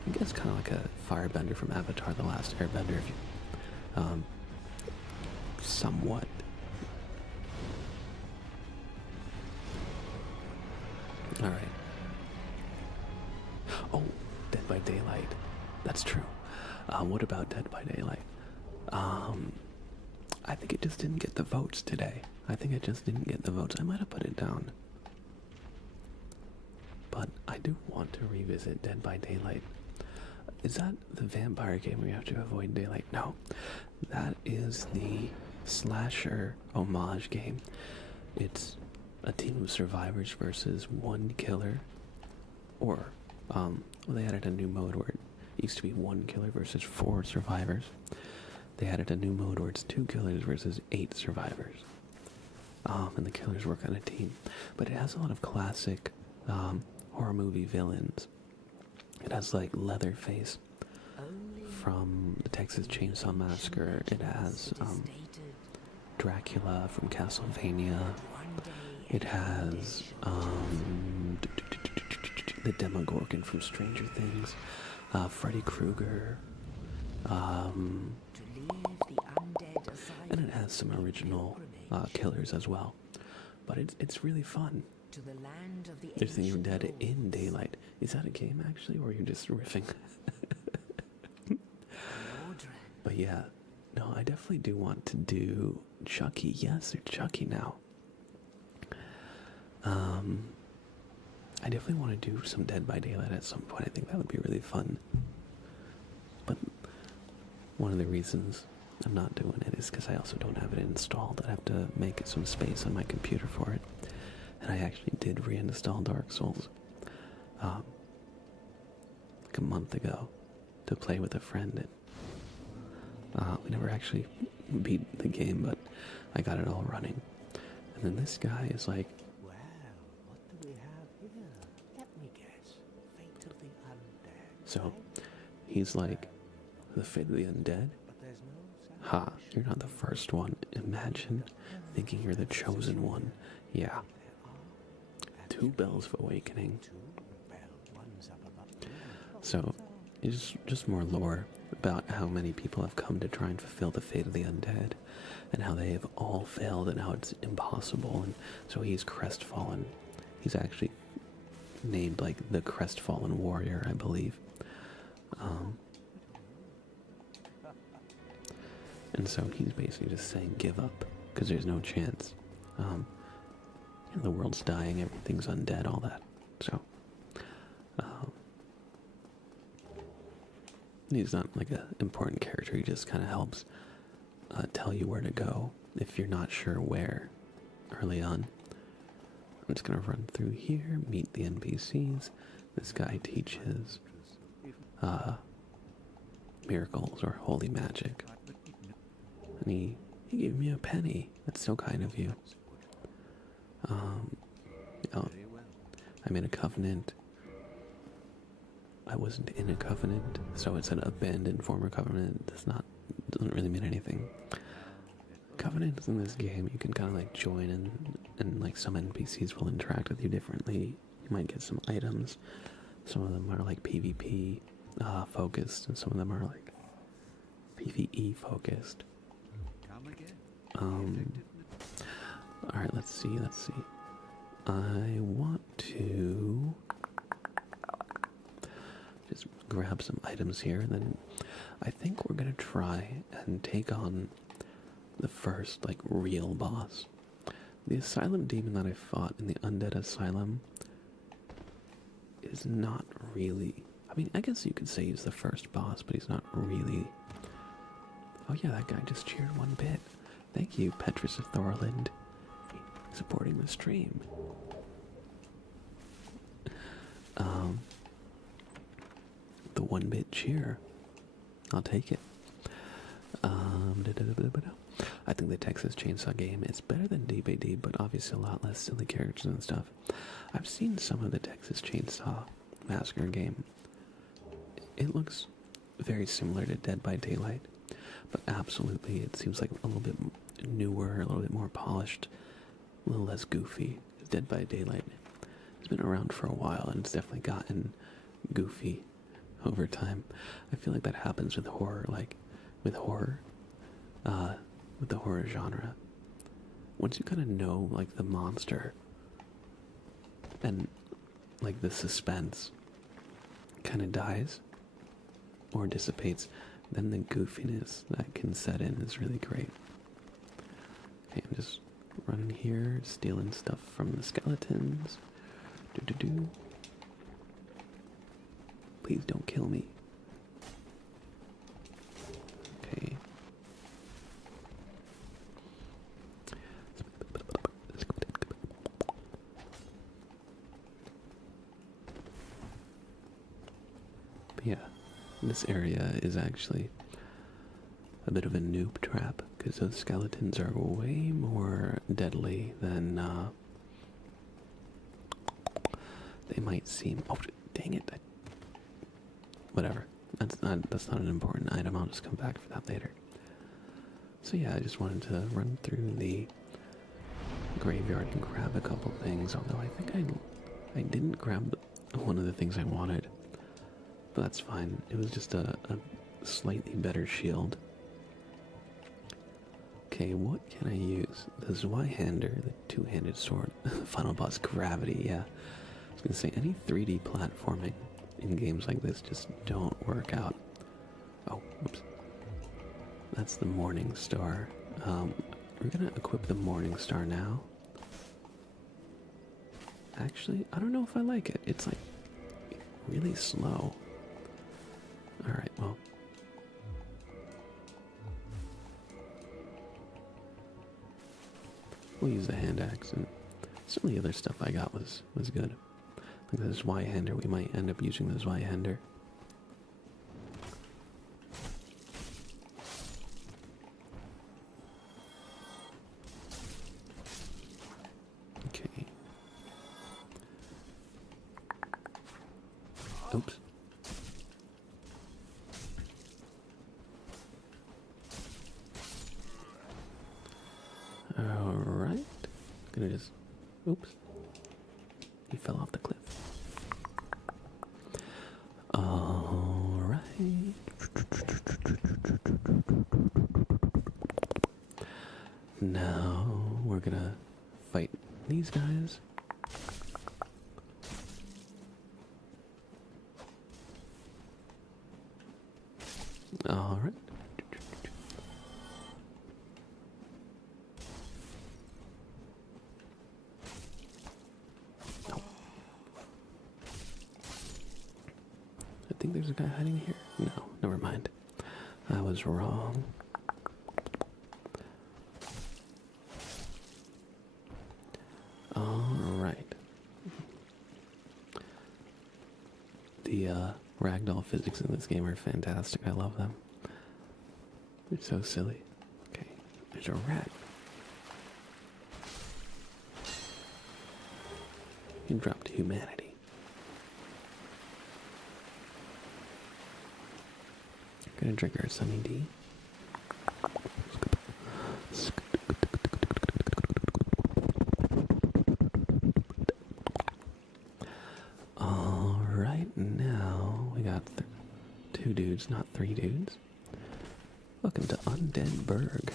I guess kind of like a firebender from Avatar: The Last Airbender, if you, somewhat. All right. Oh, Dead by Daylight. That's true. What about Dead by Daylight? I think it just didn't get the votes today. I think it just didn't get the votes. I might have put it down. But I do want to revisit Dead by Daylight. Is that the vampire game where you have to avoid daylight? No. That is the slasher homage game. It's a team of survivors versus one killer. Or, well, they added a new mode where it used to be one killer versus 4 survivors. They added a new mode where it's 2 killers versus 8 survivors. And the killers work on a team. But it has a lot of classic horror movie villains. It has like Leatherface from the Texas Chainsaw Massacre. It has Dracula from Castlevania. It has the Demogorgon from Stranger Things. Freddy Krueger. And it has some original killers as well. But it's really fun. They're thinking Dead in Daylight. Is that a game actually, or are you just riffing? But yeah, no, I definitely do want to do Chucky. Yes, they're Chucky now. I definitely want to do some Dead by Daylight at some point. I think that would be really fun. But one of the reasons I'm not doing it is because I also don't have it installed. I have to make some space on my computer for it. And I actually did reinstall Dark Souls like a month ago to play with a friend. And we never actually beat the game, but I got it all running. And then this guy is like, well, what do we have here? Let me guess. Fate of the Undead. so he's like, the fate of the undead? But there's no Ha, you're not the first one. Imagine thinking you're the chosen one. Yeah. 2 bells of awakening. So, it's just more lore about how many people have come to try and fulfill the fate of the undead, and how they have all failed, and how it's impossible. And so he's crestfallen. He's actually named like the crestfallen warrior, I believe. And so he's basically just saying give up, because there's no chance. The world's dying, everything's undead, all that. So, he's not like an important character. He just kind of helps tell you where to go if you're not sure where early on. I'm just going to run through here, meet the NPCs. This guy teaches miracles or holy magic. And he gave me a penny. That's so kind of you. I'm in a covenant. I wasn't in a covenant, so it's an abandoned former covenant. Doesn't really mean anything. Covenants in this game, you can kind of like join and like some NPCs will interact with you differently. You might get some items. Some of them are like PvP focused, and some of them are like PvE focused. Alright, let's see. I want to just grab some items here, and then I think we're gonna try and take on the first, like, real boss. The Asylum Demon that I fought in the Undead Asylum is not really... I mean, I guess you could say he's the first boss, but he's not really... Oh yeah, that guy just cheered 1 bit. Thank you, Petrus of Thorland, supporting the stream. The 1-bit cheer. I'll take it. I think the Texas Chainsaw game is better than DBD, but obviously a lot less silly characters and stuff. I've seen some of the Texas Chainsaw Massacre game. It looks very similar to Dead by Daylight, but absolutely it seems like a little bit newer, a little bit more polished. a little less goofy. Dead by Daylight, it's been around for a while, and it's definitely gotten goofy over time. I feel like that happens with horror, with horror, with the horror genre. Once you kind of know, the monster and, the suspense kind of dies or dissipates, then the goofiness that can set in is really great. Okay, I'm just running here, stealing stuff from the skeletons. Do. Please don't kill me. Okay. But yeah, this area is actually a bit of a noob trap, because those skeletons are way more deadly than they might seem. Oh, dang it. Whatever. That's not an important item. I'll just come back for that later. So yeah, I just wanted to run through the graveyard and grab a couple things, although I think I didn't grab one of the things I wanted. But that's fine. It was just a slightly better shield. Okay, what can I use? The Zweihander, the two-handed sword. Final boss, Gravity, yeah. I was gonna say, any 3D platforming in games like this just don't work out. Oh, whoops. That's the Morning Star. We're gonna equip the Morning Star now. Actually, I don't know if I like it. It's really slow. Alright, well. We'll use the hand axe, and some of the other stuff I got was good. Like the Zweihander, we might end up using the Zweihander. Okay. Oops. Alright. Gonna just... Oops. He fell off the cliff. Alright. Now we're gonna fight these guys. Alright. I think there's a guy hiding here. No, never mind. I was wrong. Alright. The ragdoll physics in this game are fantastic. I love them. They're so silly. Okay, there's a rat. He dropped humanity. Gonna drink our Sunny D. Alright, now we got two dudes, not three dudes. Welcome to Undead Berg.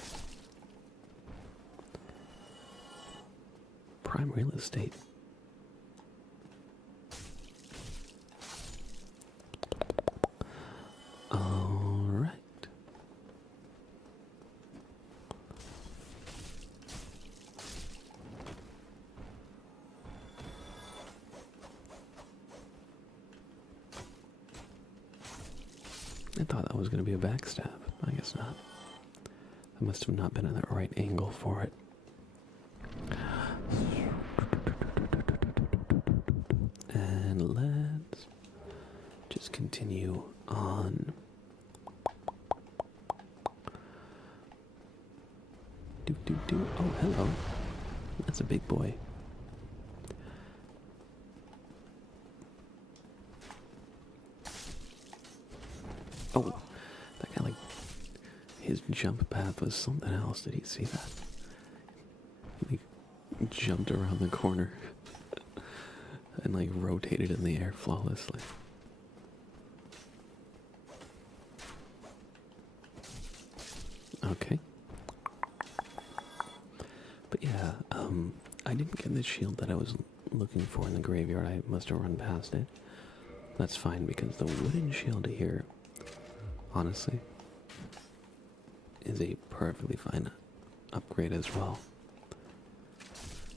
Prime real estate. Alright. I thought that was going to be a backstab. I guess not. I must have not been at the right angle for it. And let's just continue on. Oh, hello. That's a big boy. Oh, that guy, his jump path was something else. Did he see that? He jumped around the corner and like rotated in the air flawlessly. Okay. But yeah, I didn't get the shield that I was looking for in the graveyard. I must have run past it. That's fine because the wooden shield here, honestly, is a perfectly fine upgrade as well.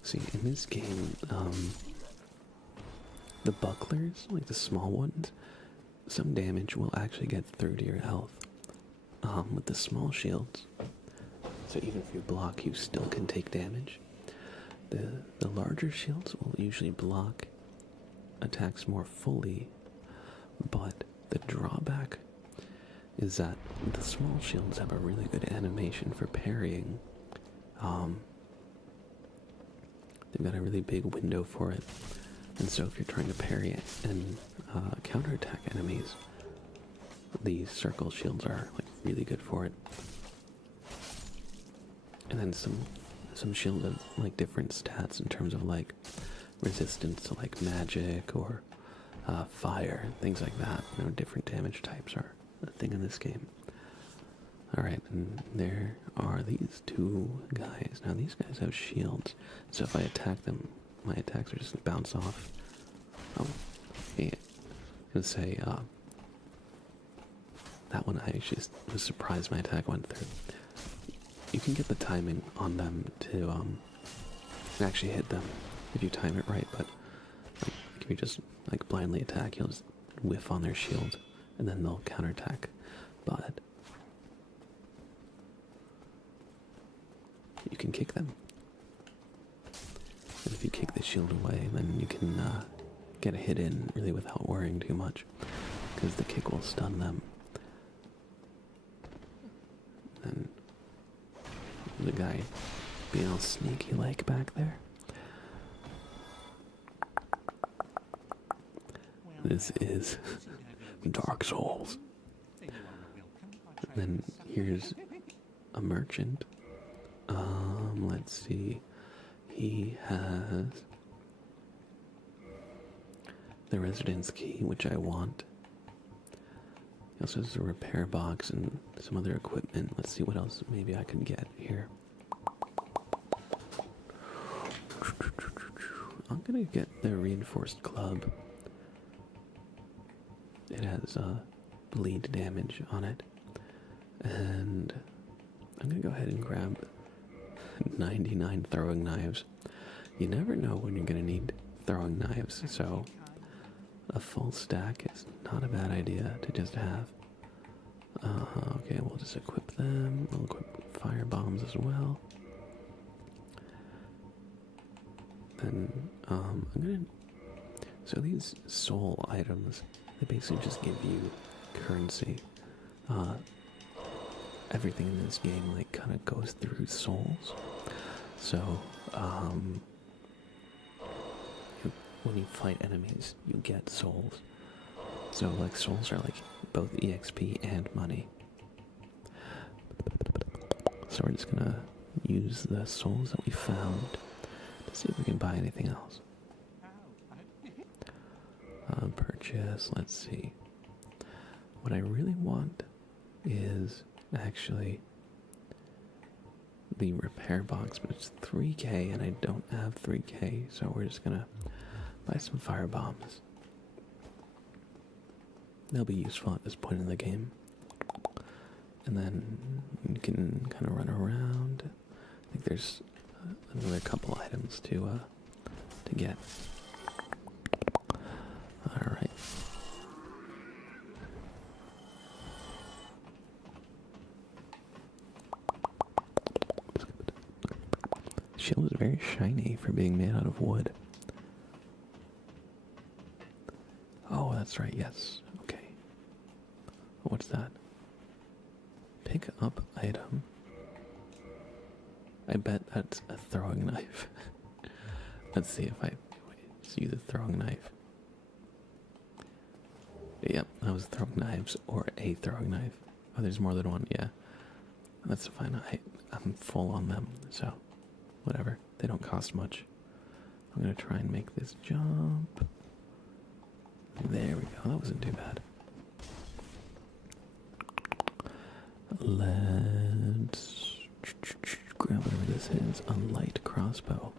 See, in this game, the bucklers, like the small ones, some damage will actually get through to your health. With the small shields, so even if you block, you still can take damage. The larger shields will usually block attacks more fully, but the drawback is that the small shields have a really good animation for parrying. They've got a really big window for it, and so if you're trying to parry it and counterattack enemies, these circle shields are like really good for it. And then some shields have like different stats in terms of like resistance to like magic or fire, things like that. You know, different damage types are a thing in this game. Alright, and there are these two guys. Now these guys have shields, so if I attack them, my attacks are just gonna bounce off. Oh, yeah. I'm gonna say, that one I actually was surprised my attack went through. You can get the timing on them to actually hit them if you time it right, but like, if you just like blindly attack, you'll just whiff on their shield and then they'll counterattack. But you can kick them. And if you kick the shield away, then you can get a hit in really without worrying too much, because the kick will stun them. And the guy being all sneaky like back there. This is Dark Souls. And then here's a merchant. Let's see. He has the residence key, which I want. He also has a repair box and some other equipment. Let's see what else maybe I can get here. I'm gonna get the reinforced club. It has bleed damage on it. And I'm gonna go ahead and grab 99 throwing knives. You never know when you're gonna need throwing knives, so a full stack is not a bad idea to just have. Okay, we'll just equip them. We'll equip fire bombs as well. Then I'm gonna. So these soul items, they basically just give you currency. Everything in this game like kind of goes through souls. So when you fight enemies, you get souls. So like souls are like both EXP and money. So we're just gonna use the souls that we found to see if we can buy anything else. Purchase, let's see. What I really want is actually the repair box, but it's 3k and I don't have 3k, so we're just gonna buy some fire bombs. They'll be useful at this point in the game. And then you can kind of run around. I think there's another couple items to get. Alright. The shield is very shiny for being made out of wood. Oh, that's right, yes. Okay. What's that? Pick up item. I bet that's a throwing knife. Let's see if let's use a throwing knife. Yep, that was throwing knives or a throwing knife. Oh, there's more than one, yeah. That's fine. I'm full on them, so whatever. They don't cost much. I'm gonna try and make this jump. There we go. That wasn't too bad. Let's grab whatever this is. A light crossbow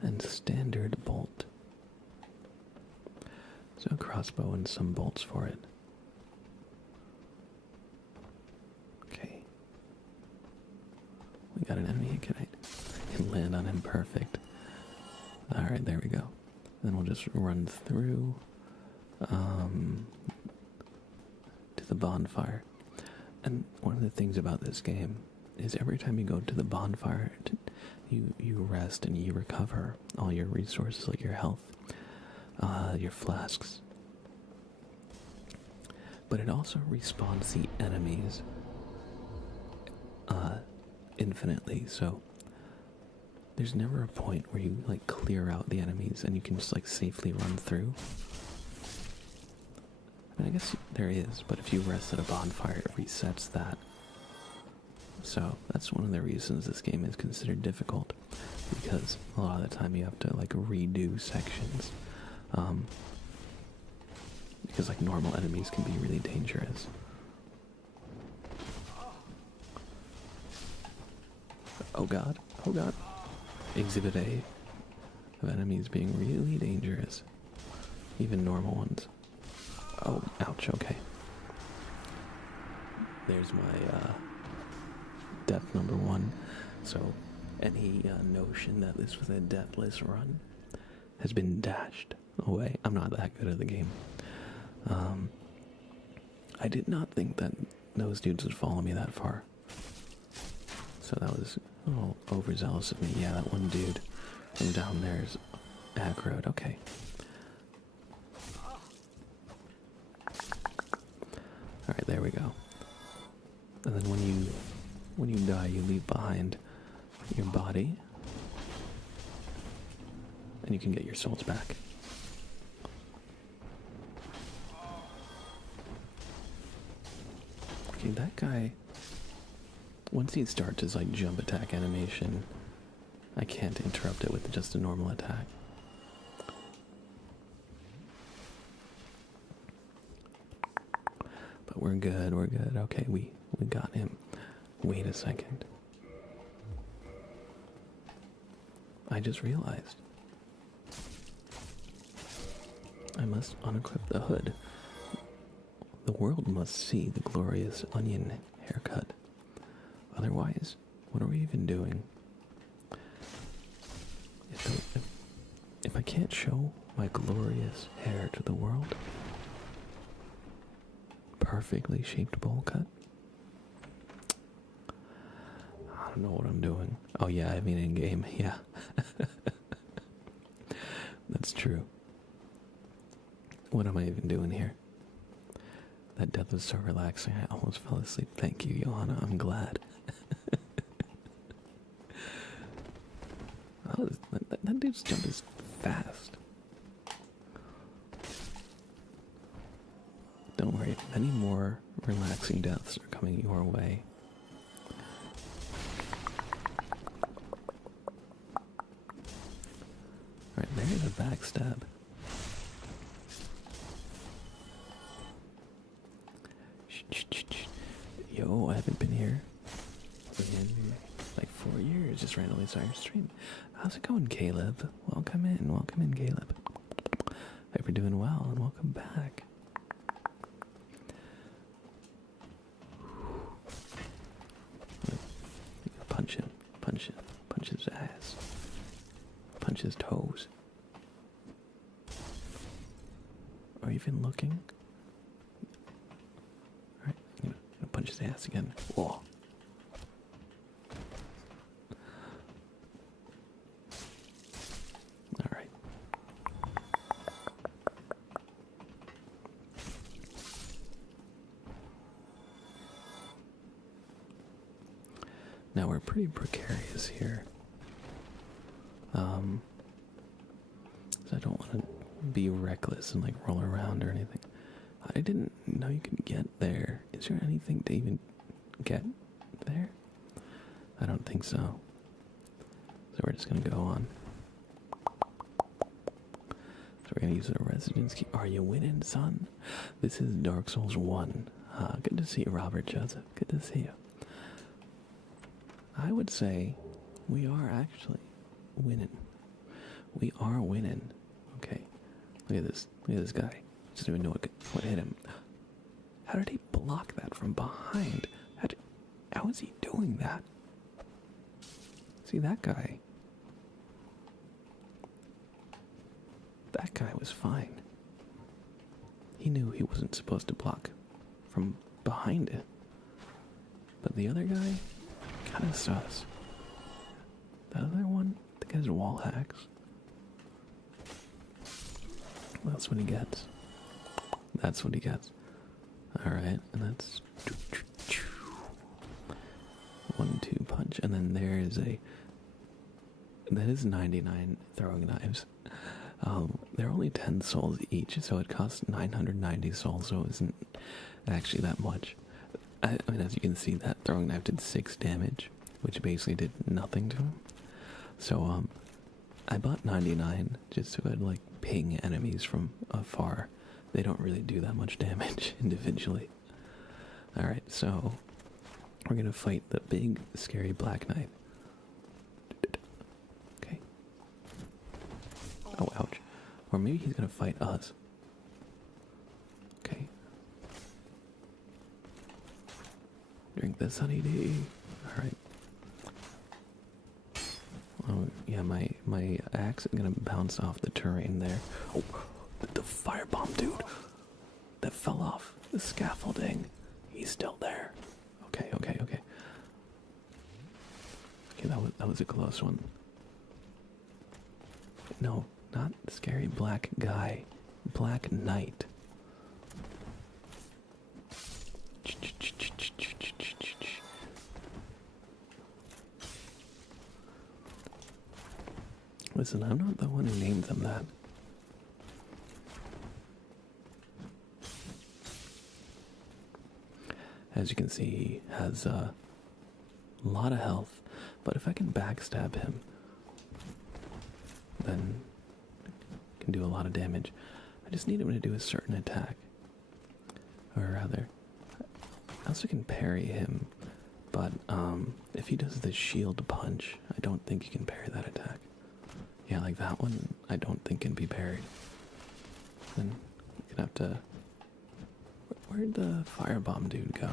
and standard bolt. So a crossbow and some bolts for it. Okay. We got an enemy. Can land on him? Perfect. Alright, there we go. Then we'll just run through to the bonfire. And one of the things about this game is every time you go to the bonfire, you rest and you recover all your resources, like your health, your flasks. But it also respawns the enemies infinitely, so there's never a point where you like clear out the enemies and you can just like safely run through. I mean, I guess there is, but if you rest at a bonfire, it resets that. So that's one of the reasons this game is considered difficult, because a lot of the time you have to like redo sections, because like normal enemies can be really dangerous. Oh god, oh god. Exhibit A of enemies being really dangerous, even normal ones. Oh, ouch, okay. There's my death number 1. So any notion that this was a deathless run has been dashed away. I'm not that good at the game. I did not think that those dudes would follow me that far. So that was a little overzealous of me. Yeah, that one dude from down there is aggroed. Okay. Alright, there we go. And then when you die, you leave behind your body. And you can get your souls back. Okay, that guy, once he starts his like jump attack animation, I can't interrupt it with just a normal attack. But we're good, we're good. Okay, we got him. Wait a second. I just realized I must unequip the hood. The world must see the glorious onion haircut. Otherwise, what are we even doing? If I can't show my glorious hair to the world, perfectly shaped bowl cut, I don't know what I'm doing. Oh yeah, I mean in game, yeah. That's true. What am I even doing here? That death was so relaxing, I almost fell asleep. Thank you, Johanna, I'm glad. Oh, that dude's jump is fast. Don't worry, if any more relaxing deaths are coming your way. Alright, there's a backstab. Yo, I haven't been here in like 4 years. Just randomly saw your stream. How's it going, Caleb? Welcome in, Caleb. Hope you're doing well, and welcome back. Punch him, punch his ass, punch his toes. Are you even looking? Alright, I'm gonna punch his ass again. Whoa. Alright. Now we're pretty precarious here. So I don't want to be reckless and like roll around or anything. I didn't know you could get there. Is there anything to even get there? I don't think so. Is we're just gonna go on. So we're gonna use the residence key. Are you winning, son? This is Dark Souls 1. Good to see you, Robert Joseph. Good to see you. I would say we are actually winning. We are winning. Okay. Look at this. Look at this guy. Doesn't even know what hit him. How did he block that from behind? How is he doing that? See, that guy. That guy was fine. He knew he wasn't supposed to block from behind it. But the other guy, kind of sus. The other one, the guy's wall hacks. That's what he gets. That's what he gets. Alright, and that's 1-2 punch, and then there is that is 99 throwing knives. They're only 10 souls each, so it costs 990 souls, so it isn't actually that much. I mean, as you can see, that throwing knife did 6 damage, which basically did nothing to him. So, I bought 99 just to like ping enemies from afar. They don't really do that much damage individually. Alright, so we're gonna fight the big, scary black knight. Okay. Oh, ouch. Or maybe he's gonna fight us. Okay. Drink this, honey D. Alright. Oh, yeah, my axe is gonna bounce off the terrain there. Oh, the firebomb dude that fell off the scaffolding. He's still there. Okay. Okay, that was a close one. No, not the scary black guy. Black Knight. Listen, I'm not the one who named them that. As you can see, he has a lot of health, but if I can backstab him, then I can do a lot of damage. I just need him to do a certain attack. Or rather, I also can parry him, but if he does the shield punch, I don't think he can parry that attack. Yeah, like that one, I don't think can be parried. Then you're gonna have to... Where'd the firebomb dude go?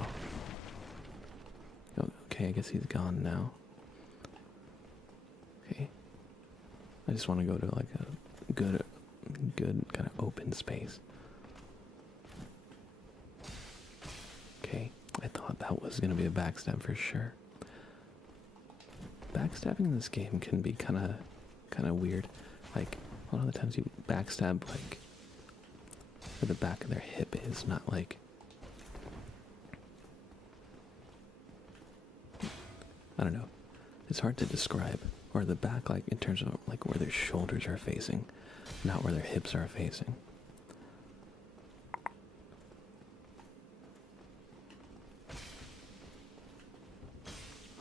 Oh, okay, I guess he's gone now. Okay. I just want to go to like a good kind of open space. Okay, I thought that was gonna be a backstab for sure. Backstabbing in this game can be kind of weird. Like a lot of the times you backstab like where the back of their hip is, not like I don't know. It's hard to describe. Or the back, like in terms of like where their shoulders are facing, not where their hips are facing.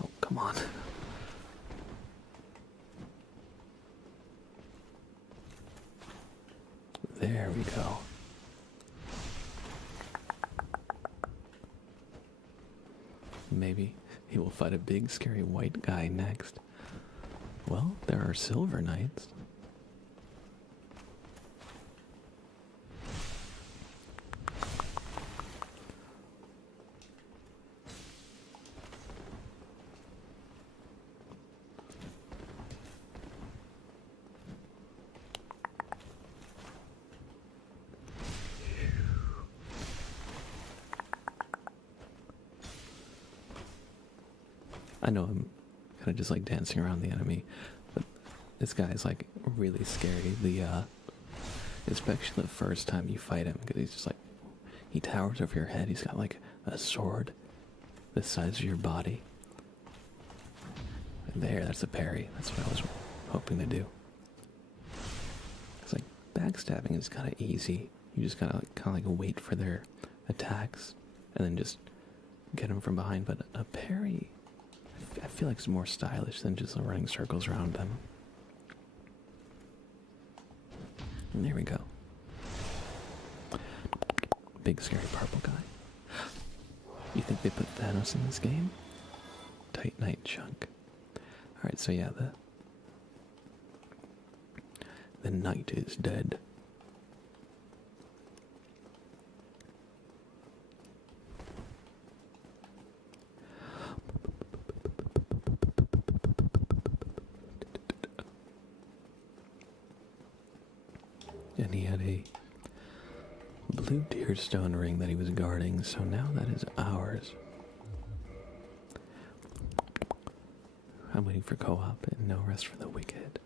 Oh, come on. There we go. Maybe he will fight a big, scary white guy next. Well, there are silver knights. I know I'm kind of just like dancing around the enemy, but this guy is like really scary. Especially the first time you fight him, because he's just like, he towers over your head. He's got like a sword the size of your body. And there, that's a parry. That's what I was hoping to do. It's like backstabbing is kind of easy. You just gotta kind of like wait for their attacks and then just get them from behind. But a parry I feel like it's more stylish than just running circles around them. And there we go. Big scary purple guy. You think they put Thanos in this game? Titanite chunk. Alright, so yeah, the knight is dead. And he had a blue deerstone ring that he was guarding, so now that is ours. I'm waiting for co-op and no rest for the wicked.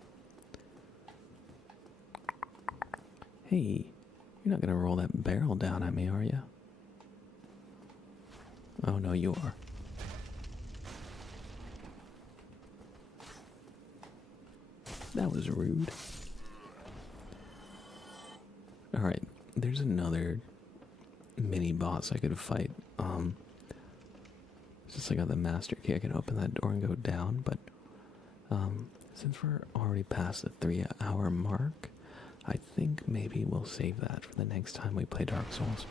Hey, you're not gonna roll that barrel down at me, are you? Oh no, you are. That was rude. Alright, there's another mini boss I could fight. Since I got the master key, I can open that door and go down, but since we're already past the 3-hour mark, I think maybe we'll save that for the next time we play Dark Souls.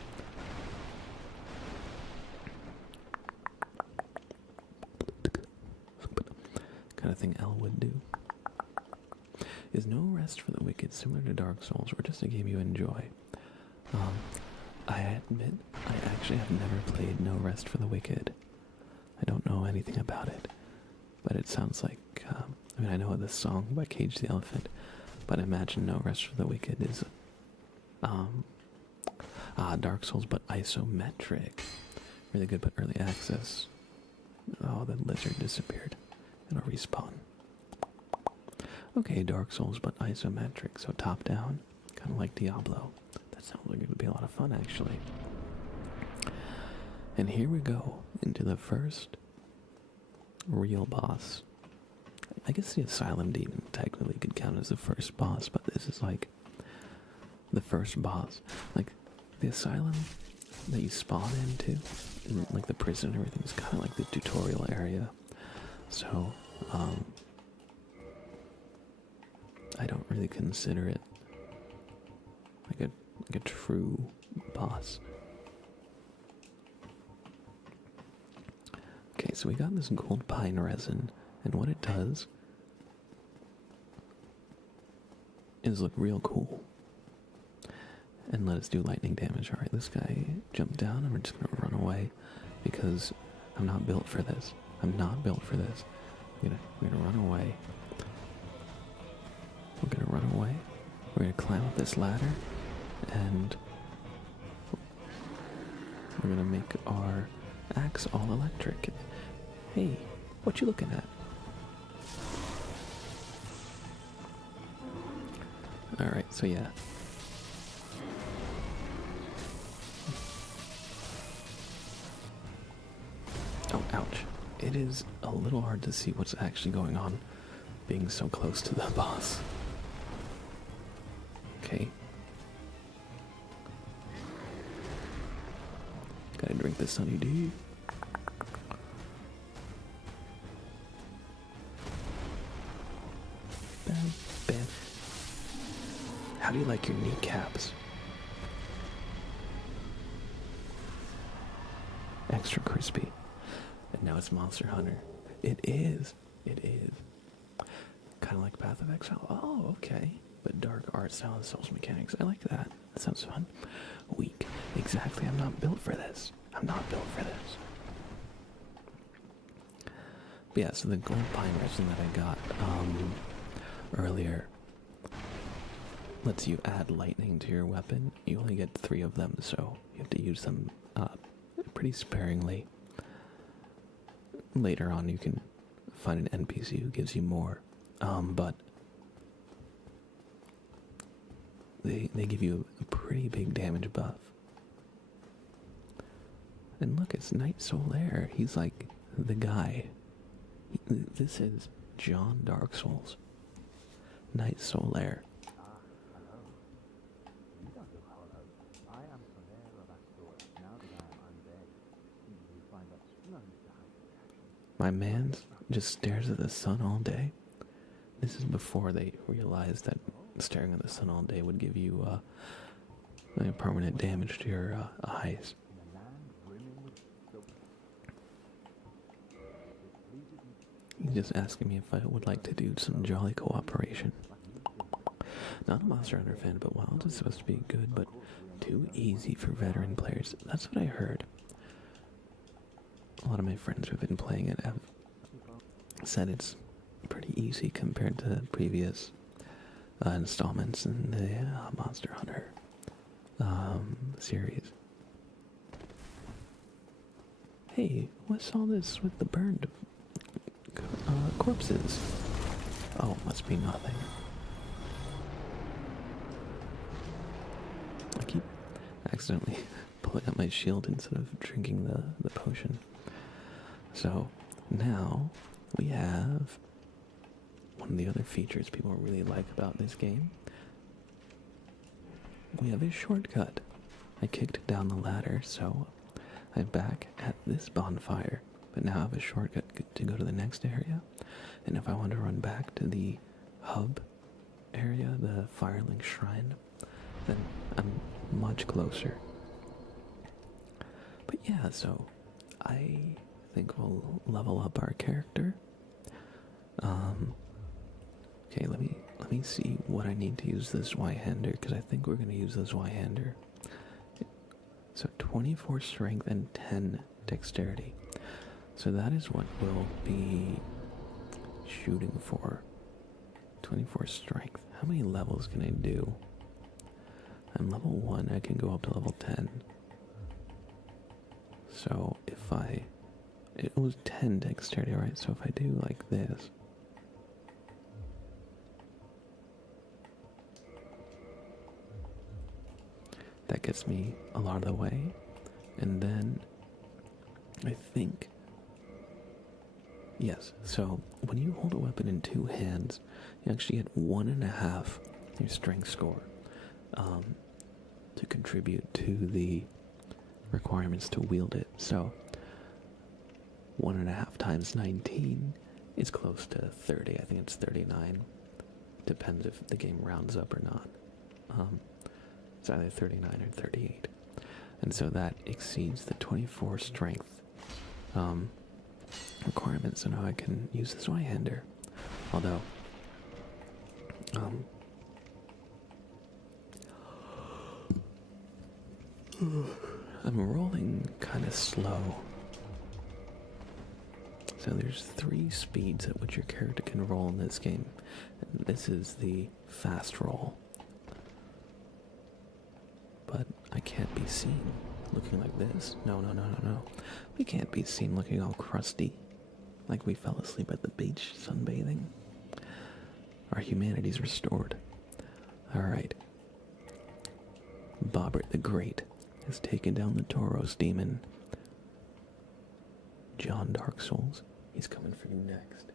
Kind of thing Elle would do. Is No Rest for the Wicked similar to Dark Souls, or just a game you enjoy? I admit, I actually have never played No Rest for the Wicked. I don't know anything about it, but it sounds like, I mean, I know this song by Cage the Elephant, but I imagine No Rest for the Wicked is, Dark Souls, but isometric. Really good, but early access. Oh, the lizard disappeared. It'll respawn. Okay, Dark Souls, but isometric, so top down, kind of like Diablo. That sounds like it would be a lot of fun, actually. And here we go, into the first real boss. I guess the Asylum Demon technically could count as the first boss, but this is like the first boss. Like, the Asylum that you spawn into, and like the prison and everything, is kind of like the tutorial area. So, I don't really consider it like a true boss. Okay, so we got this gold pine resin, and what it does is look real cool. And let us do lightning damage. Alright, this guy jumped down, and we're just gonna run away because I'm not built for this. I'm not built for this. We're gonna run away. We're gonna run away. We're gonna climb up this ladder, and we're gonna make our axe all electric. Hey, what you looking at? Alright, so yeah. Oh, ouch. It is a little hard to see what's actually going on being so close to the boss. Okay. Gotta drink this Sunny D. Bam, bam. How do you like your kneecaps? Extra crispy. And now it's Monster Hunter. It is. It is. Kind of like Path of Exile. Oh, okay. But dark art style and Souls mechanics. I like that. That sounds fun. Weak. Exactly. I'm not built for this. I'm not built for this. But yeah, so the gold pine resin that I got earlier lets you add lightning to your weapon. You only get 3 of them, so you have to use them pretty sparingly. Later on, you can find an NPC who gives you more, but they give you a pretty big damage buff. And look, it's Knight Solaire. He's like the guy. This is John Dark Souls. Knight Solaire. Hello. You don't look hollow. I am Solaire of Astor. Now that I am undead, you find that strange to hide reaction. My man just stares at the sun all day. This is before they realized that staring at the sun all day would give you permanent damage to your eyes. In a land brimming with silk. It pleases me He's just asking me if I would like to do some jolly cooperation. Not a Monster Hunter fan, but Wild is supposed to be good, but too easy for veteran players. That's what I heard. A lot of my friends who have been playing it have said it's pretty easy compared to previous installments in the Monster Hunter series. Hey, what's all this with the burned corpses? Oh, must be nothing. I keep accidentally pulling out my shield instead of drinking the potion. So now we have one of the other features people really like about this game. We have a shortcut. I kicked down the ladder, so I'm back at this bonfire, but now I have a shortcut to go to the next area. And if I want to run back to the hub area, the Firelink Shrine, then I'm much closer. But yeah, so I think we'll level up our character. Okay, let me see what I need to use this Y-hander, because I think we're going to use this Y-hander. So 24 strength and 10 dexterity. So that is what we'll be shooting for. 24 strength. How many levels can I do? I'm level 1, I can go up to level 10. So if it was 10 dexterity, right? So if I do like this. That gets me a lot of the way. And then I think, yes, so when you hold a weapon in two hands, you actually get 1.5 your strength score to contribute to the requirements to wield it. So 1.5 times 19 is close to 30. I think it's 39. Depends if the game rounds up or not. It's either 39 or 38. And so that exceeds the 24 strength requirement. So now I can use this Y-hander. Although, I'm rolling kind of slow. So there's 3 speeds at which your character can roll in this game. And this is the fast roll. But I can't be seen looking like this. No. We can't be seen looking all crusty, like we fell asleep at the beach sunbathing. Our humanity's restored. Alright. Bobbert the Great has taken down the Tauros demon. John Dark Souls, he's coming for you next.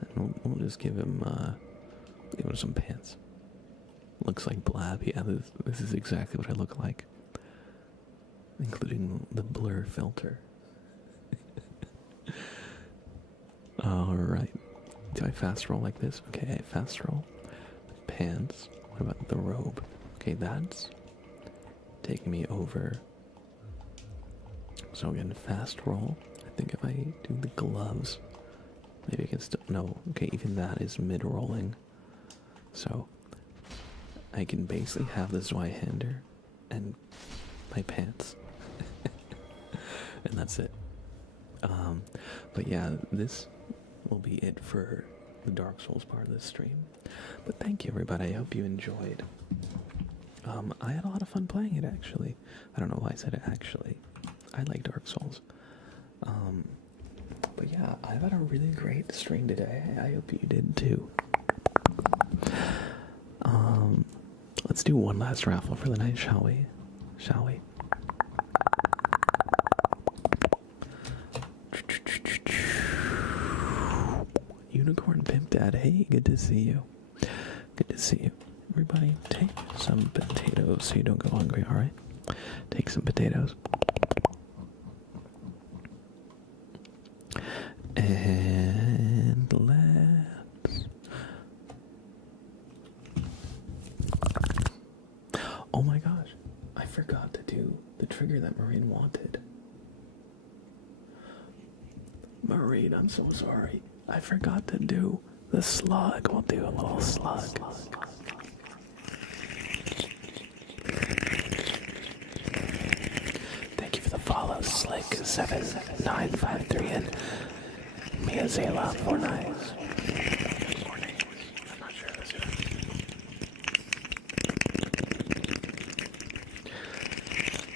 And we'll just give him some pants. Looks like Blab. Yeah, this is exactly what I look like. Including the blur filter. Alright. Do I fast roll like this? Okay, I fast roll. Pants. What about the robe? Okay, that's taking me over. So again, fast roll. I think if I do the gloves, maybe I can still... No, okay, even that is mid-rolling. So I can basically have this Y-hander and my pants. And that's it. But yeah, this will be it for the Dark Souls part of this stream. But thank you, everybody. I hope you enjoyed. I had a lot of fun playing it, actually. I don't know why I said it, actually. I like Dark Souls. But yeah, I've had a really great stream today. I hope you did too. Let's do one last raffle for the night, shall we? Shall we? Unicorn Pimp Dad, hey, good to see you. Good to see you. Everybody, take some potatoes so you don't go hungry, alright? Take some potatoes. trigger that Marine wanted. Marine, I'm so sorry. I forgot to do the slug. We'll do a little slug. Thank you for the follow, Slick7953 and Mia Zayla 49. I'm not sure this is.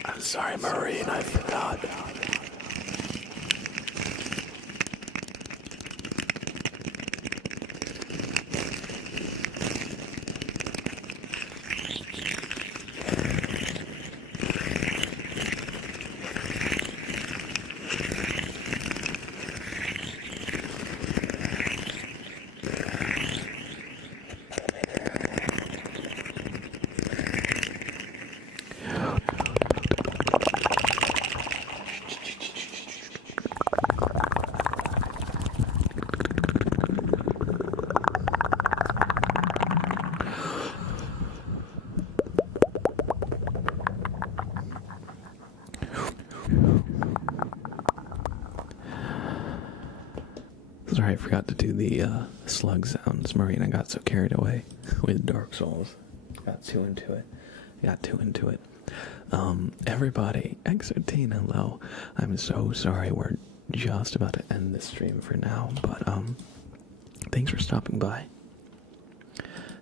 I'm sorry, Marine, I forgot. Sorry, I forgot to do the slug sounds. Marine, I got so carried away with Dark Souls. Got too into it. Everybody, X13, hello. I'm so sorry. We're just about to end this stream for now, but thanks for stopping by.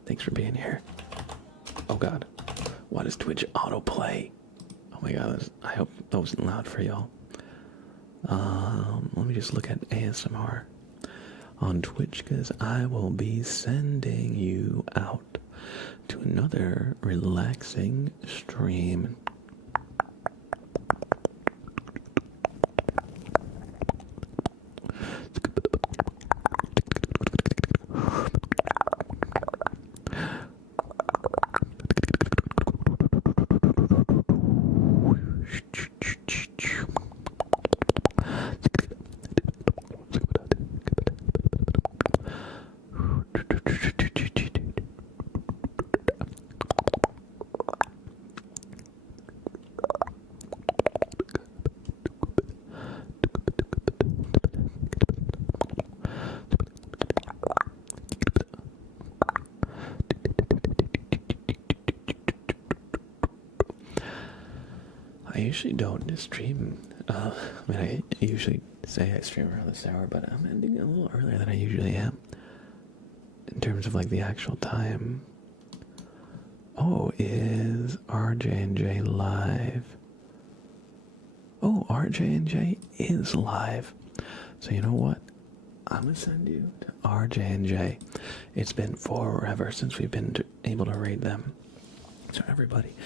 Thanks for being here. Oh God, why does Twitch autoplay? Oh my God, I hope that wasn't loud for y'all. Let me just look at ASMR on Twitch, because I will be sending you out to another relaxing stream. I usually don't stream. I usually say I stream around this hour, but I'm ending a little earlier than I usually am. In terms of like the actual time. Oh, is RJ&J live? Oh, RJ&J is live. So you know what? I'm gonna send you to RJ&J. It's been forever since we've been able to raid them. So everybody,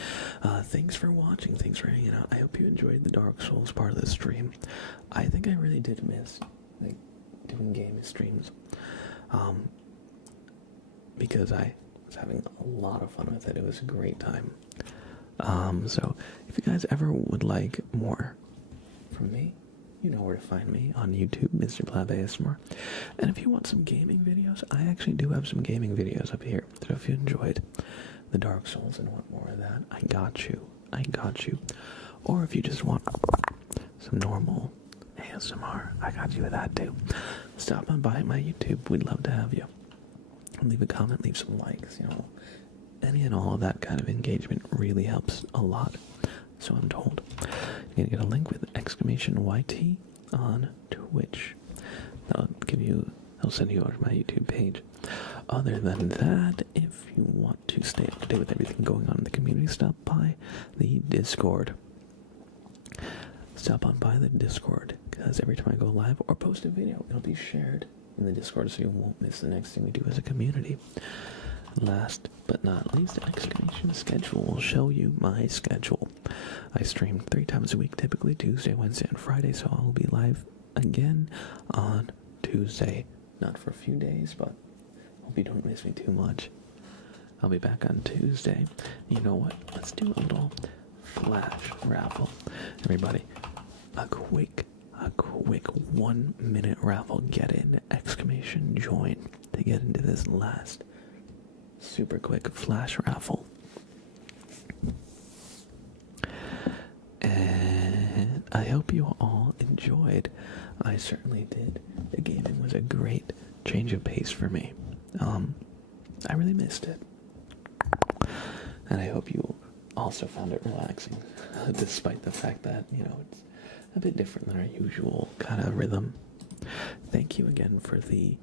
thanks for watching, thanks for hanging out. I hope you enjoyed the Dark Souls part of the stream. I think I really did miss like doing game streams, because I was having a lot of fun with it. It was a great time. So if you guys ever would like more from me, you know where to find me on YouTube, Mr. Blab ASMR. And if you want some gaming videos, I actually do have some gaming videos up here. So if you enjoyed the Dark Souls and want more of that, I got you. Or if you just want some normal ASMR, I got you with that too. Stop on by my YouTube. We'd love to have you. Leave a comment, leave some likes, any and all of that kind of engagement really helps a lot. So I'm told. You're gonna get a link with !YT on Twitch. That'll send you over to my YouTube page. Other than that, if you want to stay up to date with everything going on in the community, stop by the Discord. Stop on by the Discord, because every time I go live or post a video, it'll be shared in the Discord, so you won't miss the next thing we do as a community. Last but not least, !schedule will show you my schedule. I stream 3 times a week, typically Tuesday, Wednesday, and Friday, so I will be live again on Tuesday. Not for a few days, but hope you don't miss me too much. I'll be back on Tuesday. You know what? Let's do a little flash raffle. Everybody, a quick 1 minute raffle. Get in, !join to get into this last super quick flash raffle. And I hope you all enjoyed. I certainly did. The gaming was a great change of pace for me. I really missed it. And I hope you also found it relaxing, despite the fact that, it's a bit different than our usual kind of rhythm. Thank you again for the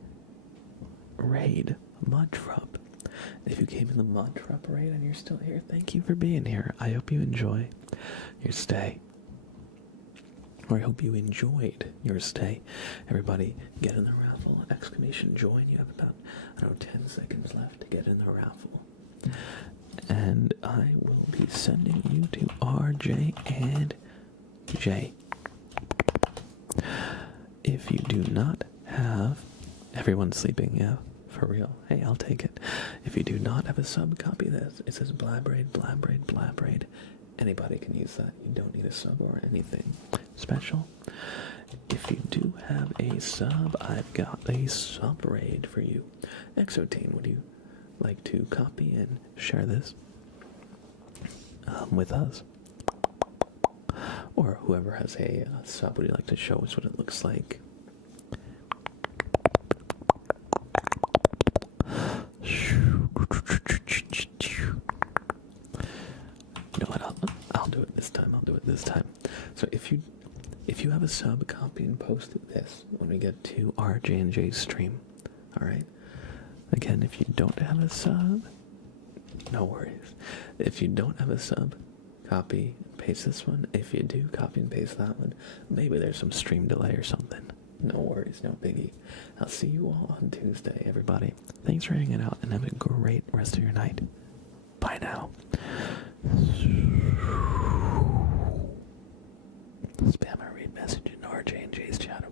raid, Mud Drop. If you came in the Mud Drop raid and you're still here, thank you for being here. I hope you enjoy your stay. Or I hope you enjoyed your stay. Everybody, get in the raffle. Exclamation join. You have about, 10 seconds left to get in the raffle. And I will be sending you to RJ and J. If you do not have... Everyone's sleeping, yeah, for real. Hey, I'll take it. If you do not have a sub, copy this. It says Blabraid, Blabraid, Blabraid. Anybody can use that. You don't need a sub or anything special. If you do have a sub, I've got a sub raid for you. Exotane, would you like to copy and share this with us? Or whoever has a sub, would you like to show us what it looks like? You know what? I'll do it this time. I'll do it this time. So if you have a sub, copy and post this when we get to our J&J stream. All right. Again, if you don't have a sub, no worries. If you don't have a sub, copy and paste this one. If you do, copy and paste that one. Maybe there's some stream delay or something. No worries, no biggie. I'll see you all on Tuesday, everybody. Thanks for hanging out and have a great rest of your night. Bye now. Spam or read message in RJ and J's chat.